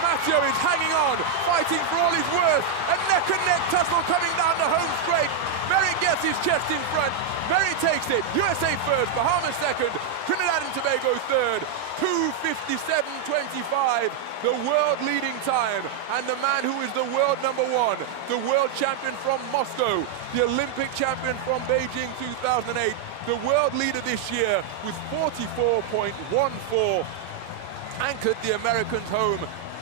Matteo is hanging on, fighting for all his worth. A neck-and-neck tussle coming down the home straight. Merritt gets his chest in front. Merritt takes it. USA first, Bahamas second, Trinidad and Tobago third. 2:57.25, the world-leading time. And the man who is the world number one, the world champion from Moscow, the Olympic champion from Beijing 2008, the world leader this year with 44.14, anchored the Americans home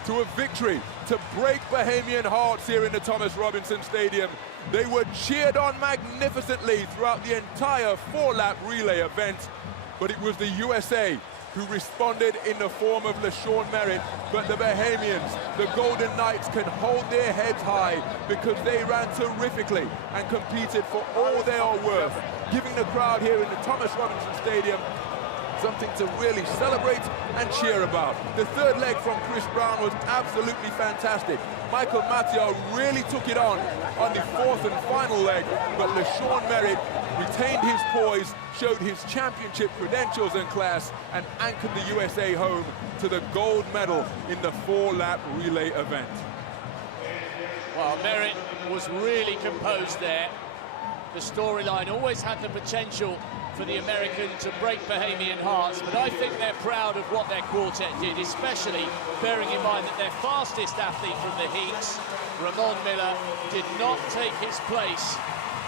to a victory, to break Bahamian hearts here in the Thomas Robinson Stadium. They were cheered on magnificently throughout the entire four-lap relay event, but it was the USA who responded in the form of LaShawn Merritt. But the Bahamians, the Golden Knights, can hold their heads high because they ran terrifically and competed for all they are worth, giving the crowd here in the Thomas Robinson Stadium something to really celebrate and cheer about. The third leg from Chris Brown was absolutely fantastic. Michael Matteo really took it on the fourth and final leg, but LaShawn Merritt retained his poise, showed his championship credentials and class, and anchored the USA home to the gold medal in the four-lap relay event. Well, Merritt was really composed there. The storyline always had the potential for the American to break Bahamian hearts, but I think they're proud of what their quartet did, especially bearing in mind that their fastest athlete from the heats, Ramon Miller, did not take his place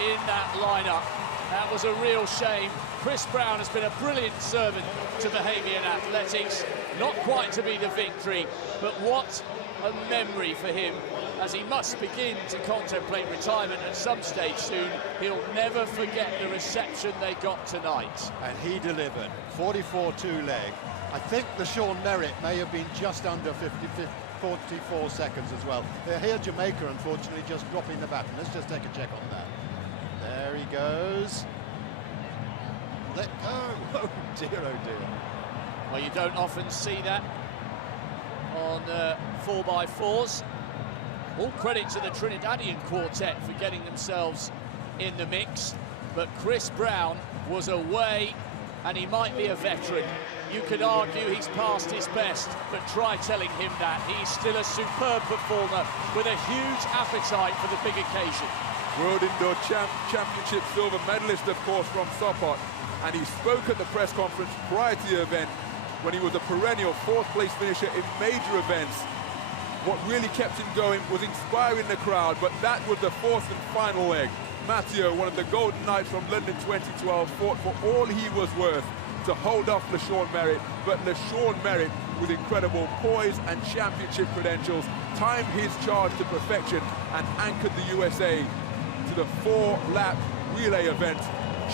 in that lineup. That was a real shame. Chris Brown has been a brilliant servant to Bahamian athletics, not quite to be the victory, but what a memory for him, as he must begin to contemplate retirement at some stage soon. He'll never forget the reception they got tonight. And he delivered. 44.2 leg. I think LaShawn Merritt may have been just under 44 seconds as well. Here Jamaica, unfortunately, just dropping the baton. Let's just take a check on that. There he goes. Let go. Oh dear, oh dear. Well, you don't often see that on 4x4s. All credit to the Trinidadian quartet for getting themselves in the mix, but Chris Brown was away, and he might be a veteran. You could argue he's past his best, but try telling him that. He's still a superb performer with a huge appetite for the big occasion. World Indoor Championship silver medalist, of course, from Sopot, and he spoke at the press conference prior to the event when he was a perennial fourth-place finisher in major events. What really kept him going was inspiring the crowd, but that was the fourth and final leg. Matteo, one of the Golden Knights from London 2012, fought for all he was worth to hold off LaShawn Merritt, but LaShawn Merritt, with incredible poise and championship credentials, timed his charge to perfection and anchored the USA to the 4-lap relay event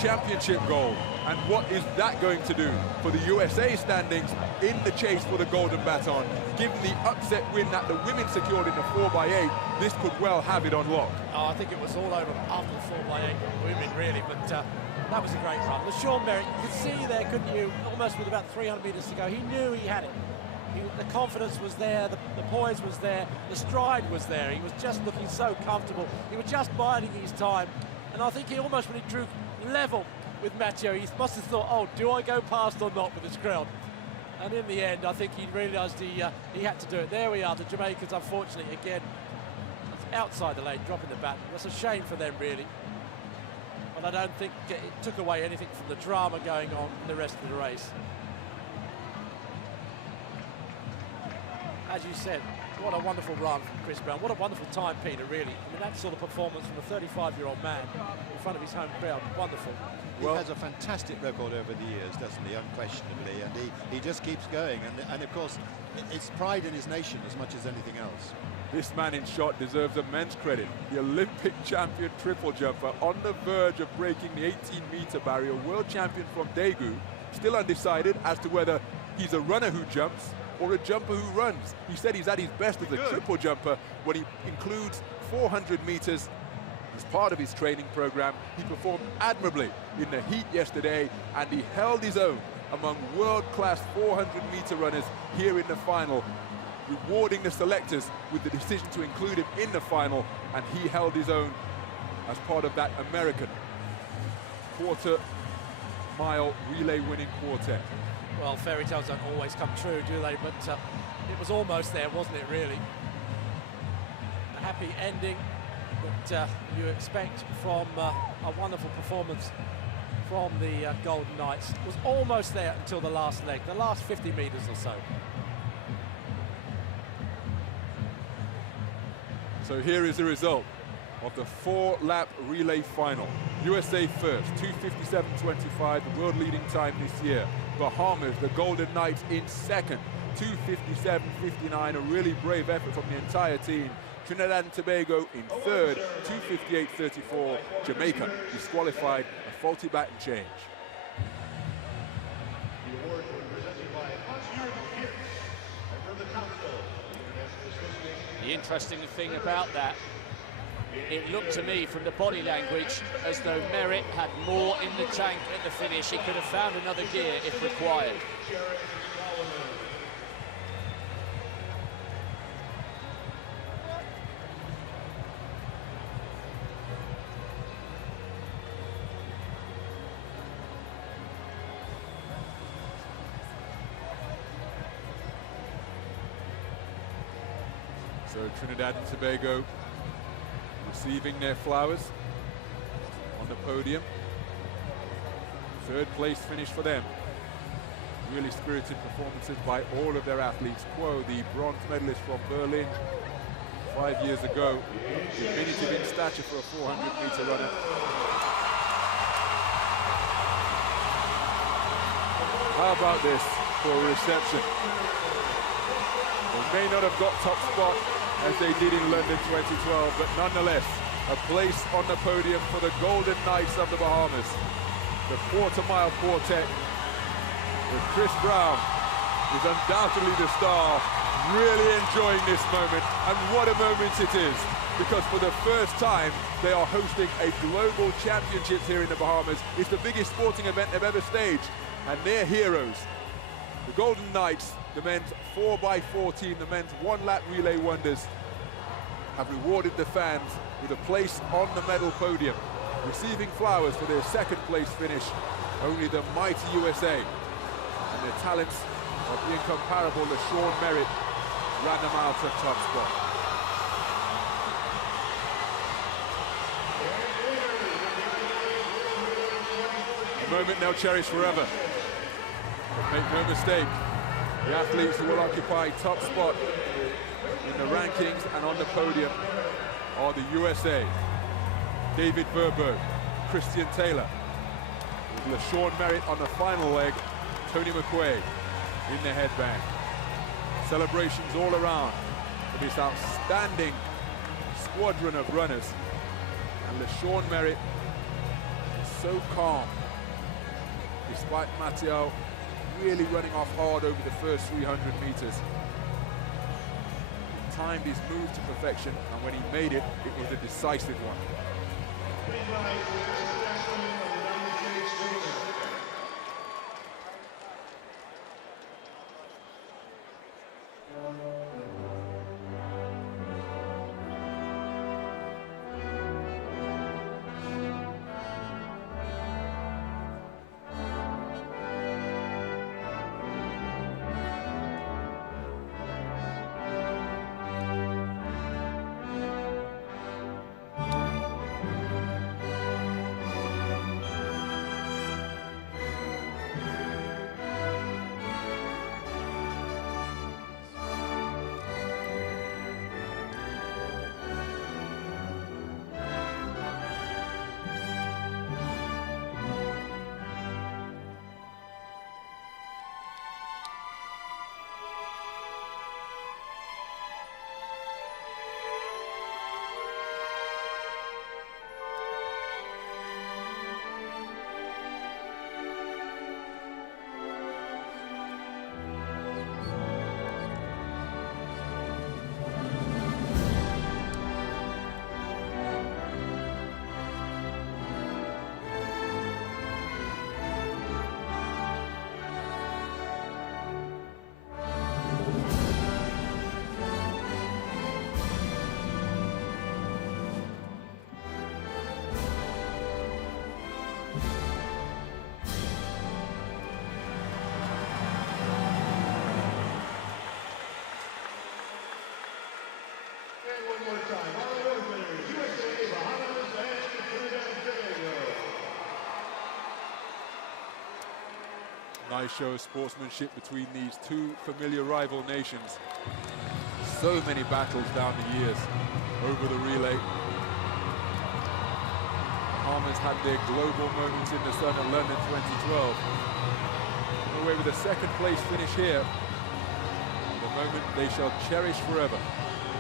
championship goal. And what is that going to do for the USA standings in the chase for the golden baton? Given the upset win that the women secured in the 4x8, this could well have it on lock. Oh, I think it was all over after the 4x8 women, really, but that was a great run. LaShawn Merritt, you could see there, couldn't you, almost with about 300 metres to go, he knew he had it. The confidence was there, the poise was there, the stride was there. He was just looking so comfortable. He was just biding his time. And I think he almost, when he drew level with Matteo, he must have thought, oh, do I go past or not with this crowd? And in the end, I think he realised he had to do it. There we are, the Jamaicans, unfortunately, again, outside the lane, dropping the baton. That's a shame for them, really. But I don't think it took away anything from the drama going on in the rest of the race. As you said, what a wonderful run from Chris Brown. What a wonderful time, Peter, really. I mean, that sort of performance from a 35-year-old man in front of his home crowd. Wonderful. Well, he has a fantastic record over the years, doesn't he, unquestionably, and he just keeps going. And of course, it's pride in his nation as much as anything else. This man in shot deserves immense credit. The Olympic champion triple jumper on the verge of breaking the 18-meter barrier, world champion from Daegu, still undecided as to whether he's a runner who jumps or a jumper who runs. He said he's at his best as a triple jumper when he includes 400 meters as part of his training program. He performed admirably in the heat yesterday, and he held his own among world-class 400-meter runners here in the final, rewarding the selectors with the decision to include him in the final, and he held his own as part of that American quarter-mile relay-winning quartet. Well, fairy tales don't always come true, do they? But it was almost there, wasn't it, really? A happy ending that you expect from a wonderful performance from the Golden Knights. It was almost there until the last leg, the last 50 metres or so. So here is the result of the 4-lap relay final. USA first, 2:57.25, the world leading time this year. Bahamas, the Golden Knights, in second, 2:57.59, a really brave effort from the entire team. Trinidad and Tobago in third, 2:58.34. Jamaica disqualified, a faulty baton change. The award was presented by Monsieur Pierce, member of the Council of the International Association. The interesting thing about that, it looked to me from the body language as though Merritt had more in the tank at the finish. He could have found another gear if required. So Trinidad and Tobago receiving their flowers on the podium. Third place finish for them. Really spirited performances by all of their athletes. Quo, the bronze medalist from Berlin 5 years ago, diminutive in stature for a 400-meter runner. How about this for a reception? They may not have got top spot as they did in London 2012, but nonetheless, a place on the podium for the Golden Knights of the Bahamas. The quarter-mile quartet with Chris Brown is undoubtedly the star, really enjoying this moment, and what a moment it is, because for the first time they are hosting a global championships here in the Bahamas. It's the biggest sporting event they've ever staged, and they're heroes. The Golden Knights, the men's 4x14, the men's one-lap relay wonders, have rewarded the fans with a place on the medal podium. Receiving flowers for their second place finish, only the mighty USA and the talents of the incomparable LaShawn Merritt ran them out of top spot. A moment they'll cherish forever. But make no mistake, The athletes who will occupy top spot in the rankings and on the podium are the USA. David Verberg, Christian Taylor, with LaShawn Merritt on the final leg, Tony McQuaid in the headband. Celebrations all around for this outstanding squadron of runners. And LaShawn Merritt is so calm, despite Matteo really running off hard over the first 300 meters. He timed his move to perfection, and when he made it, it was a decisive one. One more time. All the road winners, USA, Bahamas, and Trinidad and Tobago. Nice show of sportsmanship between these two familiar rival nations. So many battles down the years over the relay. Bahamas had their global moments in the sun at London 2012. Away with a second place finish here. The moment they shall cherish forever.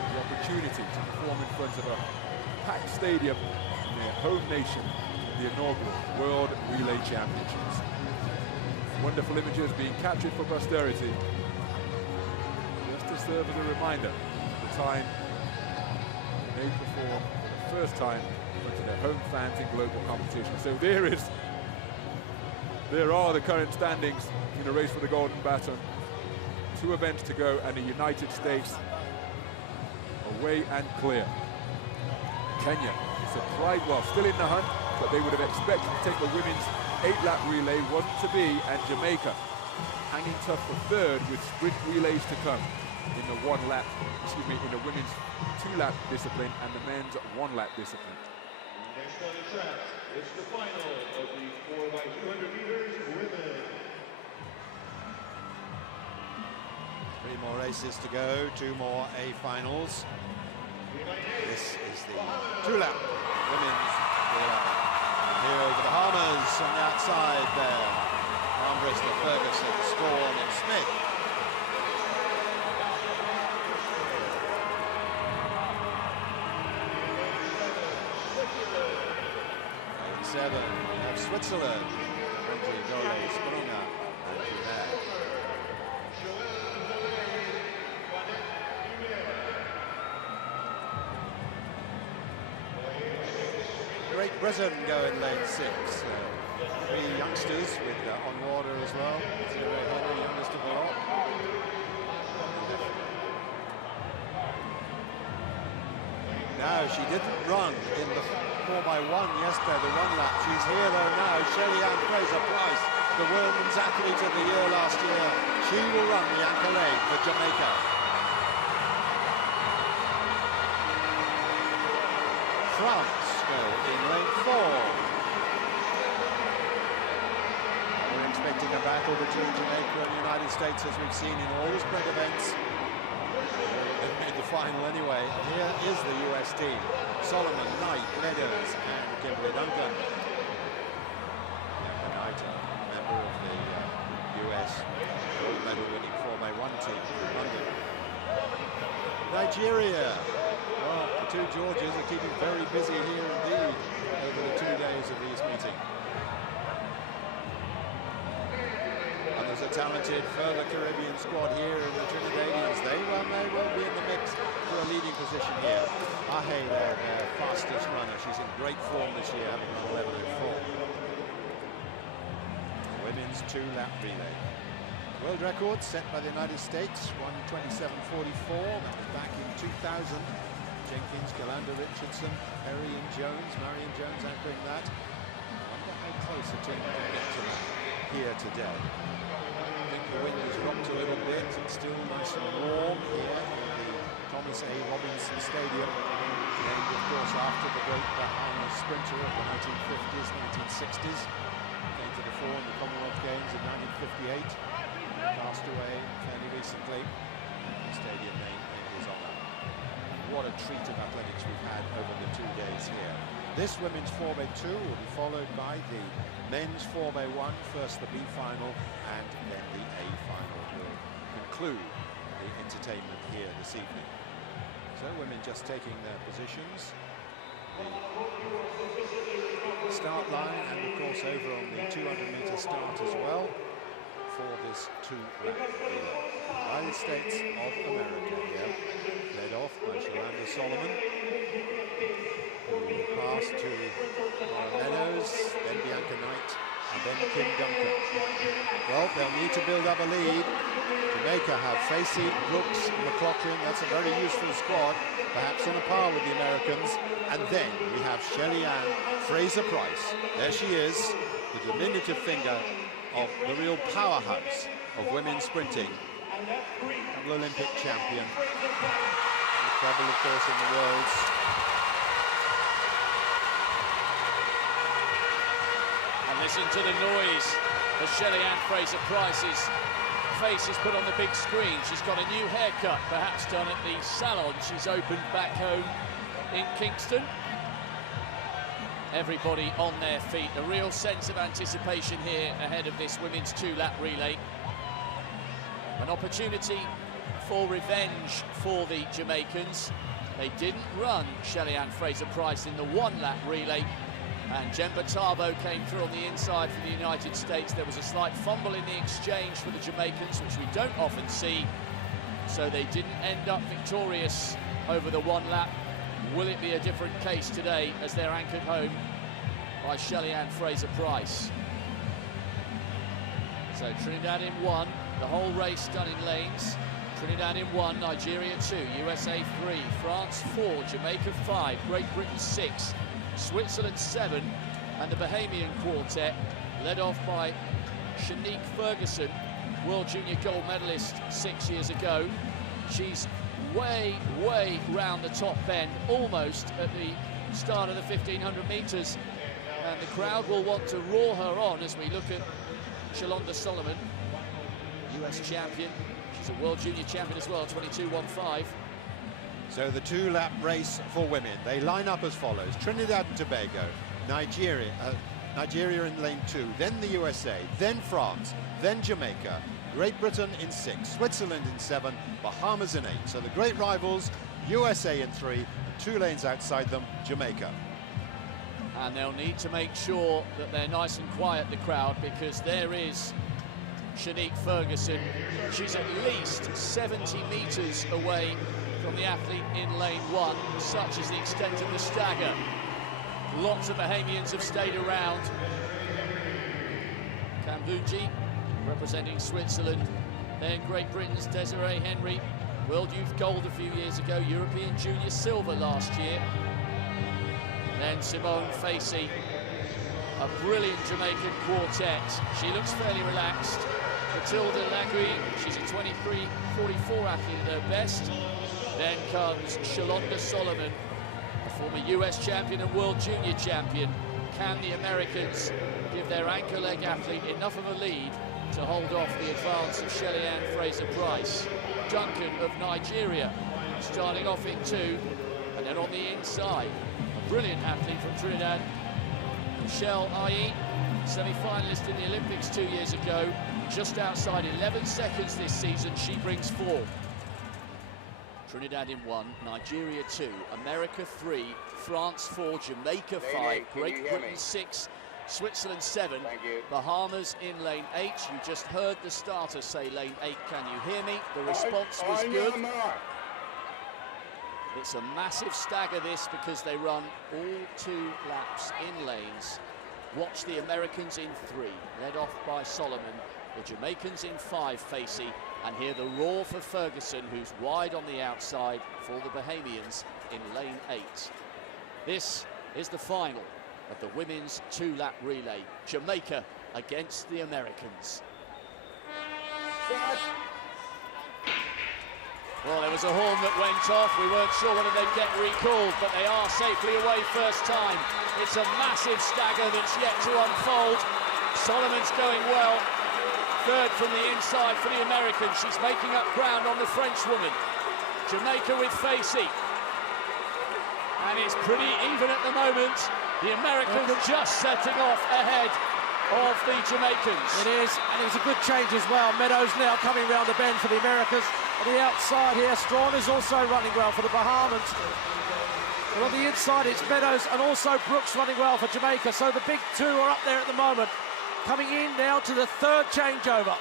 The opportunity to perform in front of a packed stadium in their home nation in the inaugural World Relay Championships. Wonderful images being captured for posterity, just to serve as a reminder of the time they perform for the first time in front of their home fans in global competition. So there are the current standings in the race for the Golden Baton. 2 events to go, and the United States away and clear. Kenya surprised, well, still in the hunt, but they would have expected to take the women's 8-lap relay, wasn't to be, and Jamaica hanging tough for third with sprint relays to come in the in the women's 2-lap discipline and the men's 1-lap discipline. Next on the track, it's the final of the 4x200 meters women. 3 more races to go, 2 more A finals. This is the 2-lap women's relay. Here are the Bahamas on the outside there. Armbruster, Ferguson, Strawn and Smith. 7, we have Switzerland. Andre Dole, Sprunga, and Hubert. Great Britain go in lane 6. 3 youngsters with on water as well. Zero Henry, youngest of the lot. Now, she didn't run in the 4x1 yesterday, the 1-lap. She's here though now. Shelly-Ann Fraser-Price, the Women's Athlete of the Year last year. She will run the anchor leg for Jamaica. France go in lane 4. We're expecting a battle between Jamaica and the United States, as we've seen in all the sprint events. They've made the final anyway. And here is the US team. Solomon, Knight, Meadows, and Kimberly Duncan. Knight, a member of the US gold medal-winning Form A1 team from London. Nigeria. Well, the two Georges are keeping very busy here indeed over the 2 days of these meetings. And there's a talented further Caribbean squad here in the Trinidadians. They may well be in the mix for a leading position here. Ahe, their fastest runner. She's in great form this year, having run 11:04. Women's 2-lap relay. World record set by the United States, 1:27.44. That was back in 2000. Jenkins, Galanda Richardson, Perry and Jones, Marion Jones anchoring that. I wonder how close the team can get to that here today. I think the wind has dropped a little bit. It's still nice and warm here in the Thomas A. Robinson Stadium, named of course after the great Bahamas sprinter of the 1950s, 1960s. Came to the fore in the Commonwealth Games in 1958. Passed away fairly recently. The stadium name in his honour. What a treat of athletics we've had over the 2 days here. This women's Form A2 will be followed by the men's Form A1, first the B final and then the A final will conclude the entertainment here this evening. So women just taking their positions. The start line and of course over on the 200-meter start as well for this 2-lap relay. United States of America here, led off by Shalanda Solomon, who passed to Mara Meadows, then Bianca Knight, and then Kim Duncan. Well, they'll need to build up a lead. Jamaica have Facey, Brooks, McLaughlin. That's a very useful squad, perhaps on a par with the Americans. And then we have Shelly Ann Fraser-Pryce. There she is, the diminutive finger of the real powerhouse of women's sprinting. Double Olympic champion. The treble, of course, in the Worlds. And listen to the noise as Shelly Ann Fraser-Pryce's face is put on the big screen. She's got a new haircut, perhaps done at the salon she's opened back home in Kingston. Everybody on their feet, a real sense of anticipation here ahead of this women's 2-lap relay. An opportunity for revenge for the Jamaicans. They didn't run Shelly Ann Fraser-Pryce in the 1-lap relay, and Jen Batavo came through on the inside for the United States. There was a slight fumble in the exchange for the Jamaicans, which we don't often see, so they didn't end up victorious over the 1-lap. Will it be a different case today as they're anchored home by Shelly Ann Fraser-Pryce? So Trinidad in 1, the whole race done in lanes. Trinidad in 1, Nigeria 2, USA 3, France 4, Jamaica 5, Great Britain 6, Switzerland 7, and the Bahamian quartet, led off by Shanique Ferguson, World Junior gold medalist 6 years ago. She's way round the top bend, almost at the start of the 1500 metres, and the crowd will want to roar her on as we look at Shalanda Solomon, US champion. She's a World Junior champion as well, 22.15. So the 2-lap race for women, they line up as follows: Trinidad and Tobago, Nigeria in lane 2, then the USA, then France, then Jamaica, Great Britain in 6, Switzerland in 7, Bahamas in 8. So the great rivals, USA in 3, 2 lanes outside them, Jamaica. And they'll need to make sure that they're nice and quiet, the crowd, because there is Shanique Ferguson. She's at least 70 metres away from the athlete in lane 1. Such is the extent of the stagger. Lots of Bahamians have stayed around. Kambunji representing Switzerland, then Great Britain's Desiree Henry, World Youth Gold a few years ago, European Junior Silver last year. Then Simone Facey, a brilliant Jamaican quartet. She looks fairly relaxed. Matilda Lagui, she's a 23.44 athlete at her best. Then comes Shalanda Solomon, a former US champion and World Junior champion. Can the Americans give their anchor leg athlete enough of a lead to hold off the advance of Shelly-Ann Fraser-Pryce. Duncan of Nigeria starting off in 2, and then on the inside, a brilliant athlete from Trinidad, Michelle Ayi, semi-finalist in the Olympics 2 years ago, just outside 11 seconds this season. She brings 4. Trinidad in 1, Nigeria 2, America 3, France 4, Jamaica 5, Great Britain 6, Switzerland 7, Bahamas in lane 8. You just heard the starter say lane 8, can you hear me? The response was good. It's a massive stagger this, because they run all 2 laps in lanes. Watch the Americans in 3, led off by Solomon. The Jamaicans in 5, Facey, and hear the roar for Ferguson, who's wide on the outside for the Bahamians in lane 8. This is the final of the women's 2-lap relay. Jamaica against the Americans. Well, there was a horn that went off. We weren't sure whether they'd get recalled, but they are safely away first time. It's a massive stagger that's yet to unfold. Solomon's going well. Third from the inside for the Americans. She's making up ground on the Frenchwoman. Jamaica with Facey. And it's pretty even at the moment. The Americans just setting off ahead of the Jamaicans. It is, and it's a good change as well. Meadows now coming round the bend for the Americans. On the outside here, Strawn is also running well for the Bahamas. But on the inside, it's Meadows and also Brooks running well for Jamaica. So the big 2 are up there at the moment. Coming in now to the 3rd changeover.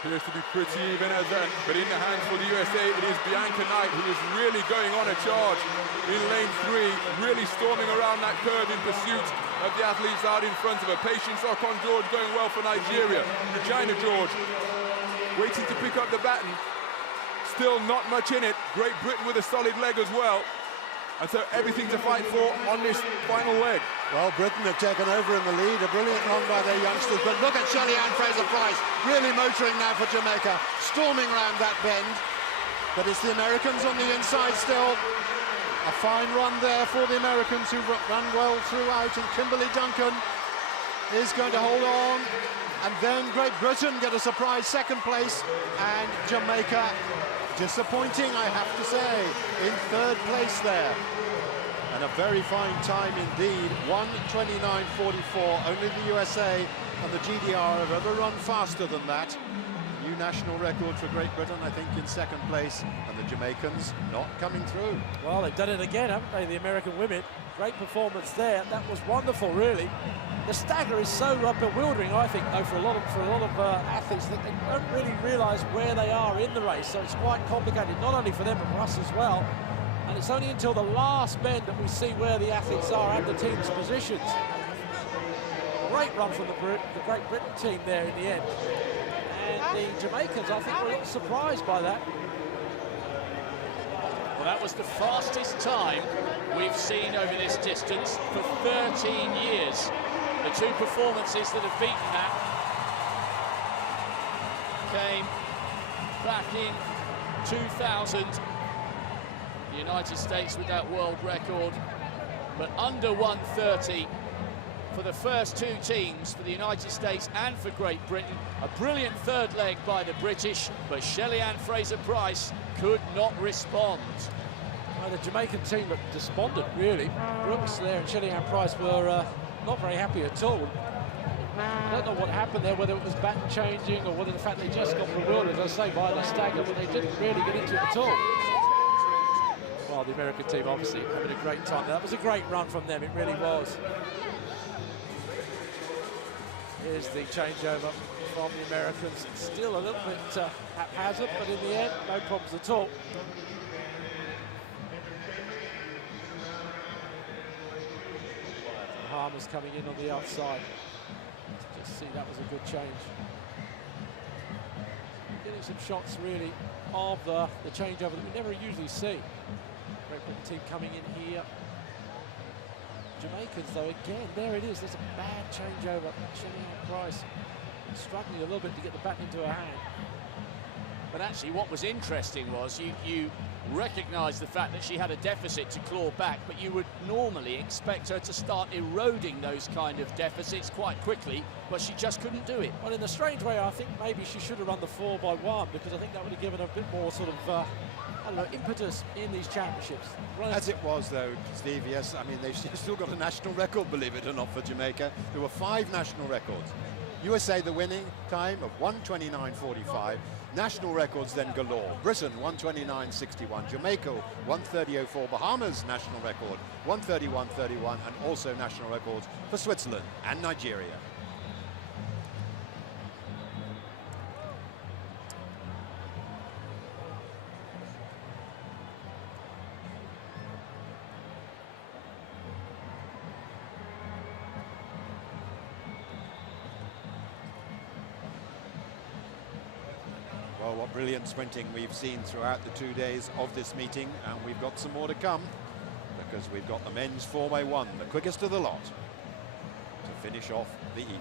Appears to be pretty even as that, but in the hands for the USA, it is Bianca Knight who is really going on a charge in lane 3, really storming around that curve in pursuit of the athletes out in front of her. Patience Okon-George going well for Nigeria. Regina George waiting to pick up the baton. Still not much in it. Great Britain with a solid leg as well. And so everything to fight for on this final leg. Well, Britain have taken over in the lead. A brilliant run by their youngsters. But look at Shelly-Ann Fraser-Pryce, really motoring now for Jamaica, storming round that bend. But it's the Americans on the inside still. A fine run there for the Americans, who run well throughout. And Kimberly Duncan is going to hold on. And then Great Britain get a surprise 2nd place. And Jamaica, disappointing, I have to say, in 3rd place there. And a very fine time indeed, 1:29.44. Only the USA and the GDR have ever run faster than that. New national record for Great Britain, I think, in 2nd place, and the Jamaicans not coming through. Well, they've done it again, haven't they, the American women? Great performance there. That was wonderful, really. The stagger is so bewildering, I think, though, for a lot of athletes, that they don't really realise where they are in the race. So it's quite complicated, not only for them but for us as well. And it's only until the last bend that we see where the athletes are and the team's positions. Great run from the Great Britain team there in the end. And the Jamaicans, I think, were a little surprised by that. Well, that was the fastest time we've seen over this distance for 13 years. The 2 performances that have beaten that came back in 2000. The United States with that world record, but under 1:30 for the first 2 teams, for the United States and for Great Britain. A brilliant 3rd leg by the British, but Shelly-Ann Fraser-Pryce could not respond. Well, the Jamaican team looked despondent, really. Brooks there and Shelly-Ann Pryce were not very happy at all. I don't know what happened there, whether it was baton changing or whether the fact they just got bewildered, as I say, by the stagger, but they didn't really get into it at all. Well, the American team obviously having a great time. That was a great run from them, it really was. Here's the changeover from the Americans. It's still a little bit haphazard, but in the end, no problems at all. Bahamas coming in on the outside. Just see, that was a good change. Getting some shots really of the changeover that we never usually see. Great Britain team coming in here. Jamaicans, though, again, there it is. There's a bad changeover. Shelly-Ann Pryce struggling a little bit to get the baton into her hand. But actually what was interesting was you recognised the fact that she had a deficit to claw back, but you would normally expect her to start eroding those kind of deficits quite quickly, but she just couldn't do it. Well, in a strange way, I think maybe she should have run the 4x1, because I think that would have given her a bit more sort of, I don't know, impetus in these championships. As it was, though, Steve, yes, I mean, they've still got a national record, believe it or not, for Jamaica. There were 5 national records. USA the winning time of 1:29.45. National records then galore. Britain 1:29.61. Jamaica 1:30.04. Bahamas national record 1:31.31, and also national records for Switzerland and Nigeria. Well, what brilliant sprinting we've seen throughout the 2 days of this meeting, and we've got some more to come, because we've got the men's 4x1, the quickest of the lot, to finish off the evening.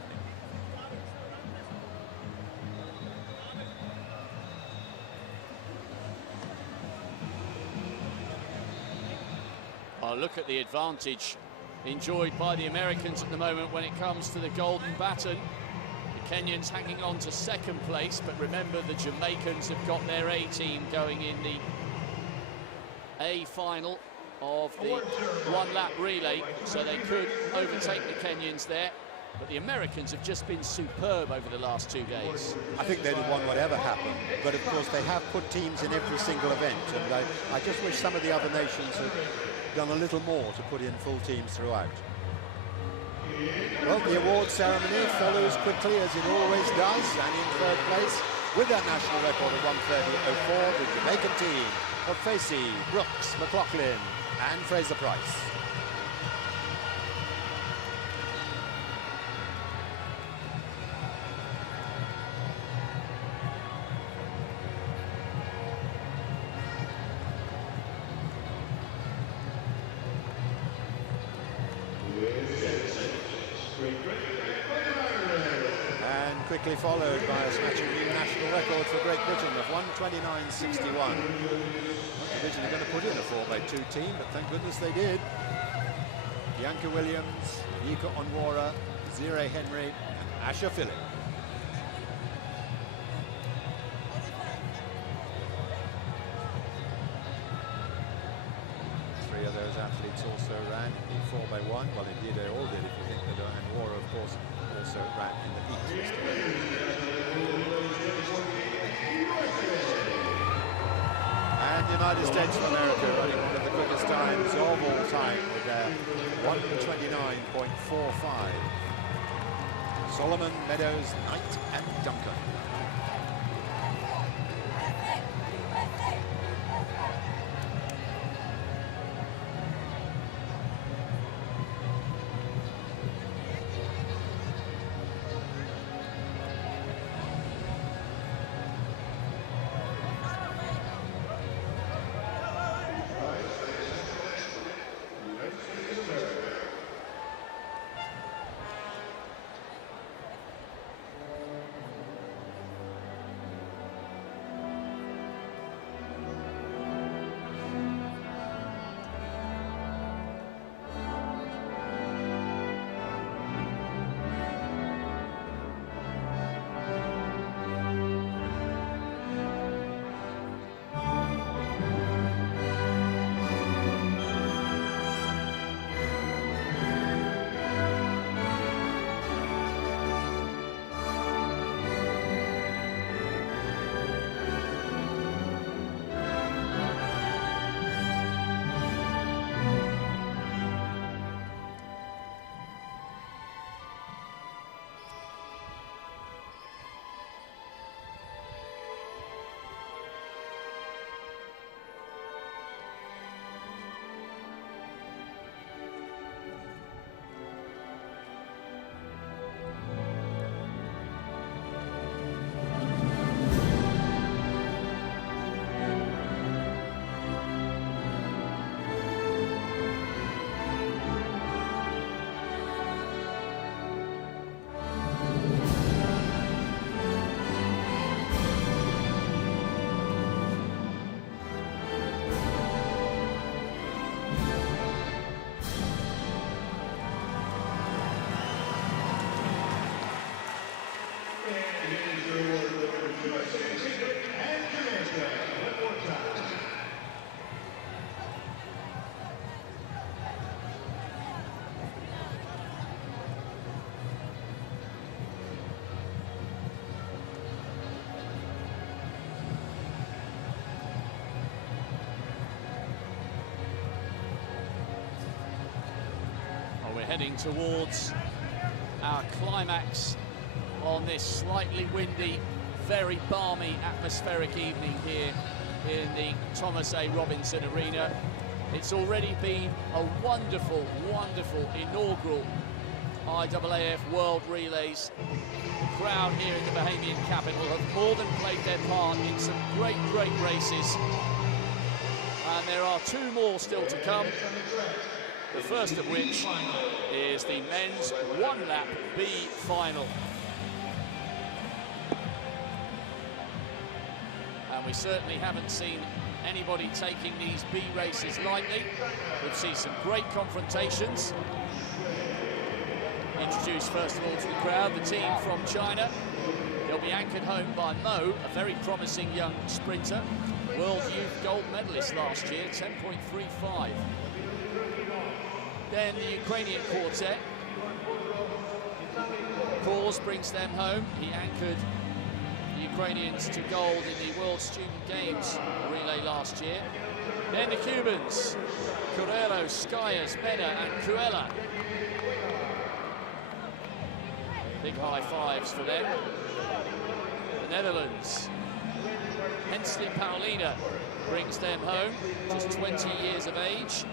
Oh, look at the advantage enjoyed by the Americans at the moment when it comes to the golden baton. The Kenyans hanging on to second place, but remember the Jamaicans have got their A team going in the A final of the one-lap relay, so they could overtake the Kenyans there. But the Americans have just been superb over the last 2 days. I think they'd have won whatever happened, but of course they have put teams in every single event, and I just wish some of the other nations had done a little more to put in full teams throughout. Well, the award ceremony follows quickly as it always does, and in third place with that national record of 1:30.04, the Jamaican team of Facey, Brooks, McLaughlin and Fraser-Price. Quickly followed by a snatching new national record for Great Britain of 1:29.61. Not originally going to put in a 4x2 team, but thank goodness they did. Bianca Williams, Nika Onwara, Zire Henry and Asha Phillip. Three of those athletes also ran in the 4x1. Well, indeed they all did, if you think that Onwara, of course, also ran in the heat yesterday. And the United States of America running one of the quickest times of all time with their 1:29.45. Solomon, Meadows, Knight and Duncan. heading towards our climax on this slightly windy, very balmy atmospheric evening here in the Thomas A. Robinson Arena. It's already been a wonderful, wonderful inaugural IAAF World Relays. The crowd here in the Bahamian capital have more than played their part in some great, great races. And there are two more still to come. The first of which is the men's one-lap B final. And we certainly haven't seen anybody taking these B races lightly. We've seen some great confrontations. Introduced first of all to the crowd, the team from China. They'll be anchored home by Mo, a very promising young sprinter. World Youth gold medalist last year, 10.35. Then the Ukrainian quartet. Kors brings them home. He anchored the Ukrainians to gold in the World Student Games relay last year. Then the Cubans, Correro, Skyers, Mena and Cruella. Big high fives for them. The Netherlands, Hensley Paulina brings them home, just 20 years of age.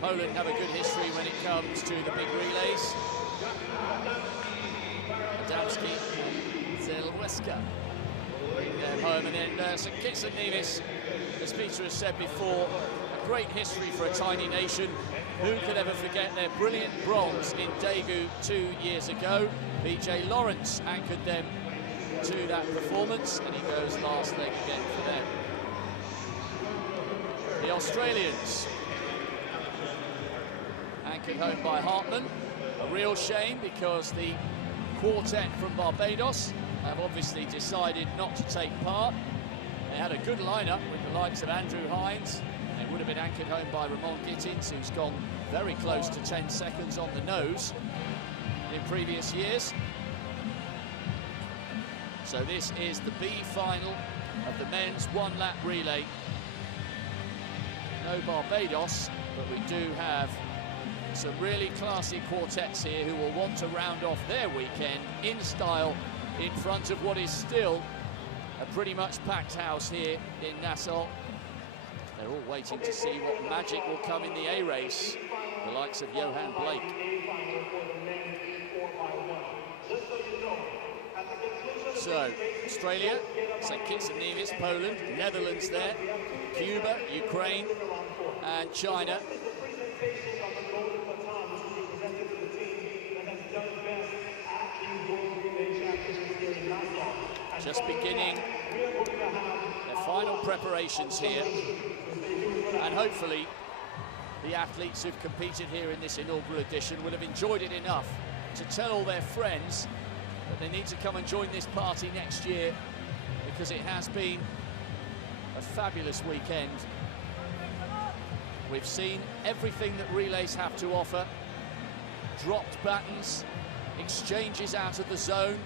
Poland have a good history when it comes to the big relays. Adamski, Zelweska bring them home, and then St Kitts and Nevis, as Peter has said before, a great history for a tiny nation. Who could ever forget their brilliant bronze in Daegu 2 years ago? BJ Lawrence anchored them to that performance, and he goes last leg again for them. The Australians, anchored home by Hartman. A real shame, because the quartet from Barbados have obviously decided not to take part. They had a good lineup with the likes of Andrew Hines. They would have been anchored home by Ramon Gittins, who's gone very close to 10 seconds on the nose in previous years. So this is the B final of the men's one-lap relay. No Barbados, but we do have some really classy quartets here who will want to round off their weekend in style in front of what is still a pretty much packed house here in Nassau. They're all waiting to see what magic will come in the A race, the likes of Johan Blake. So, Australia, St Kitts and Nevis, Poland, Netherlands there, Cuba, Ukraine and China. Just beginning their final preparations here, and hopefully the athletes who've competed here in this inaugural edition will have enjoyed it enough to tell all their friends that they need to come and join this party next year, because it has been a fabulous weekend. We've seen everything that relays have to offer. Dropped battens, exchanges out of the zone.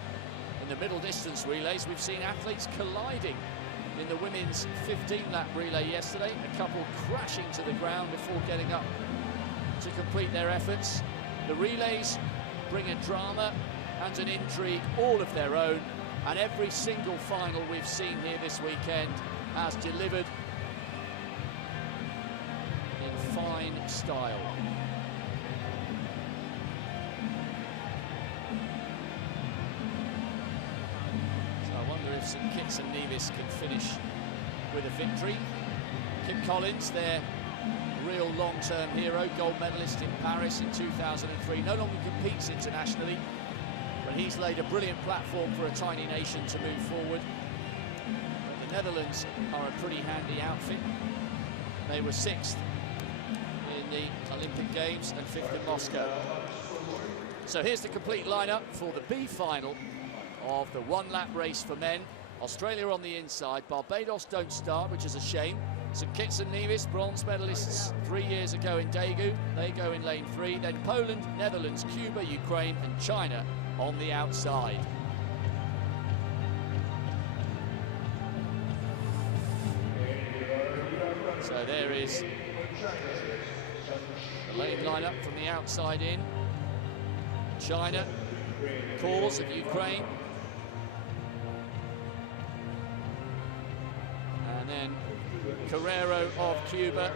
In the middle distance relays, we've seen athletes colliding in the women's 15-lap relay yesterday. A couple crashing to the ground before getting up to complete their efforts. The relays bring a drama and an intrigue all of their own, and every single final we've seen here this weekend has delivered in fine style. If St Kitts and Nevis can finish with a victory. Kim Collins, their real long-term hero, gold medalist in Paris in 2003, no longer competes internationally, but he's laid a brilliant platform for a tiny nation to move forward. But the Netherlands are a pretty handy outfit. They were 6th in the Olympic Games and 5th in Moscow. So here's the complete lineup for the B final of the one-lap race for men. Australia on the inside. Barbados don't start, which is a shame. St Kitts and Nevis, bronze medalists 3 years ago in Daegu. They go in lane 3. Then Poland, Netherlands, Cuba, Ukraine and China on the outside. So there is The lane lineup from the outside in. China, Cause of Ukraine. And then Carrero of Cuba.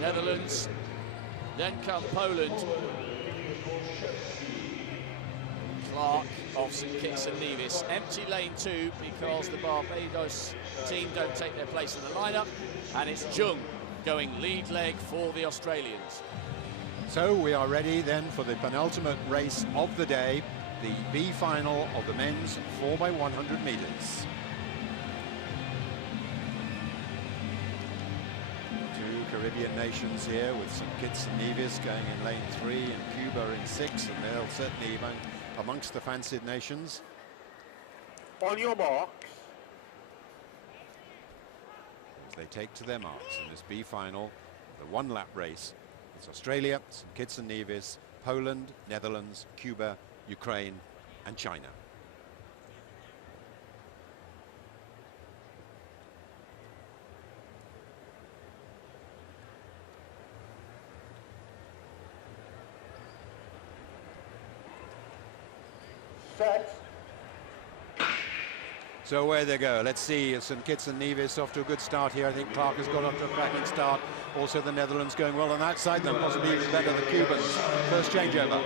Netherlands. Then come Poland. Clark of St Kitts and Nevis. Empty lane 2 because the Barbados team don't take their place in the lineup. And it's Jung going lead leg for the Australians. So we are ready then for the penultimate race of the day, the B final of the men's 4x100 meters. Two Caribbean nations here with St Kitts and Nevis going in lane 3 and Cuba in 6, and they'll certainly be amongst the fancied nations. On your marks. As they take to their marks in this B final, the one-lap race. It's Australia, St Kitts and Nevis, Poland, Netherlands, Cuba, Ukraine and China. Set. So away they go. Let's see, St Kitts and Nevis off to a good start here. I think Clark has got off to a cracking start. Also the Netherlands going well on that side, then possibly even better the Cubans. First changeover.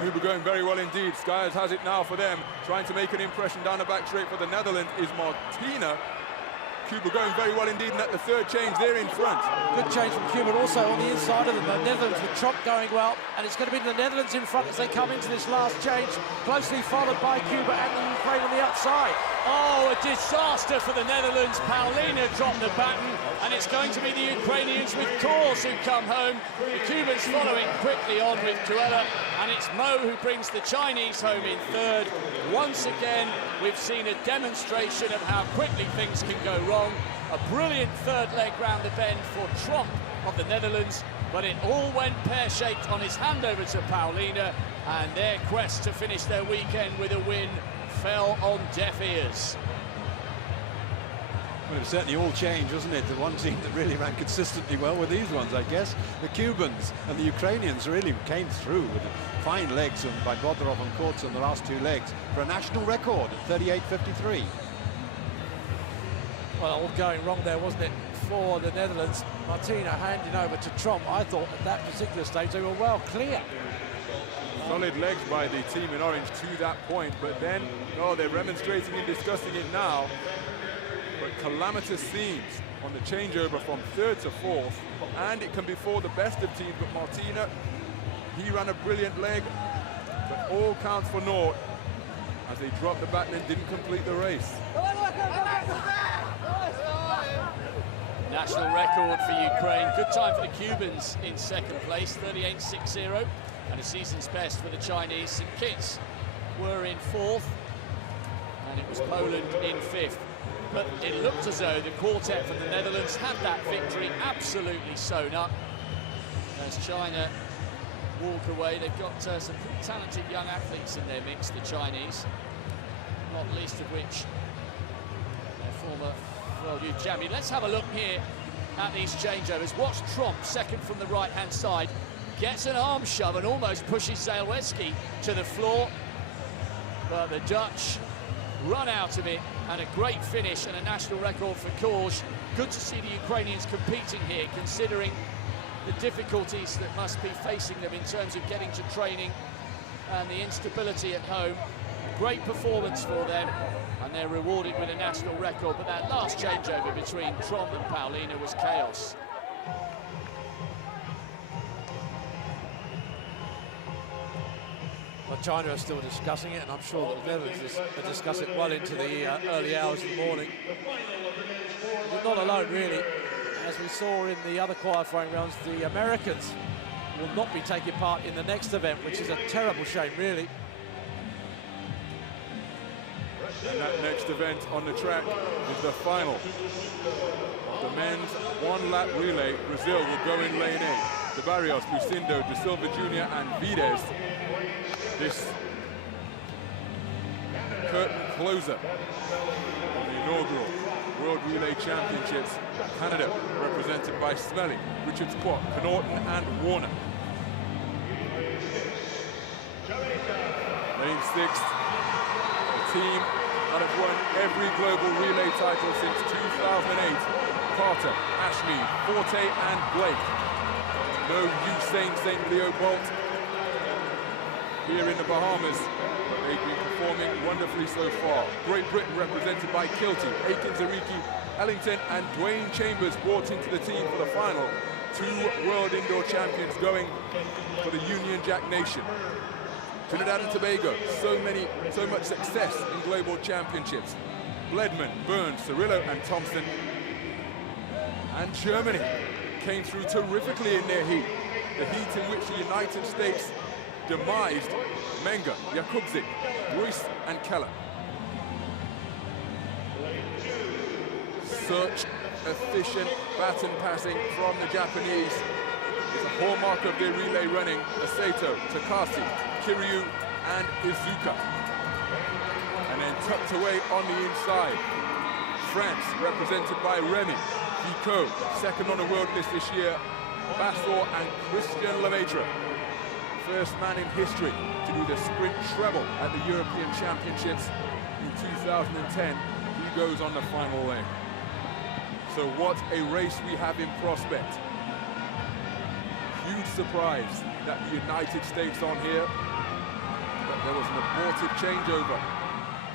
Cuba going very well indeed. Skyers has it now for them. Trying to make an impression down the back straight for the Netherlands is Martina. Cuba going very well indeed, and at the third change there in front. Good change from Cuba, also on the inside of them. The Netherlands with Trump going well, and it's going to be the Netherlands in front as they come into this last change, closely followed by Cuba and the Ukraine on the outside. Oh, a disaster for the Netherlands. Paulina dropped the baton, and it's going to be the Ukrainians with Cause who come home. The Cubans following quickly on with Cruella, and it's Mo who brings the Chinese home in third. Once again, we've seen a demonstration of how quickly things can go wrong. A brilliant third leg round the bend for Trump of the Netherlands, but it all went pear-shaped on his handover to Paulina, and their quest to finish their weekend with a win fell on deaf ears. Well, it was certainly all change, wasn't it? The one team that really ran consistently well were these ones, I guess. The Cubans and the Ukrainians really came through with fine legs by Bodorov and Kurz on the last two legs for a national record at 38.53. Well, all going wrong there, wasn't it, for the Netherlands. Martina handing over to Trump. I thought at that particular stage they were well clear. Solid legs by the team in orange to that point, but then, no, they're remonstrating and discussing it now. But calamitous scenes on the changeover from third to fourth, and it can be for the best of teams, but Martina, he ran a brilliant leg, but all counts for naught as they dropped the baton and didn't complete the race. National record for Ukraine. Good time for the Cubans in second place, 38.60, and a season's best for the Chinese. St Kitts were in fourth, and it was Poland in fifth. But it looked as though the quartet from the Netherlands had that victory absolutely sewn up. As China walk away, they've got some pretty talented young athletes in their mix, the Chinese, not least of which their former world youth champion. Let's have a look here at these changeovers. Watch Tromp, second from the right-hand side, gets an arm shove and almost pushes Zalewski to the floor. But the Dutch run out of it, and a great finish and a national record for Korsch. Good to see the Ukrainians competing here, considering the difficulties that must be facing them in terms of getting to training and the instability at home. Great performance for them, and they're rewarded with a national record, but that last changeover between Tromp and Paulina was chaos. Well, China are still discussing it, and I'm sure that the Netherlands will discuss it well into the early hours of the morning. But not alone, really. As we saw in the other qualifying rounds, the Americans will not be taking part in the next event, which is a terrible shame, really. And that next event on the track is the final. The men's one-lap relay. Brazil will go in lane 8. The Barrios, Lucindo, De Silva Jr. and Vides. This curtain closer on the inaugural World Relay Championships. Canada, represented by Smelly, Richards, Kwok, Connaughton and Warner. Then in sixth, a team that have won every global relay title since 2008. Carter, Ashley, Forte and Blake. No Usain St. Leo Bolt here in the Bahamas. They've been performing wonderfully so far. Great Britain represented by Kilty, Aikens, Ariki, Ellington and Dwayne Chambers brought into the team for the final. 2 world indoor champions going for the Union Jack Nation. Trinidad and Tobago, so much success in global championships. Bledman, Burns, Cirillo and Thompson. And Germany came through terrifically in their heat. The heat in which the United States demised Menga, Yakubzik, Royce and Keller. Such efficient baton passing from the Japanese is a hallmark of their relay running. Asato, Takasi, Kiryu and Izuka. And then tucked away on the inside, France, represented by Remy, Vico, second on the world list this year, Bassor and Christian Lemaitre. First man in history to do the sprint treble at the European Championships in 2010. He goes on the final leg. So what a race we have in prospect. Huge surprise that the United States on here, but there was an abortive changeover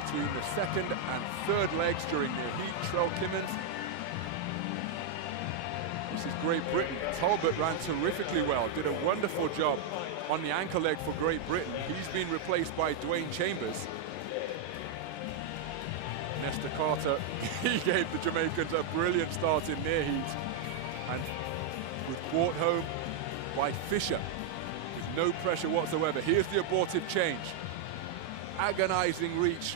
between the second and third legs during their heat. Trell Kimmins. This is Great Britain. Talbot ran terrifically well, did a wonderful job on the anchor leg for Great Britain. He's been replaced by Dwayne Chambers. Nesta Carter, he gave the Jamaicans a brilliant start in their heat and was brought home by Fisher with no pressure whatsoever. Here's the abortive change. Agonizing reach.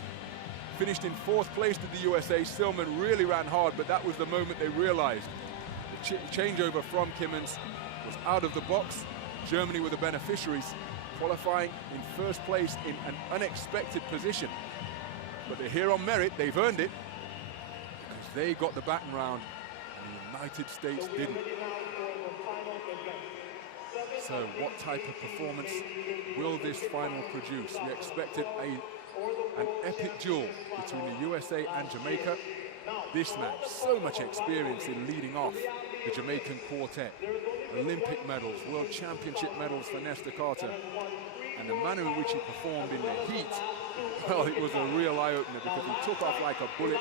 Finished in 4th place to the USA. Silman really ran hard, but that was the moment they realized the changeover from Kimmins was out of the box. Germany were the beneficiaries, qualifying in 1st place in an unexpected position. But they're here on merit, they've earned it, because they got the baton round and the United States didn't. So what type of performance will this final produce? We expected an epic duel between the USA and Jamaica. This man, so much experience in leading off the Jamaican quartet. Olympic medals, World Championship medals for Nesta Carter. And the manner in which he performed in the heat, well, it was a real eye-opener because he took off like a bullet.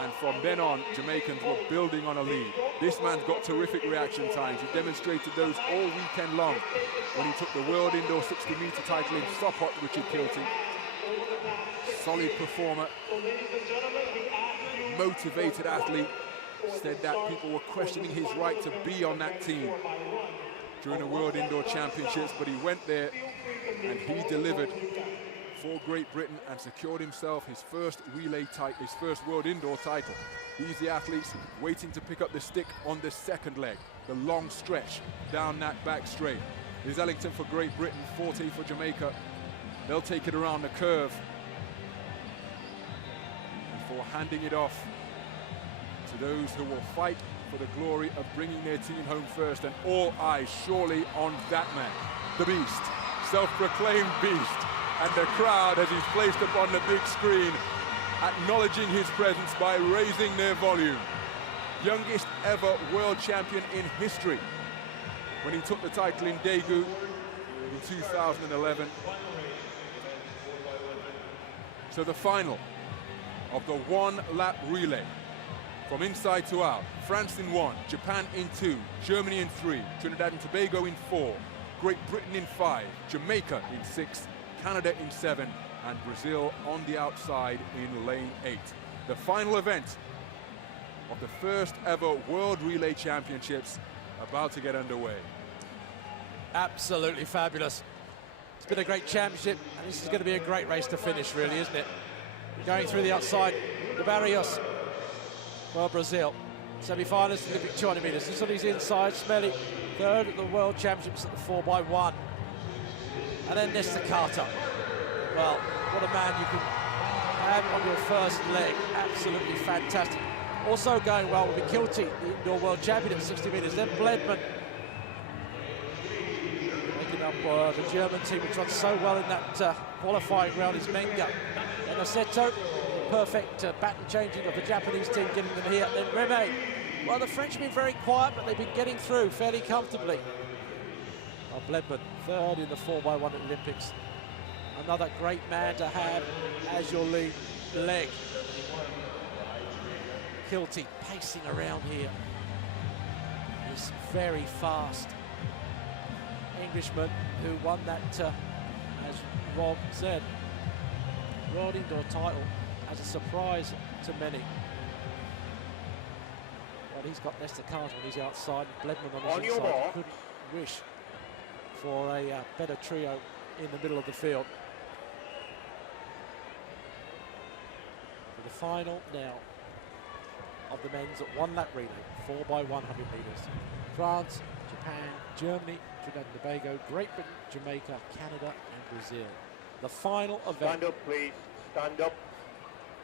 And from then on, Jamaicans were building on a lead. This man's got terrific reaction times. He demonstrated those all weekend long when he took the World Indoor 60-meter title in Sopot, Richard Kilty. Solid performer, motivated athlete. Said that people were questioning his right to be on that team during the World Indoor Championships, but he went there and he delivered for Great Britain and secured himself his first relay title, his first World Indoor title. These are the athletes waiting to pick up the stick on the second leg, the long stretch down that back straight. There's Ellington for Great Britain, Forte for Jamaica. They'll take it around the curve before handing it off to those who will fight for the glory of bringing their team home first, and all eyes surely on that man, the beast, self-proclaimed beast, and the crowd as he's placed upon the big screen, acknowledging his presence by raising their volume. Youngest ever world champion in history when he took the title in Daegu in 2011. So the final of the one-lap relay. From inside to out, France in 1, Japan in 2, Germany in 3, Trinidad and Tobago in 4, Great Britain in 5, Jamaica in 6, Canada in 7, and Brazil on the outside in lane 8. The final event of the first ever World Relay Championships about to get underway. Absolutely fabulous. It's been a great championship, and this is going to be a great race to finish, really, isn't it? Going through the outside, the Barrios for Brazil. Semi-finalists, Olympic 200 metres. This on his inside, Smelly, third at the World Championships at the 4x1. And then Nesta Carter. Well, what a man you can have on your first leg. Absolutely fantastic. Also going well will be Kilty, the indoor world champion at 60 metres. Then Bledman, making up the German team, which runs so well in that qualifying round, is Menga. Then Aseto, perfect pattern changing of the Japanese team, getting them here. Then Reme. Well, the French have been very quiet, but they've been getting through fairly comfortably. Bledman, third in the 4x1 at the Olympics. Another great man to have as your lead leg. Kilty pacing around here. He's very fast. Englishman who won that, as Rob said, World Indoor title as a surprise to many. But he's got Nesta Carter when he's outside, and Bledman on his inside. Couldn't wish for a better trio in the middle of the field. For the final now of the men's 1-lap relay, 4x100 metres. France, Japan, Germany, Trinidad and Tobago, Great Britain, Jamaica, Canada and Brazil. The final event. Stand up, please. Stand up.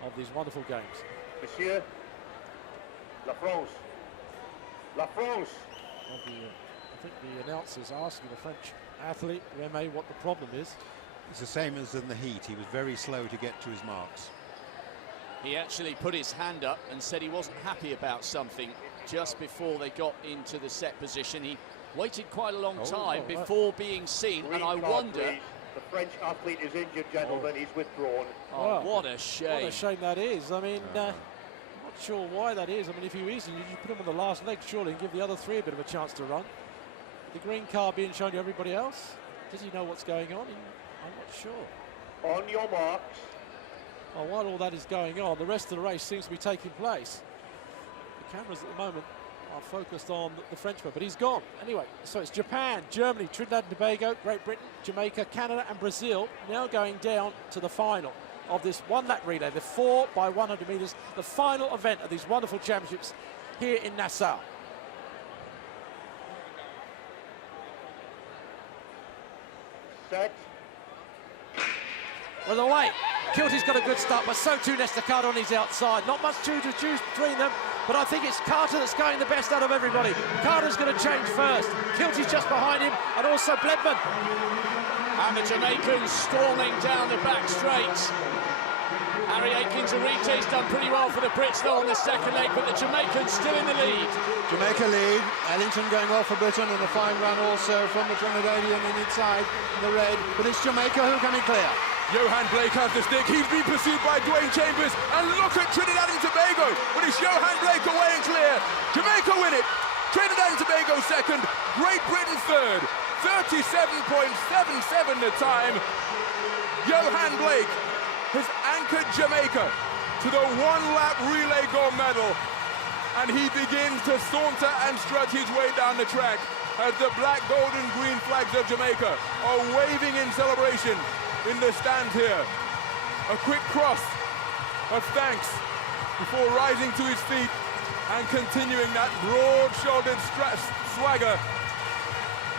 Of these wonderful games. Monsieur, La France. La France. I think the announcer's asking the French athlete, Reme, what the problem is. It's the same as in the heat. He was very slow to get to his marks. He actually put his hand up and said he wasn't happy about something just before they got into the set position. He waited quite a long time before being seen, Green and I card, wonder... please. The French athlete is injured, gentlemen. He's withdrawn. Oh, what a shame. What a shame that is. I mean, I'm not sure why that is. I mean, if he is, you put him on the last leg, surely, and give the other three a bit of a chance to run. The green card being shown to everybody else. Does he know what's going on? I'm not sure. On your marks. Well, while all that is going on, the rest of the race seems to be taking place. The cameras at the moment are focused on the Frenchman, but he's gone. Anyway, so it's Japan, Germany, Trinidad and Tobago, Great Britain, Jamaica, Canada and Brazil now going down to the final of this 1-lap relay, the 4x100 metres, the final event of these wonderful championships here in Nassau. Set. Well, away. Kilty's got a good start, but so too Nesta Carter on his outside. Not much to choose between them, but I think it's Carter that's going the best out of everybody. Carter's going to change first. Kilty's just behind him, and also Bledman. And the Jamaicans storming down the back straight. Harry Atkins-Arite's done pretty well for the Brits though on the second leg, but the Jamaicans still in the lead. Jamaica lead. Ellington going well for Britain, and a fine run also from the Trinidadian and inside the red. But it's Jamaica who are coming clear. Johan Blake has the stick. He's been pursued by Dwayne Chambers. And look at Trinidad and Tobago. But it's Johan Blake away and clear. Jamaica win it. Trinidad and Tobago second. Great Britain third. 37.77 the time. Johan Blake has anchored Jamaica to the 1-lap relay gold medal. And he begins to saunter and strut his way down the track as the black, gold and green flags of Jamaica are waving in celebration in the stand here. A quick cross of thanks before rising to his feet and continuing that broad-shouldered swagger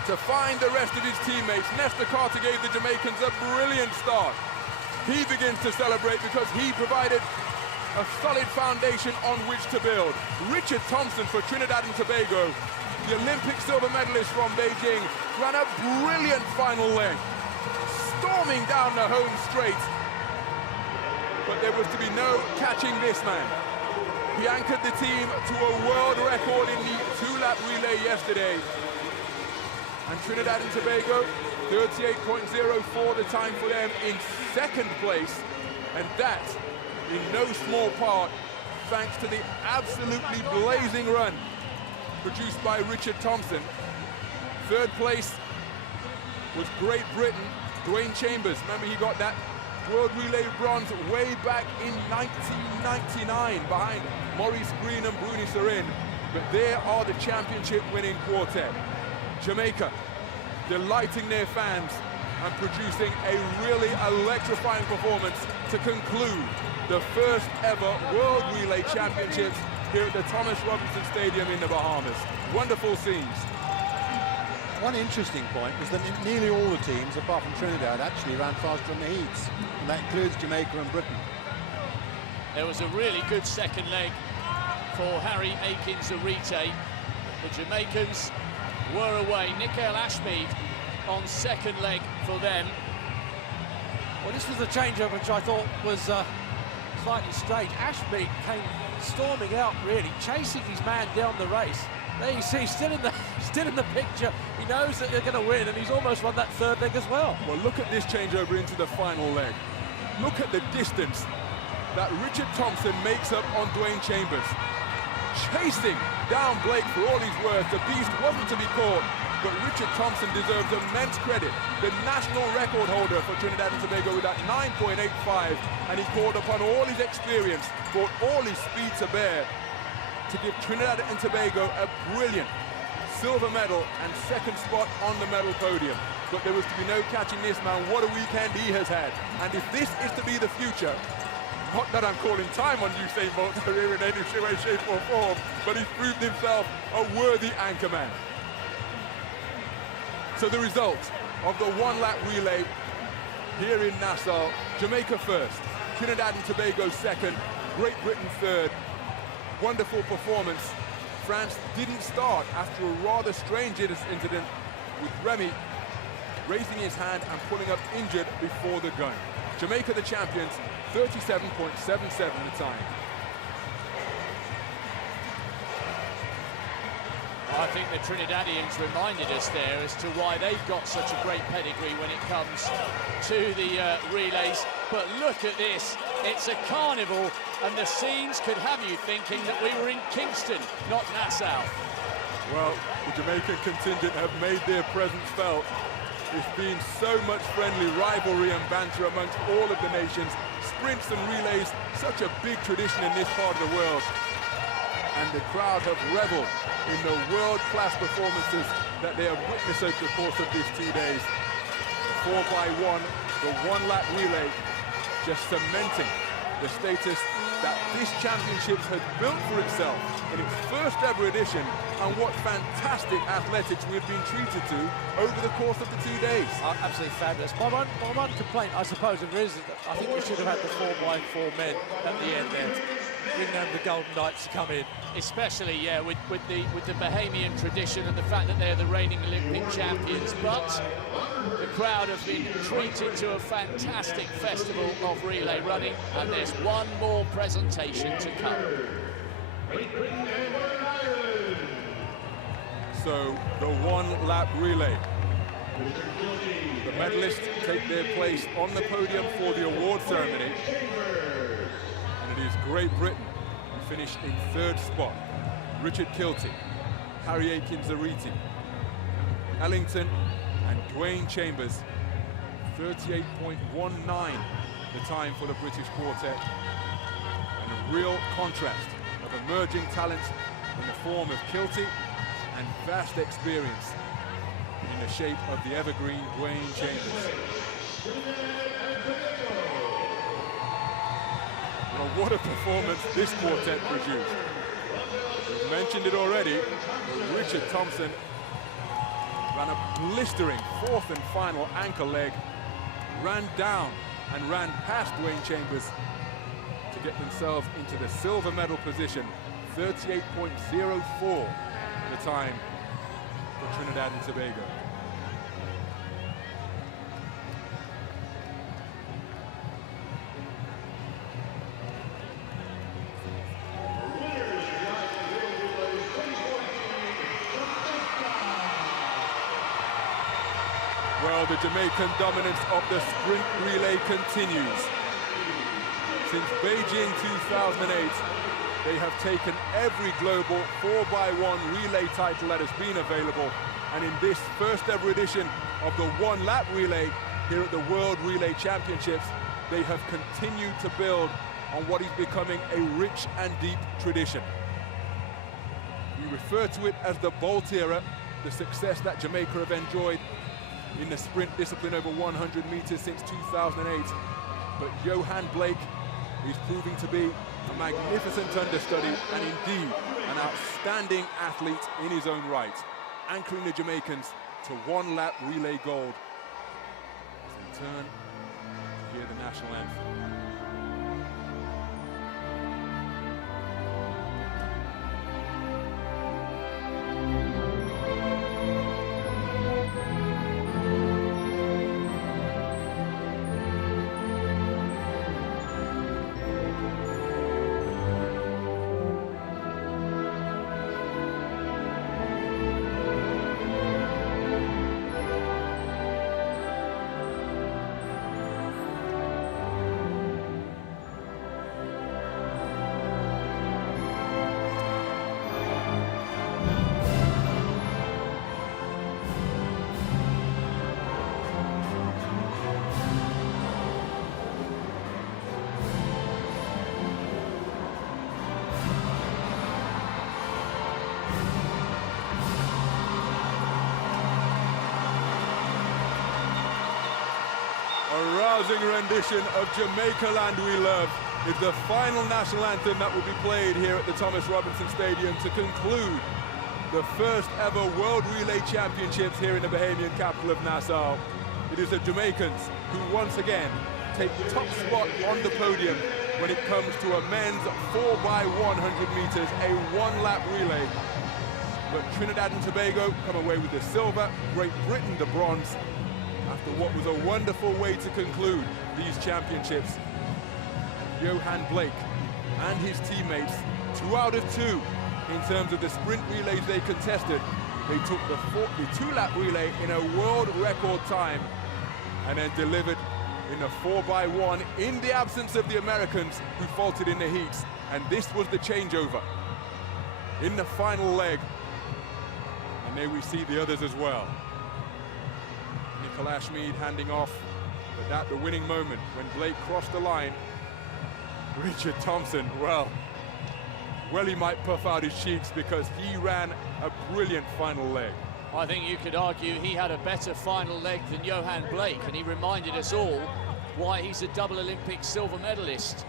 to find the rest of his teammates. Nesta Carter gave the Jamaicans a brilliant start. He begins to celebrate because he provided a solid foundation on which to build. Richard Thompson for Trinidad and Tobago, the Olympic silver medalist from Beijing, ran a brilliant final leg, storming down the home straight. But there was to be no catching this man. He anchored the team to a world record in the 2-lap relay yesterday. And Trinidad and Tobago, 38.04 the time for them in second place. And that, in no small part, thanks to the absolutely blazing run produced by Richard Thompson. Third place was Great Britain, Dwayne Chambers. Remember, he got that World Relay bronze way back in 1999 behind Maurice Green and Bruni Sarin. But there are the championship winning quartet. Jamaica delighting their fans and producing a really electrifying performance to conclude the first ever World Relay Championships here at the Thomas Robinson Stadium in the Bahamas. Wonderful scenes. One interesting point was that nearly all the teams, apart from Trinidad, actually ran faster in the heats. And that includes Jamaica and Britain. There was a really good second leg for Harry Akins-Arite. The Jamaicans were away. Nickel Ashmead on second leg for them. Well, this was the changeover which I thought was slightly strange. Ashmead came storming out, really, chasing his man down the race. There you see, still in the picture. He knows that they're going to win, and he's almost won that third leg as well. Well, look at this changeover into the final leg. Look at the distance that Richard Thompson makes up on Dwayne Chambers. Chasing down Blake for all he's worth. The beast wasn't to be caught, but Richard Thompson deserves immense credit. The national record holder for Trinidad and Tobago with that 9.85, and he called upon all his experience, brought all his speed to bear to give Trinidad and Tobago a brilliant silver medal and second spot on the medal podium. But there was to be no catching this man. What a weekend he has had. And if this is to be the future, not that I'm calling time on Usain Bolt's career in any way, shape or form, but he's proved himself a worthy anchorman. So the result of the one-lap relay here in Nassau: Jamaica first, Trinidad and Tobago second, Great Britain third. Wonderful performance. France didn't start after a rather strange incident with Remy raising his hand and pulling up injured before the gun. Jamaica the champions, 37.77 the time. I think the Trinidadians reminded us there as to why they've got such a great pedigree when it comes to the relays. But look at this, it's a carnival, and the scenes could have you thinking that we were in Kingston, not Nassau. Well, the Jamaican contingent have made their presence felt. It's been so much friendly rivalry and banter amongst all of the nations. Sprints and relays, such a big tradition in this part of the world. And the crowd have revelled in the world-class performances that they have witnessed over the course of these 2 days. 4x1, the one-lap relay, just cementing the status that this championship has built for itself in its first ever edition, and what fantastic athletics we've been treated to over the course of the 2 days. Absolutely fabulous. My one complaint, I suppose, if there is, I think we should have had the 4x4 men at the end there. Bring down the Golden Knights to come in. Especially, yeah, with the Bahamian tradition and the fact that they're the reigning Olympic champions. But the crowd have been treated to a fantastic festival of relay running, and there's one more presentation to come. So the one-lap relay. The medalists take their place on the podium for the award ceremony. And it is Great Britain who finish in third spot. Richard Kilty, Harry Akins-Arite, Ellington and Dwayne Chambers. 38.19 the time for the British quartet. And a real contrast of emerging talents in the form of Kilty and vast experience in the shape of the evergreen Dwayne Chambers. Well, what a performance this quartet produced. We've mentioned it already, Richard Thompson ran a blistering fourth and final anchor leg, ran down and ran past Dwayne Chambers to get themselves into the silver medal position. 38.04 the time for Trinidad and Tobago. Well, the Jamaican dominance of the sprint relay continues. Since Beijing 2008, they have taken every global 4x1 relay title that has been available. And in this first ever edition of the one-lap relay here at the World Relay Championships, they have continued to build on what is becoming a rich and deep tradition. We refer to it as the Bolt era, the success that Jamaica have enjoyed in the sprint discipline over 100 meters since 2008. But Johan Blake is proving to be a magnificent understudy and indeed an outstanding athlete in his own right, anchoring the Jamaicans to one-lap relay gold as they turn to hear the national anthem. rousing rendition of Jamaica Land We Love is the final national anthem that will be played here at the Thomas Robinson Stadium to conclude the first ever World Relay Championships here in the Bahamian capital of Nassau. It is the Jamaicans who once again take the top spot on the podium when it comes to a men's 4x100 meters, a one-lap relay. But Trinidad and Tobago come away with the silver, Great Britain the bronze, after what was a wonderful way to conclude these championships. Johan Blake and his teammates, 2 out of 2 in terms of the sprint relays they contested. They took the 2-lap relay in a world record time and then delivered in a 4x1 in the absence of the Americans who faltered in the heats. And this was the changeover in the final leg. And there we see the others as well. Nicola Ashmead handing off, but at the winning moment when Blake crossed the line, Richard Thompson, well, he might puff out his cheeks because he ran a brilliant final leg. I think you could argue he had a better final leg than Johan Blake, and he reminded us all why he's a double Olympic silver medalist.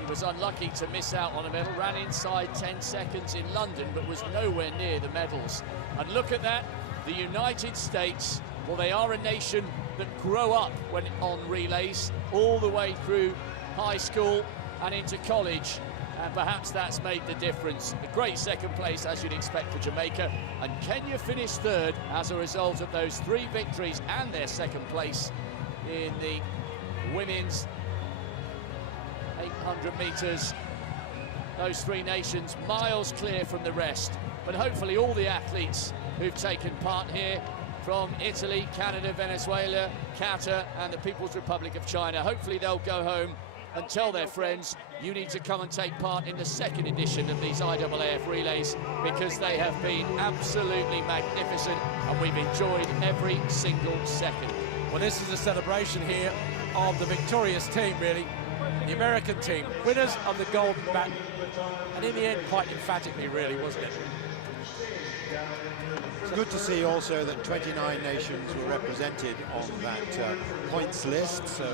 He was unlucky to miss out on a medal, ran inside 10 seconds in London, but was nowhere near the medals. And look at that, the United States, well, they are a nation that grow up on relays all the way through high school and into college, and perhaps that's made the difference. A great second place, as you'd expect for Jamaica, and Kenya finished third as a result of those 3 victories and their second place in the women's 800 metres. Those 3 nations miles clear from the rest, but hopefully all the athletes who've taken part here from Italy, Canada, Venezuela, Qatar and the People's Republic of China, hopefully they'll go home and tell their friends, you need to come and take part in the second edition of these IAAF relays, because they have been absolutely magnificent and we've enjoyed every single second. Well, this is a celebration here of the victorious team, really. The American team, winners of the golden bat, and in the end, quite emphatically, really, wasn't it? It's good to see also that 29 nations were represented on that points list, so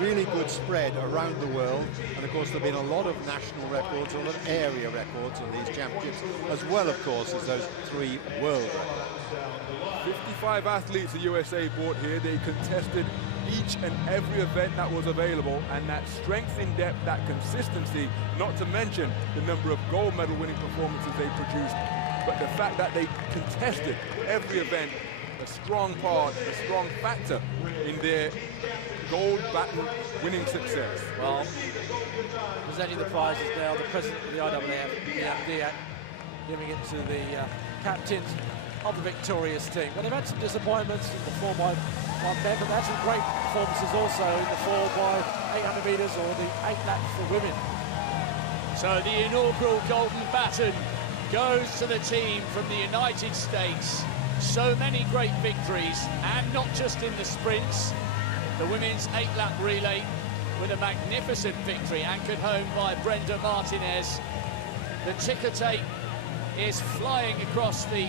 really good spread around the world. And of course, there have been a lot of national records, a lot of area records on these championships, as well, of course, as those 3 world records. 55 athletes the USA brought here. They contested each and every event that was available, and that strength in depth, that consistency, not to mention the number of gold medal winning performances they produced, but the fact that they contested every event, a strong part, a strong factor in their gold baton winning success. Well, presenting the prizes now, the president of the IAAF, the giving it to the captains of the victorious team. But they've had some disappointments in the 4x1 men, but they've had some great performances also in the 4x800 metres or the 8 laps for women. So the inaugural golden baton goes to the team from the United States. So many great victories, and not just in the sprints. The women's 8-lap relay with a magnificent victory anchored home by Brenda Martinez. The ticker tape is flying across the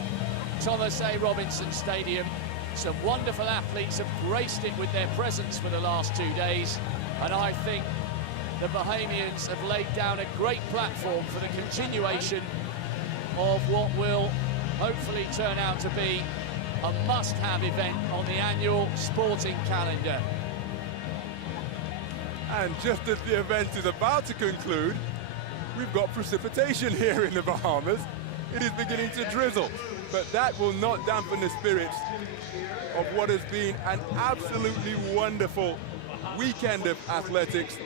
Thomas A. Robinson Stadium. Some wonderful athletes have graced it with their presence for the last 2 days, and I think the Bahamians have laid down a great platform for the continuation of what will hopefully turn out to be a must-have event on the annual sporting calendar. And just as the event is about to conclude, we've got precipitation here in the Bahamas. It is beginning to drizzle, but that will not dampen the spirits of what has been an absolutely wonderful weekend of athletics.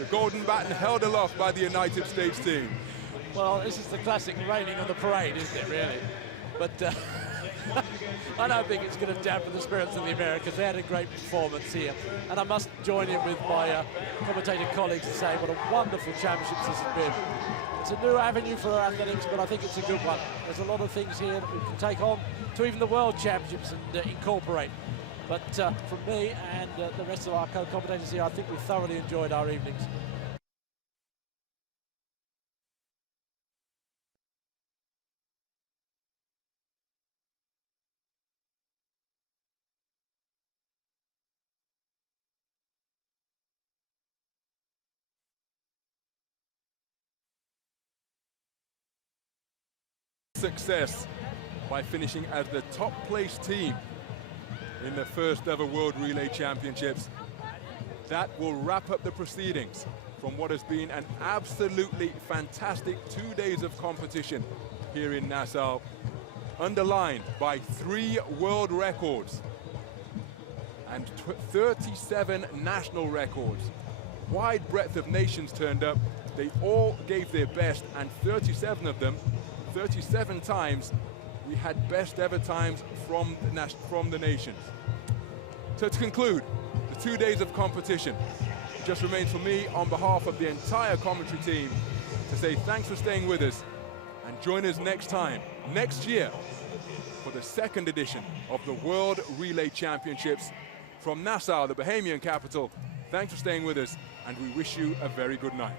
The golden baton held aloft by the United States team. Well, this is the classic raining on the parade, isn't it, really? But I don't think it's going to dampen the spirits of the Americans. They had a great performance here. And I must join in with my commentator colleagues and say what a wonderful championship this has been. It's a new avenue for athletics, but I think it's a good one. There's a lot of things here that we can take on to even the World Championships and incorporate. But from me and the rest of our co-commentators here, I think we thoroughly enjoyed our evenings. success by finishing as the top placed team in the first ever World Relay Championships. That will wrap up the proceedings from what has been an absolutely fantastic 2 days of competition here in Nassau, underlined by 3 world records and 37 national records. Wide breadth of nations turned up. They all gave their best, and 37 of them, 37 times, we had best ever times from the nations. So to conclude the 2 days of competition, it just remains for me, on behalf of the entire commentary team, to say thanks for staying with us, and join us next time, next year, for the 2nd edition of the World Relay Championships from Nassau, the Bahamian capital. Thanks for staying with us, and we wish you a very good night.